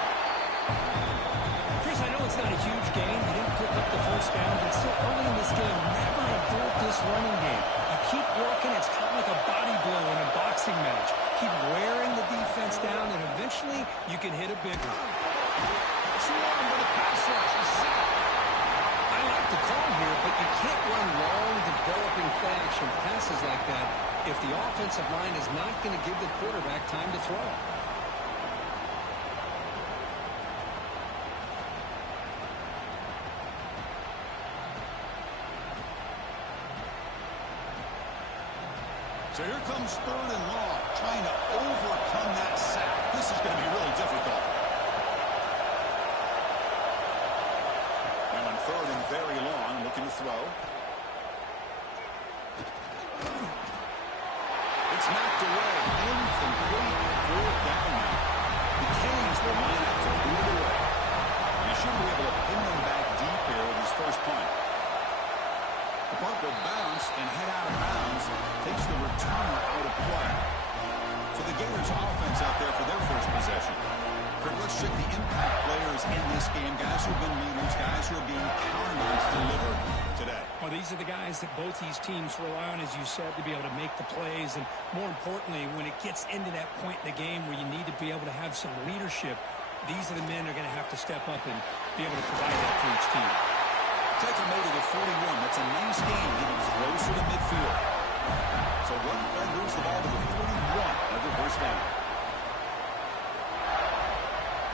Chris, I know it's not a huge game. He didn't pick up the first down, but still early in this game, never abort this running game. You keep working. It's kind of like a body blow in a boxing match. Keep wearing the defense down, and eventually you can hit a big one. Swarm with a pass rush. A sack. I like the call here, but you can't run long, developing play-action passes like that if the offensive line is not going to give the quarterback time to throw. So here comes third and long, trying to overcome that sack. This is going to be really difficult. Now on third and very long, looking to throw. It's knocked away. Incomplete. Fourth down now. The Canes will line up to move it away. He should be able to pin them back deep here with his first punt. The punt will bounce and head out of bounds. Takes the returner out of play. So the Gators offense out there for their first possession. Kurt, let's check the impact players in this game. Guys who have been leaders, guys who are being counted on to deliver today. Well, these are the guys that both these teams rely on, as you said, to be able to make the plays. And more importantly, when it gets into that point in the game where you need to be able to have some leadership, these are the men who are going to have to step up and be able to provide that for each team. Take him over to 41. That's a nice game, getting closer to midfield. So one play moves the ball to the 41 of the first down.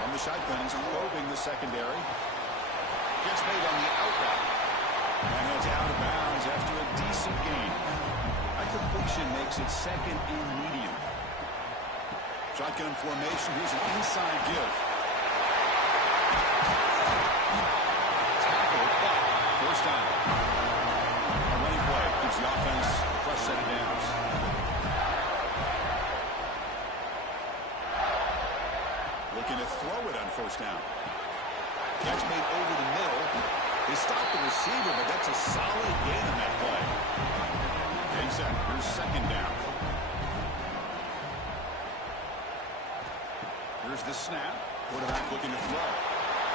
From the shotgun, he's probing the secondary. Gets made on the out route. And heads out of bounds after a decent gain. That completion makes it second and medium. Shotgun formation. Here's an inside give. First down. A running play gives the offense a fresh set of downs. Catch made over the middle. They stopped the receiver, but that's a solid gain on that play. Okay, set. Here's second down. Here's the snap. Quarterback looking to throw.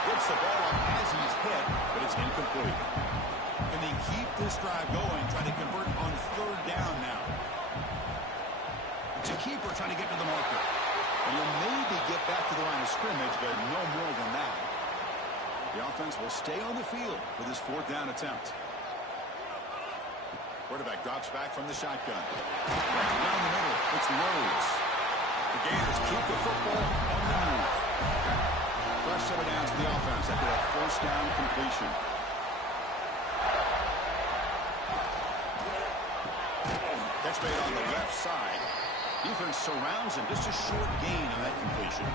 Gets the ball up as he's hit, but it's incomplete. Can they keep this drive going, trying to convert on third down now? It's a keeper trying to get to the marker. And you'll maybe get back to the line of scrimmage, but no more than that. The offense will stay on the field for this fourth down attempt. Quarterback drops back from the shotgun. Right down the middle, it's Rhodes. The Gators keep the football on the move. Fresh set of downs for the offense after that first down completion. Catch made on the left side. Defense surrounds him. Just a short gain on that completion.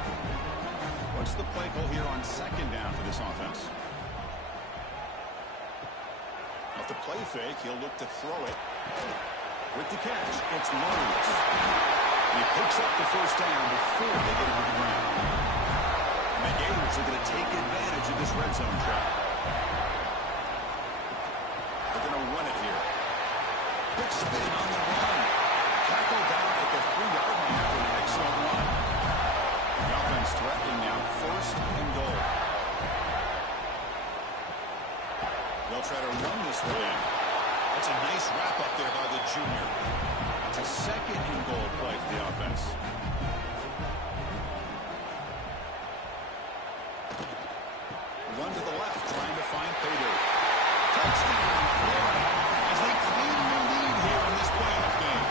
What's the play call here on second down for this offense? Off the play fake, he'll look to throw it. With the catch, it's Rhodes. He picks up the first down before they get to the ground. And the Gators are going to take advantage of this red zone trap. They're going to run it here. Quick spin on the run. Tackle down at the 3-yard line after an excellent run. The offense threatening now, first and goal. They'll try to run this one in. That's a nice wrap up there by the junior. It's a second and goal play for the offense. Run to the left, trying to find payday. Touchdown, Florida, as they claim the lead here in this playoff game.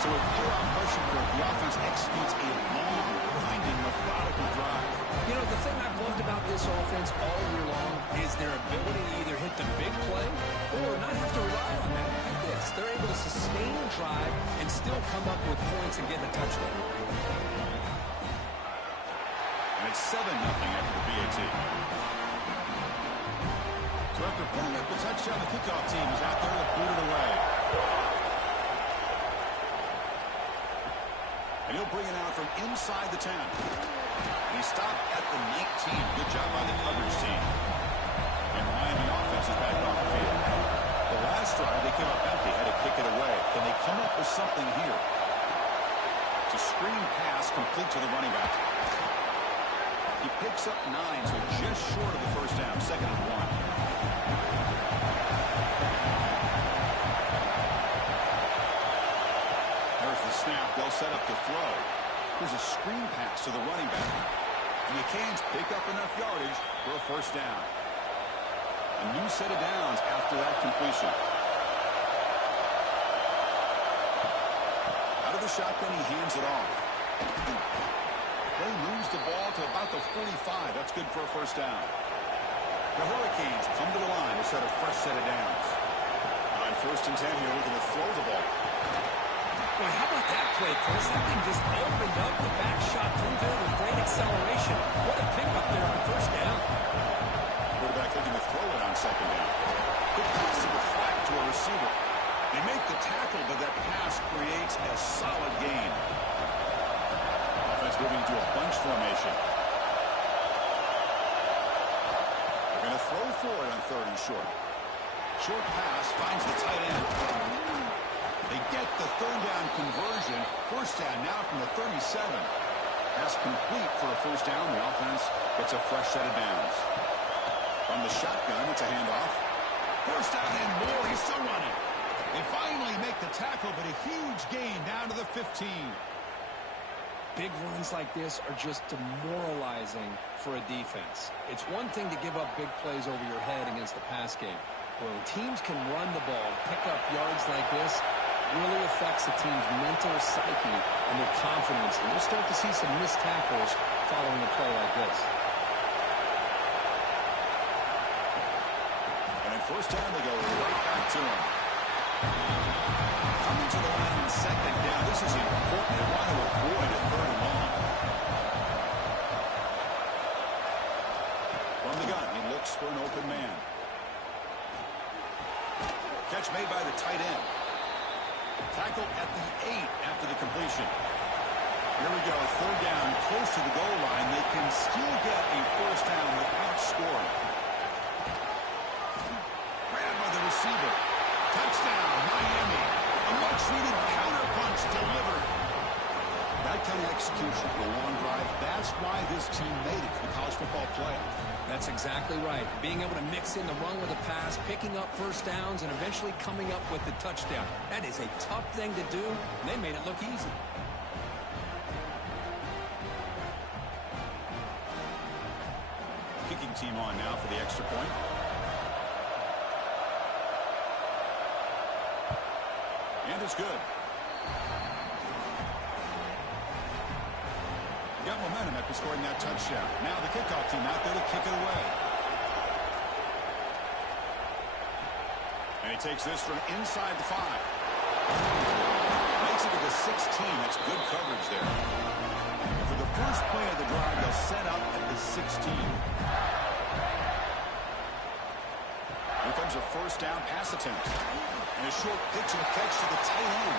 So with no opposition for it, the offense executes a long, grinding, methodical drive. You know, the thing I've loved about this offense all year long is their ability to either hit the big play or not have to rely on that like this. They're able to sustain a drive and still come up with points and get a touchdown. And it's 7-0 after the BAT. So after putting up the touchdown, the kickoff team is out there to boot it away. And he'll bring it out from inside the 10. He stopped at the 19. Good job by the coverage team. And Miami offense is back on the field. The last drive, they came up empty, had to kick it away. Can they come up with something here? It's a screen pass complete to the running back. He picks up 9, so just short of the first down, second and 1. There's the snap. They'll set up the throw. Here's a screen pass to the running back. And the Canes pick up enough yardage for a first down. A new set of downs after that completion. Out of the shotgun, he hands it off. They moves the ball to about the 45. That's good for a first down. The Hurricanes come to the line to set a fresh set of downs. On first and 10 here, looking to throw the ball. Boy, how about that play, Chris? That thing just opened up. The back shot through there with great acceleration. What a pickup there on first down. Quarterback looking to throw it on second down. Good pass to the flat to a receiver. They make the tackle, but that pass creates a solid gain. Offense moving to a bunch formation. They're going to throw for it on third and short. Short pass finds the tight end. They get the third down conversion. First down now from the 37. Pass complete for a first down. The offense gets a fresh set of downs. From the shotgun, it's a handoff. First down and more. He's still running. They finally make the tackle, but a huge gain down to the 15. Big runs like this are just demoralizing for a defense. It's one thing to give up big plays over your head against the pass game. When teams can run the ball, pick up yards like this, really affects the team's mental psyche and their confidence. And we'll start to see some missed tackles following a play like this. And at first down, they go right back to him. Coming to the line on second down. This is important. They want to avoid a third and long. From the gun, he looks for an open man. Catch made by the tight end. Tackled at the 8 after the completion. Here we go, third down, close to the goal line. They can still get a first down without playoff. That's exactly right. Being able to mix in the run with a pass, picking up first downs, and eventually coming up with the touchdown. That is a tough thing to do, and they made it look easy. Kicking team on now for the extra point. And it's good. Got momentum after scoring that touchdown. Now the kickoff team out there to kick it away. And he takes this from inside the 5. Makes it to the 16. That's good coverage there. For the first play of the drive, they'll set up at the 16. Here comes a first down pass attempt. And a short pitch and catch to the tight end.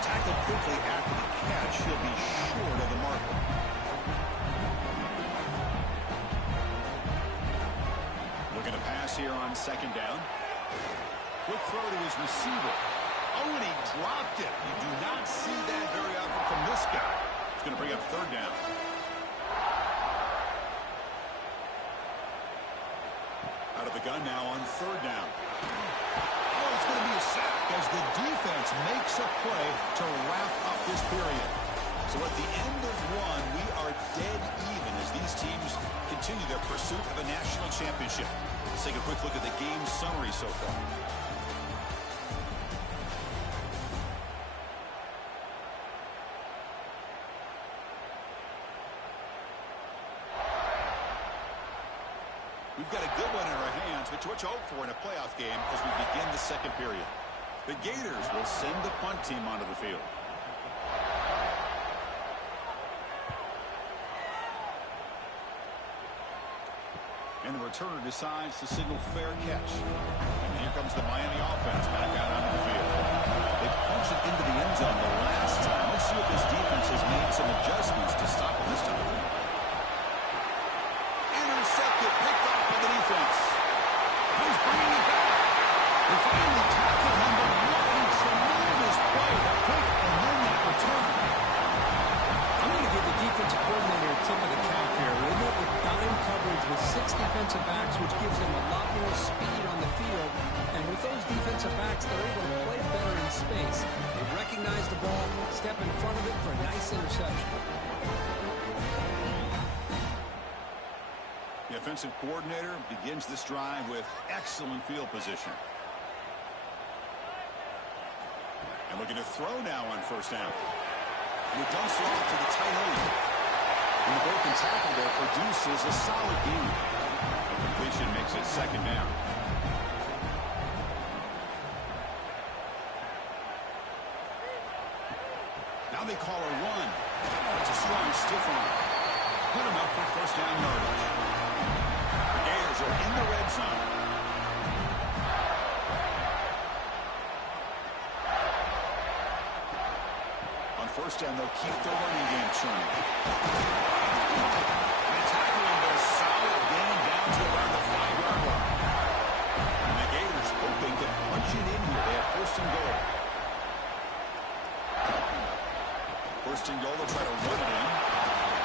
Tackled quickly after the catch. He'll be short of the marker. Looking to pass here on second down. Quick throw to his receiver. Oh, and he dropped it. You do not see that very often from this guy. It's going to bring up third down. Out of the gun now on third down. Oh, it's going to be a sack as the defense makes a play to wrap up this period. So at the end of one, we are dead even as these teams continue their pursuit of a national championship. Let's take a quick look at the game summary so far. We've got a good one in our hands, which what you hope for in a playoff game as we begin the second period. The Gators will send the punt team onto the field. And the returner decides to signal fair catch. And here comes the Miami offense back out onto the field. They punched it into the end zone the last time. Let's see if this defense has made some adjustments to stop it this time. Intercepted, picked off by the defense. He's bringing it back. They finally tackled him, but what a tremendous play. The pick and then that return. I'm going to give the defensive coordinator a tip of the cap here. They went with dime coverage with 6 defensive backs, which gives them a lot more speed on the field. And with those defensive backs, they're able to play better in space. They recognize the ball, step in front of it for a nice interception. The offensive coordinator begins this drive with excellent field position. And looking to throw now on first down. And he dumps it off to the tight end. And the broken tackle there produces a solid gain. A completion makes it second down. Now they call a run. It's a strong stiff arm. Put him up for first down yardage. The Gators are in the red zone. On first down, they'll keep the running game churning. And the tackling goes solid gain down to around the 5-yard line. And the Gators hoping to punch it in here. They have first and goal. First and goal, they'll try to run it in.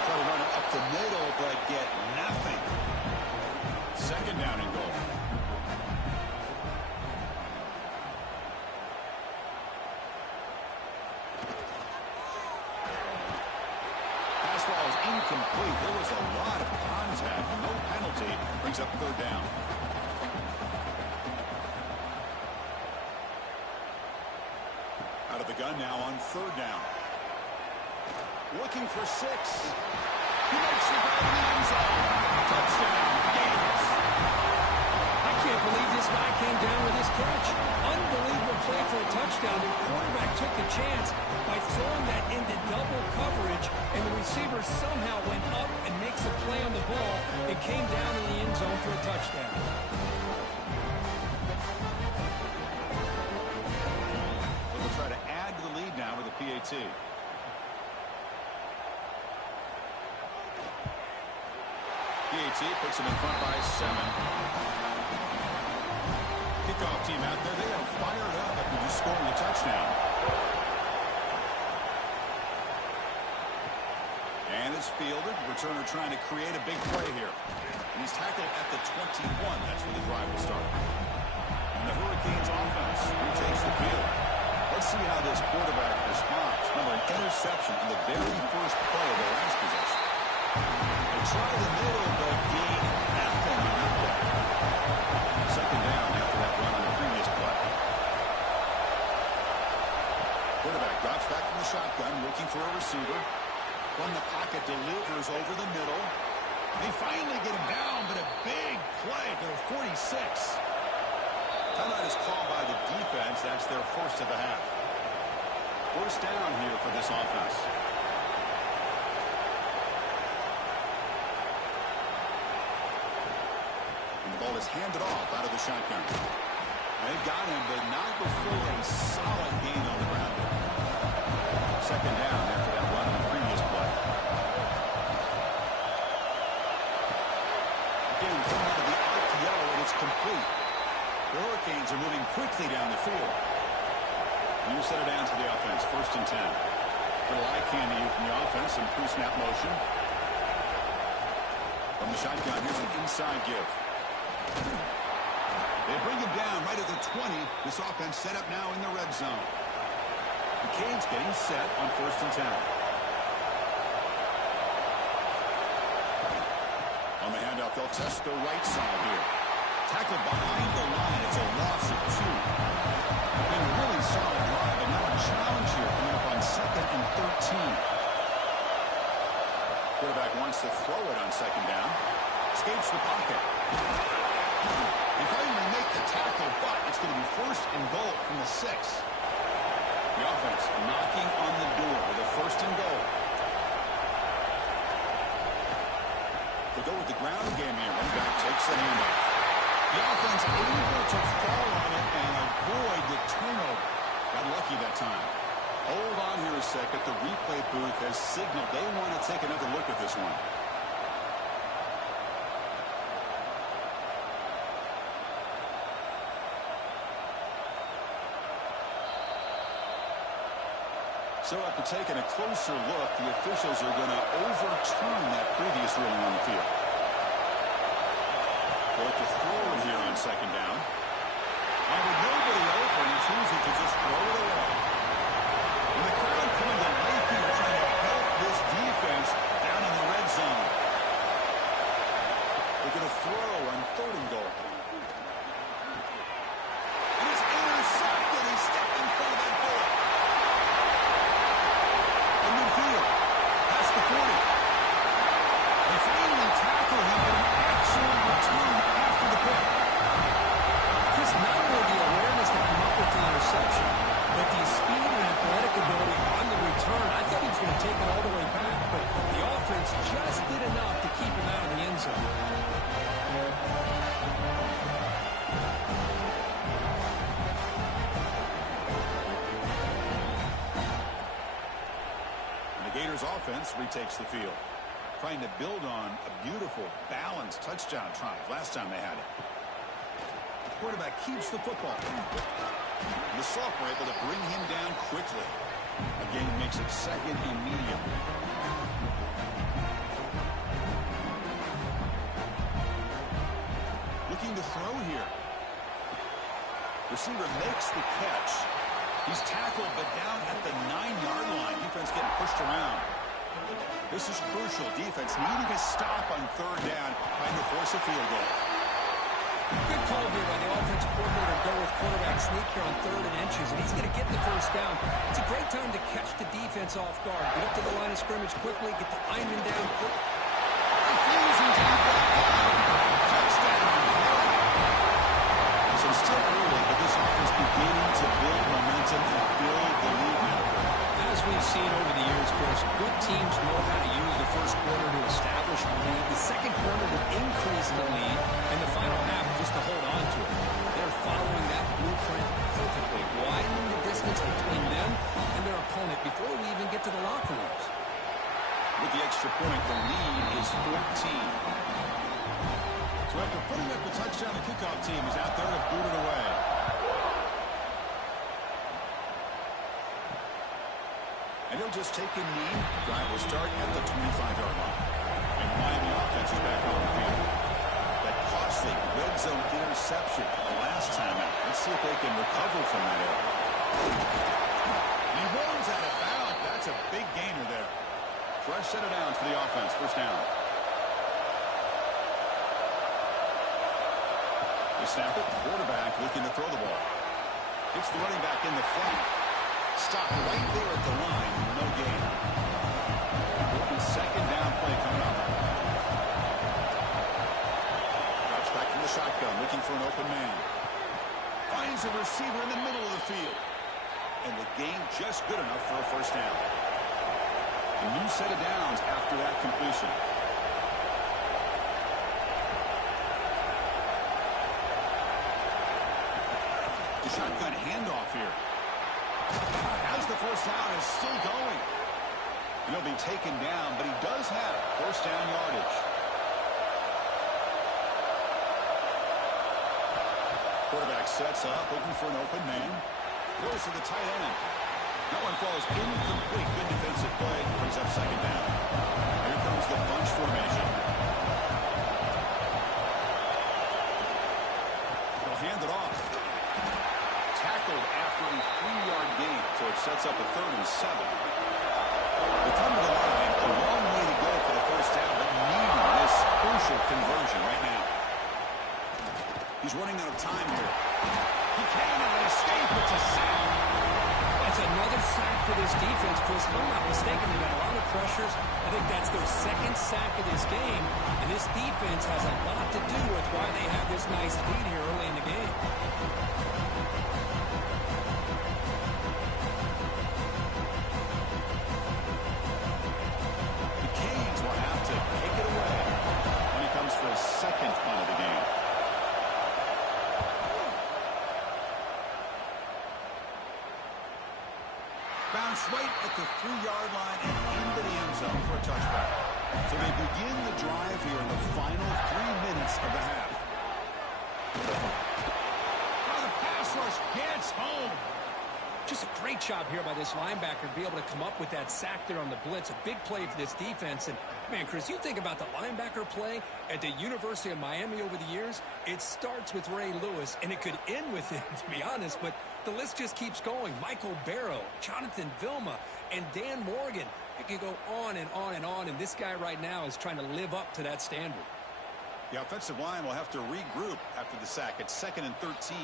Try to run it up the middle, but get nothing. Second down and goal. Pass ball is incomplete. There was a lot of contact. No penalty. Brings up third down. Out of the gun now on third down. Looking for 6. He makes the grab in the end zone. Touchdown, Gators. I can't believe this guy came down with this catch. Unbelievable play for a touchdown. The quarterback took the chance by throwing that into double coverage, and the receiver somehow went up and makes a play on the ball and came down in the end zone for a touchdown. So they'll try to add to the lead now with a PAT. PAT puts him in front by 7. Kickoff team out there. They are fired up after just scoring a touchdown. And it's fielded. Returner trying to create a big play here. That's where the drive will start. And the Hurricanes offense retakes the field. Let's see how this quarterback responds. Remember, an interception in the very first play of their last possession. They try the middle, but gain nothing on that play. Second down after that run on the previous play. Quarterback drops back from the shotgun, looking for a receiver. From the pocket, delivers over the middle. They finally get him down, but a big play to the 46. Timeout is called by the defense. That's their first of the half. First down here for this offense. And the ball is handed off out of the shotgun. They've got him, but not before a solid gain on the ground. Second down after that run on the previous play. Again, coming out of the RPO, and it's complete. The Hurricanes are moving quickly down the field. You set it down to the offense, 1st and 10. Little eye candy from the offense, some pre-snap motion. From the shotgun, here's an inside give. They bring him down right at the 20. This offense set up now in the red zone. The Canes getting set on 1st and 10. On the handoff, they'll test the right side here. Tackled behind the line. It's a loss of 2. And a really solid drive, and now a challenge here coming up on 2nd and 13. Quarterback wants to throw it on 2nd down. Escapes the pocket. They finally make the tackle, but it's going to be 1st and goal from the 6. The offense knocking on the door with a 1st and goal. They go with the ground game here. Running back takes the handoff. The offense able to fall on it and avoid the turnover. Got lucky that time. Hold on here a second. The replay booth has signaled they want to take another look at this one. So after taking a closer look, the officials are going to overturn that previous ruling on the field. Going to throw it here on 2nd down. And with nobody open, he chooses to just throw it away. And the crowd coming to life here trying to help this defense down in the red zone. They're going to throw on 3rd and goal. And it's intercepted. He stepped in front of that ball. In midfield. Past the 40. They finally tackle him, but an excellent return after the pick. Chris, not only the awareness to come up with the interception, but the speed and athletic ability on the return. I thought he was going to take it all the way back, but the offense just did enough to keep him out of the end zone. And the Gators offense retakes the field, trying to build on a beautiful, balanced touchdown drive last time they had it. The quarterback keeps the football. The Soft were able to bring him down quickly. Again, makes it 2nd and medium. Looking to throw here. Receiver makes the catch. He's tackled, but down at the 9-yard line. Defense getting pushed around. This is crucial. Defense needing a stop on 3rd down, trying to force a field goal. Good call here by the offensive coordinator to go with quarterback sneak here on 3rd and inches, and he's going to get the 1st down. It's a great time to catch the defense off guard. Get up to the line of scrimmage quickly, get the lineman down quick. Refusing to be brought down. Touchdown. So still early, but this offense beginning to build momentum and build the lead now. As we've seen over the years, Chris, good teams know how to use the 1st quarter to establish the lead, the 2nd quarter to increase the lead, and the final half just to hold on to it. They're following that blueprint perfectly, widening the distance between them and their opponent before we even get to the locker rooms. With the extra point, the lead is 14. So after putting up the touchdown, the kickoff team is out there to boot it away. And he'll just take a knee. Drive will start at the 25-yard line. And Miami offense is back on the field. That costly zone interception the last time out. Let's see if they can recover from that error. He runs out of bounds. That's a big gainer there. Fresh set of downs for the offense. First down. They snap it. Quarterback looking to throw the ball. Hits the running back in the flat. Stopped right there at the line. No gain. Second down play coming up. Drops back from the shotgun, looking for an open man. Finds a receiver in the middle of the field. And the gain just good enough for a first down. A new set of downs after that completion. The shotgun handoff here. As the first down is still going. He'll be taken down, but he does have first down yardage. Quarterback sets up, looking for an open man. Goes to the tight end. That one falls incomplete. Good defensive play. Brings up second down. Here comes the bunch formation. They'll hand it off. Tackled after a 3-yard gain, so it sets up a 3rd and 7. They come to the line, a long way to go for the first down, but needing this crucial conversion right now. He's running out of time here. He can't escape. It's a sack. That's another sack for this defense, Chris. If I'm not mistaken, they got a lot of pressures. I think that's their second sack of this game, and this defense has a lot to do with why they have this nice lead here early in the game. Second punt of the game. Bounce right at the 3-yard line and into the end zone for a touchback. So they begin the drive here in the final 3 minutes of the half. Oh, the pass rush gets home. Just a great job here by this linebacker to be able to come up with that sack there on the blitz. A big play for this defense. And, man, Chris, you think about the linebacker play at the University of Miami over the years, it starts with Ray Lewis, and it could end with him, to be honest. But the list just keeps going. Michael Barrow, Jonathan Vilma, and Dan Morgan. It could go on and on and on, and this guy right now is trying to live up to that standard. The offensive line will have to regroup after the sack. It's 2nd and 13.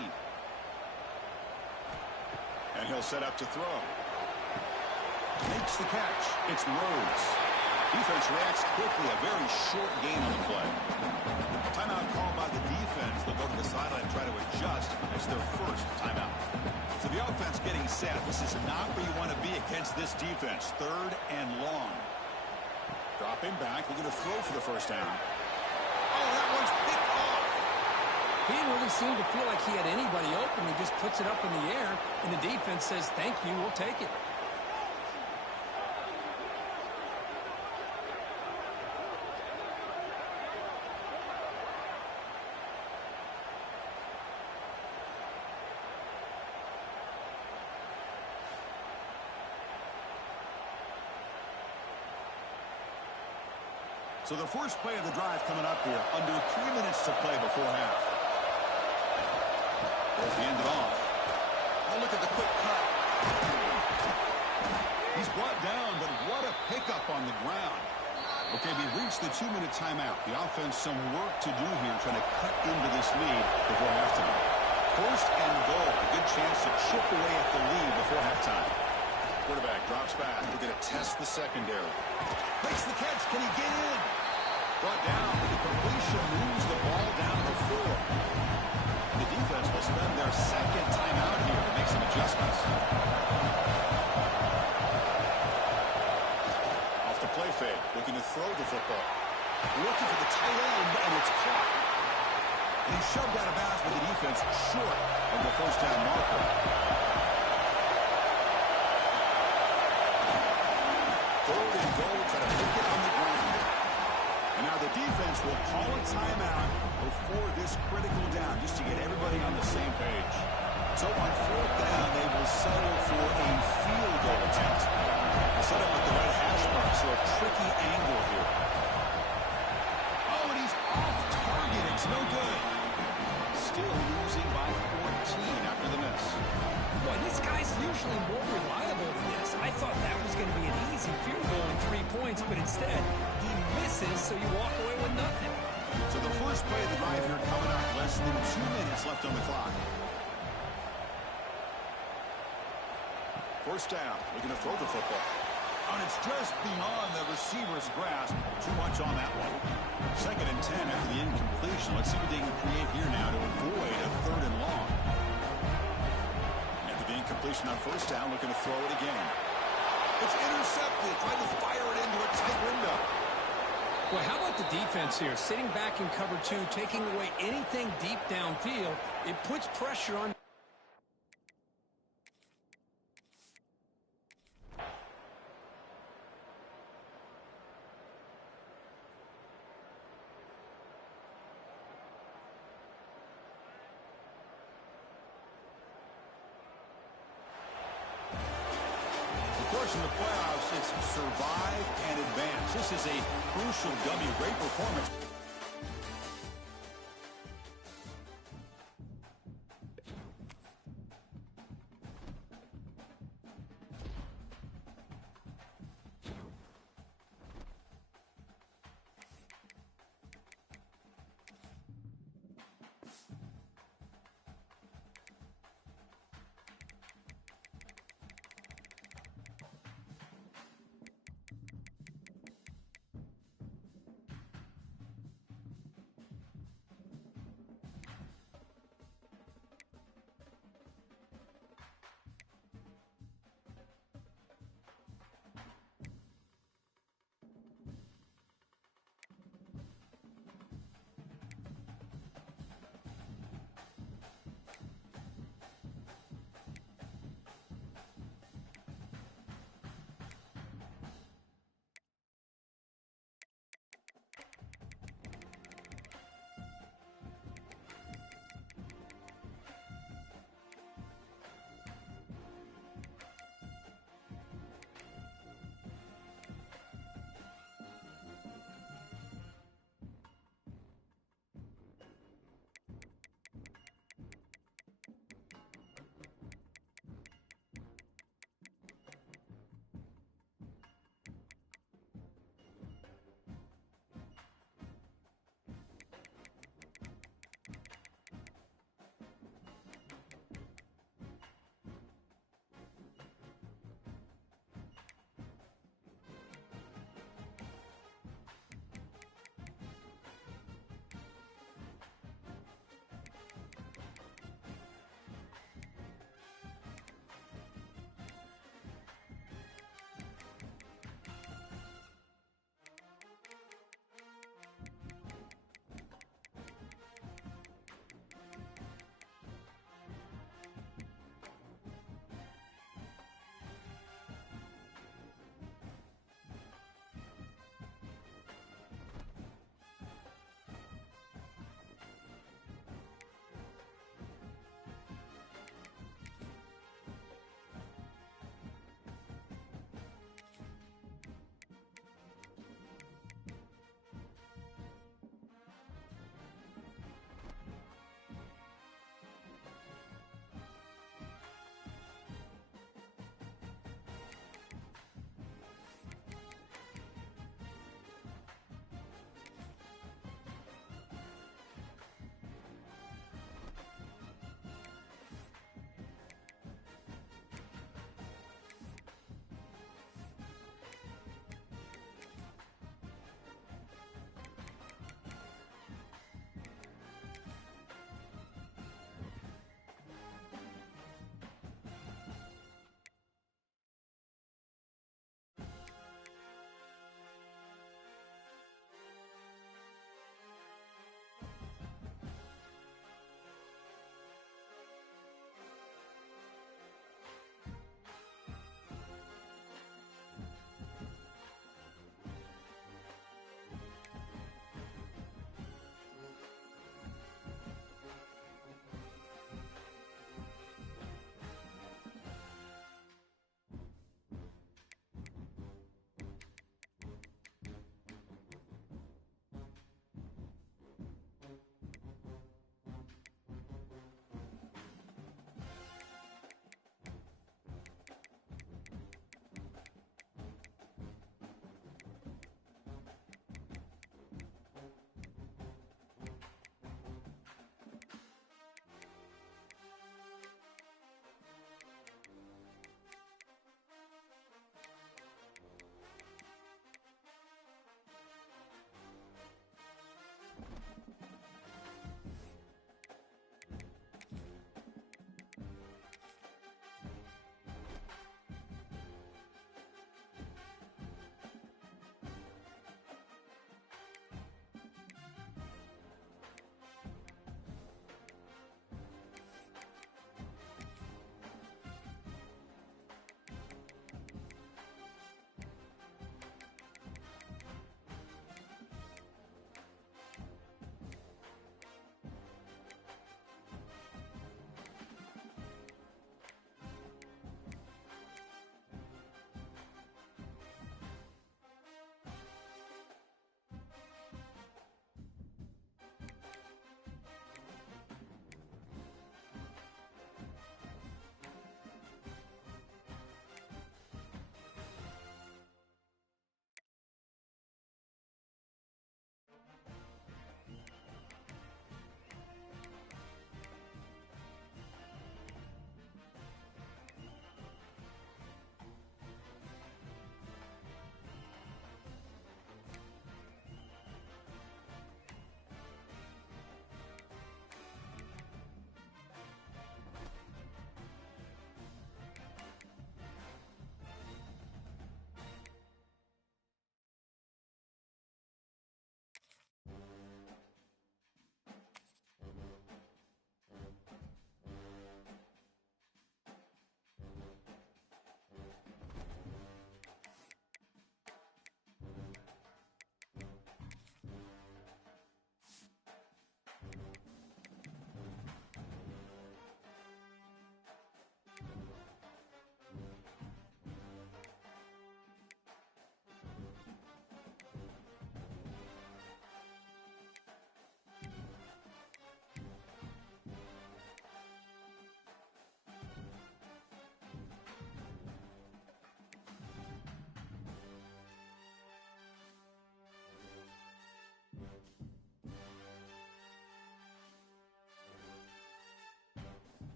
And he'll set up to throw. Makes the catch. It's Rhodes. Defense reacts quickly. A very short gain on the play. Timeout called by the defense. They'll go to the sideline and try to adjust. It's their first timeout. So the offense getting set. This is not where you want to be against this defense. 3rd and long. Dropping back. We're going to throw for the first down. Oh, that one's picked off. He didn't really seem to feel like he had anybody open. He just puts it up in the air, and the defense says, thank you, we'll take it. So the first play of the drive coming up here. Under 3 minutes to play before half. They'll hand it off. Oh, look at the quick cut. He's brought down, but what a pickup on the ground. Okay, we reached the 2-minute timeout. The offense some work to do here trying to cut into this lead before halftime. First and goal. A good chance to chip away at the lead before halftime. Quarterback drops back. We're going to test the secondary. Makes the catch. Can he get in? Brought down. The completion moves the ball down the floor. The defense will spend their second timeout here to make some adjustments. Off the play fake. Looking to throw the football. Looking for the tight end, and it's caught. And he's shoved out of bounds with the defense short of the first down marker. Third and goal, try to pick it on the ground. And now the defense will call a timeout before this critical down, just to get everybody on the same page. So on 4th down, they will settle for a field goal attempt. They'll set up with the red hash mark, so a tricky angle here. Oh, and he's off target. It's no good. still losing by 14 after the miss. Boy, this guy's usually more reliable than this. I thought that was going to be an easy field goal and 3 points, but instead, he misses, so you walk away with nothing. So the first play of the drive here coming up, less than 2 minutes left on the clock. First down, looking to throw the football. And it's just beyond the receiver's grasp. Too much on that one. Second and 10 after the incompletion. Let's see what they can create here now to avoid a third and long. After the incompletion on first down, looking to throw it again. It's intercepted, trying to fire it into a tight window. Well, how about the defense here? Sitting back in cover 2, taking away anything deep downfield. It puts pressure on. In the playoffs, it's survive and advance. This is a crucial W. Great performance.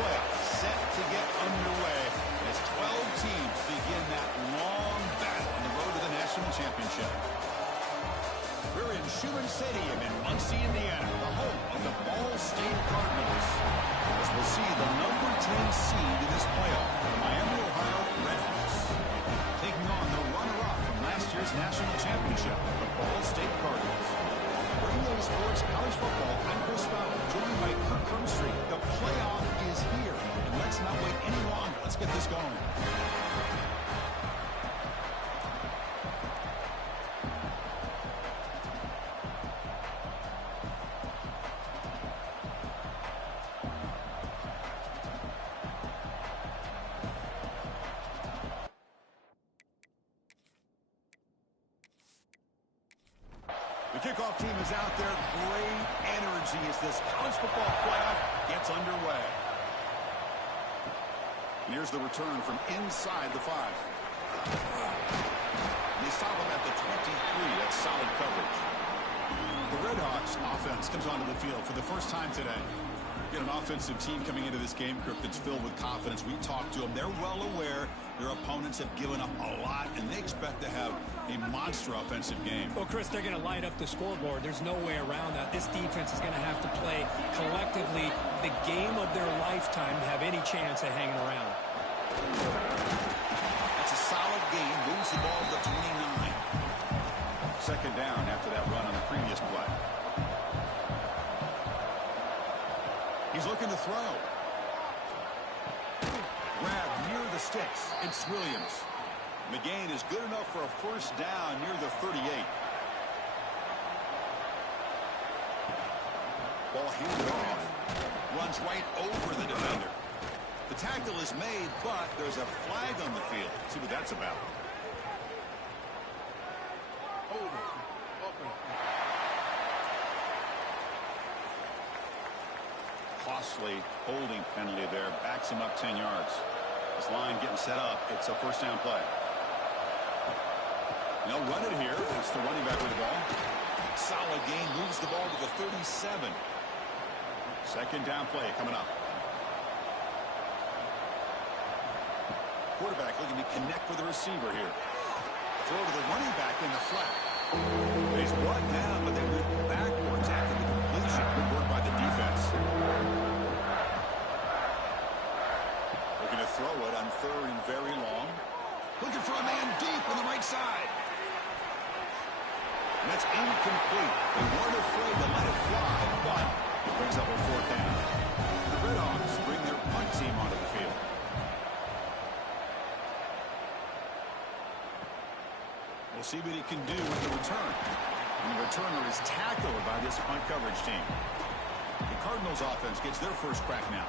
playoffs set to get underway as 12 teams begin that long battle on the road to the national championship. We're in Schumann Stadium in Muncie, Indiana, the home of the Ball State Cardinals, as we'll see the number 10 seed in this playoff, the Miami, Ohio Redhawks, taking on the runner-up from last year's national championship, the Ball State Cardinals. Bringing those sports, college football, I'm Chris Fowler, joined by Kirk Hermstreet. The playoff is here, and let's not wait any longer. Let's get this going. The kickoff team is out there. Great energy as this college football playoff gets underway. And here's the return from inside the 5. They stop him at the 23. That's solid coverage. The Redhawks offense comes onto the field for the first time today. Get an offensive team coming into this game, Kirk, that's filled with confidence. We talked to them. They're well aware their opponents have given up a lot, and they expect to have a monster offensive game. Well, Chris, they're going to light up the scoreboard. There's no way around that. This defense is going to have to play collectively the game of their lifetime to have any chance of hanging around. That's a solid game. Moves the ball to the 29. Second down after that run on the previous play. He's looking to throw. Grab near the sticks. It's Williams. The gain is good enough for a first down near the 38. Ball handed off. Runs right over the defender. The tackle is made, but there's a flag on the field. Let's see what that's about. Costly holding penalty there. Backs him up 10 yards. This line getting set up. It's a first down play. They'll run it here. It's the running back with the ball. Solid gain. Moves the ball to the 37. Second down play coming up. Quarterback looking to connect with the receiver here. Throw to the running back in the flat. He's brought down, but they went backwards after the completion. Good work by the defense. Looking to throw it on third and very long. Looking for a man deep on the right side. And that's incomplete. They weren't afraid to let it fly, but it brings up a fourth down. The Redhawks bring their punt team onto the field. We'll see what he can do with the return. And the returner is tackled by this punt coverage team. The Cardinals offense gets their first crack now.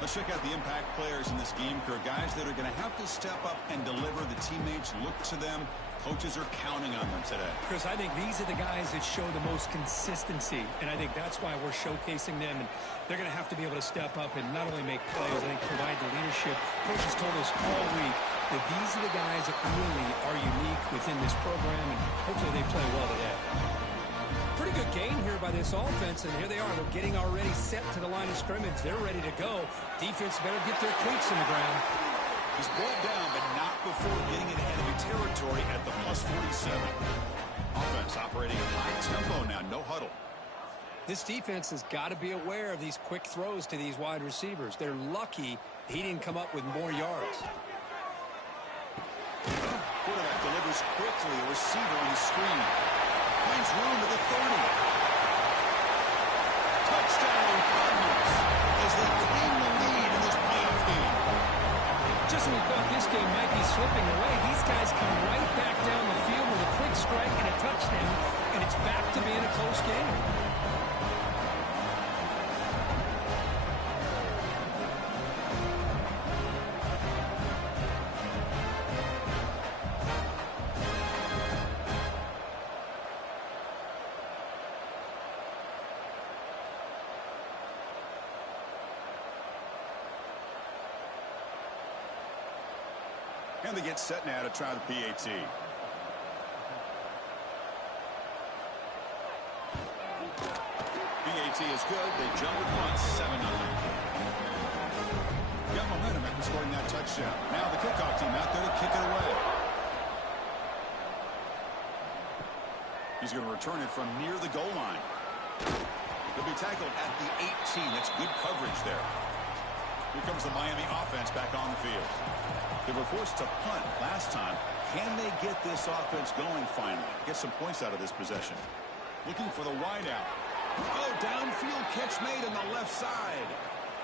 Let's check out the impact players in this game, Kirk. Guys that are going to have to step up and deliver. The teammates look to them. Coaches are counting on them today. Chris, I think these are the guys that show the most consistency, and I think that's why we're showcasing them. And they're going to have to be able to step up and not only make plays, I think provide the leadership. Coaches told us all week that these are the guys that really are unique within this program, and hopefully they play well today. Pretty good game here by this offense, and here they are. They're getting already set to the line of scrimmage. They're ready to go. Defense better get their cleats in the ground. He's brought down, but not before getting into enemy territory at the plus 47. Offense operating at high tempo now, no huddle. This defense has got to be aware of these quick throws to these wide receivers. They're lucky he didn't come up with more yards. Quarterback delivers quickly. A receiver on the screen. Finds room to the 30. Touchdown Cardinals as they claim the lead in this playoff game. Just when we thought this game might be slipping away, these guys come right back down the field with a quick strike and a touchdown, and it's back to being a close game. And they get set now to try the PAT. PAT is good. They jump with front 7-0. Got momentum after scoring that touchdown. Now the kickoff team out there to kick it away. He's going to return it from near the goal line. He'll be tackled at the 18. That's good coverage there. Here comes the Miami offense back on the field. They were forced to punt last time. Can they get this offense going finally? Get some points out of this possession. Looking for the wideout. Oh, downfield catch made on the left side.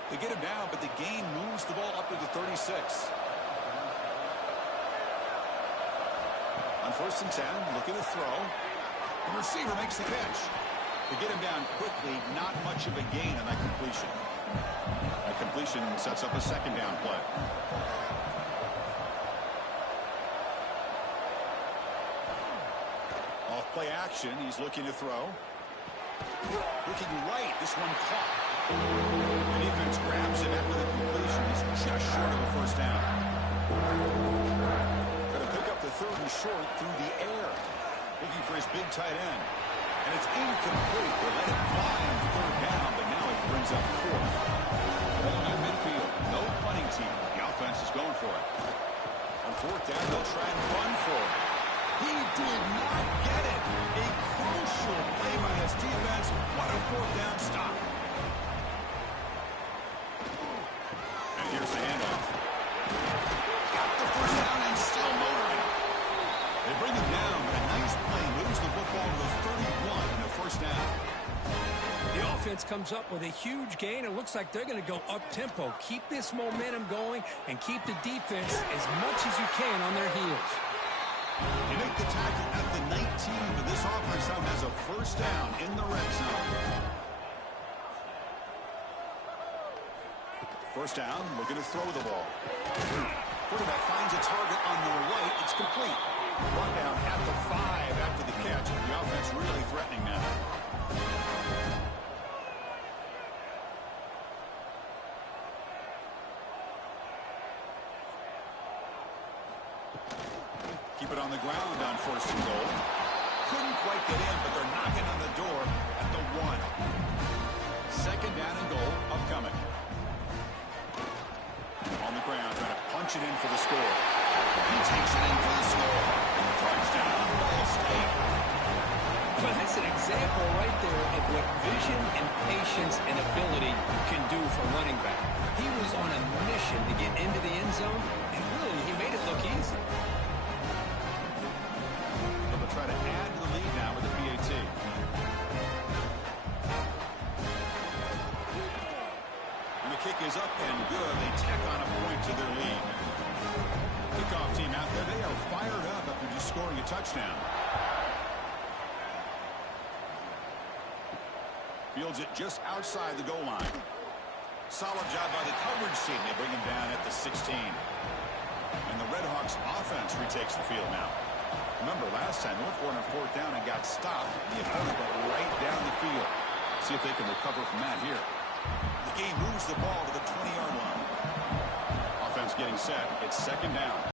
They get him down, but the gain moves the ball up to the 36. On 1st and 10, looking to throw. The receiver makes the catch. They get him down quickly, not much of a gain on that completion. That completion sets up a 2nd down play. Off play action, he's looking to throw. Looking right, this one caught. The defense grabs him after the completion. He's just short of a 1st down. Going to pick up the 3rd and short through the air. Looking for his big tight end. And it's incomplete. They let it fly on 3rd down, but now it brings up 4th. Ball at midfield. No punting team. The offense is going for it. On 4th down, they'll try and run for it. He did not get it. A crucial play by his defense. What a 4th down stop. And here's the handoff. Got the 1st down and still motoring. They bring him down, but a nice play moves the football to the 31 and a 1st down. The offense comes up with a huge gain. It looks like they're going to go up-tempo. Keep this momentum going and keep the defense as much as you can on their heels. They make the tackle at the 19, but this offense now has a 1st down in the red zone. 1st down, looking to throw the ball. Quarterback finds a target on the right. It's complete. Run down at the 5 after the catch. The offense really threatening now. Keep it on the ground on 1st and goal. Couldn't quite get in, but they're knocking on the door at the 1. 2nd down and goal upcoming. On the ground, trying to punch it in for the score. He takes it in for the score. Touchdown, Ball State. Well, that's an example right there of what vision and patience and ability can do for running back. He was on a mission to get into the end zone, and really, he made it look easy. They'll try to add to the lead now with the PAT. And the kick is up and good. They tack on a point to their lead. Kickoff team out there. They are fired up after just scoring a touchdown. Fields it just outside the goal line. Solid job by the coverage team. They bring him down at the 16. And the Red Hawks offense retakes the field now. Remember, last time they went for it on 4th down and got stopped. The opponent went right down the field. See if they can recover from that here. The game moves the ball to the 20-yard line. Offense getting set. It's 2nd down.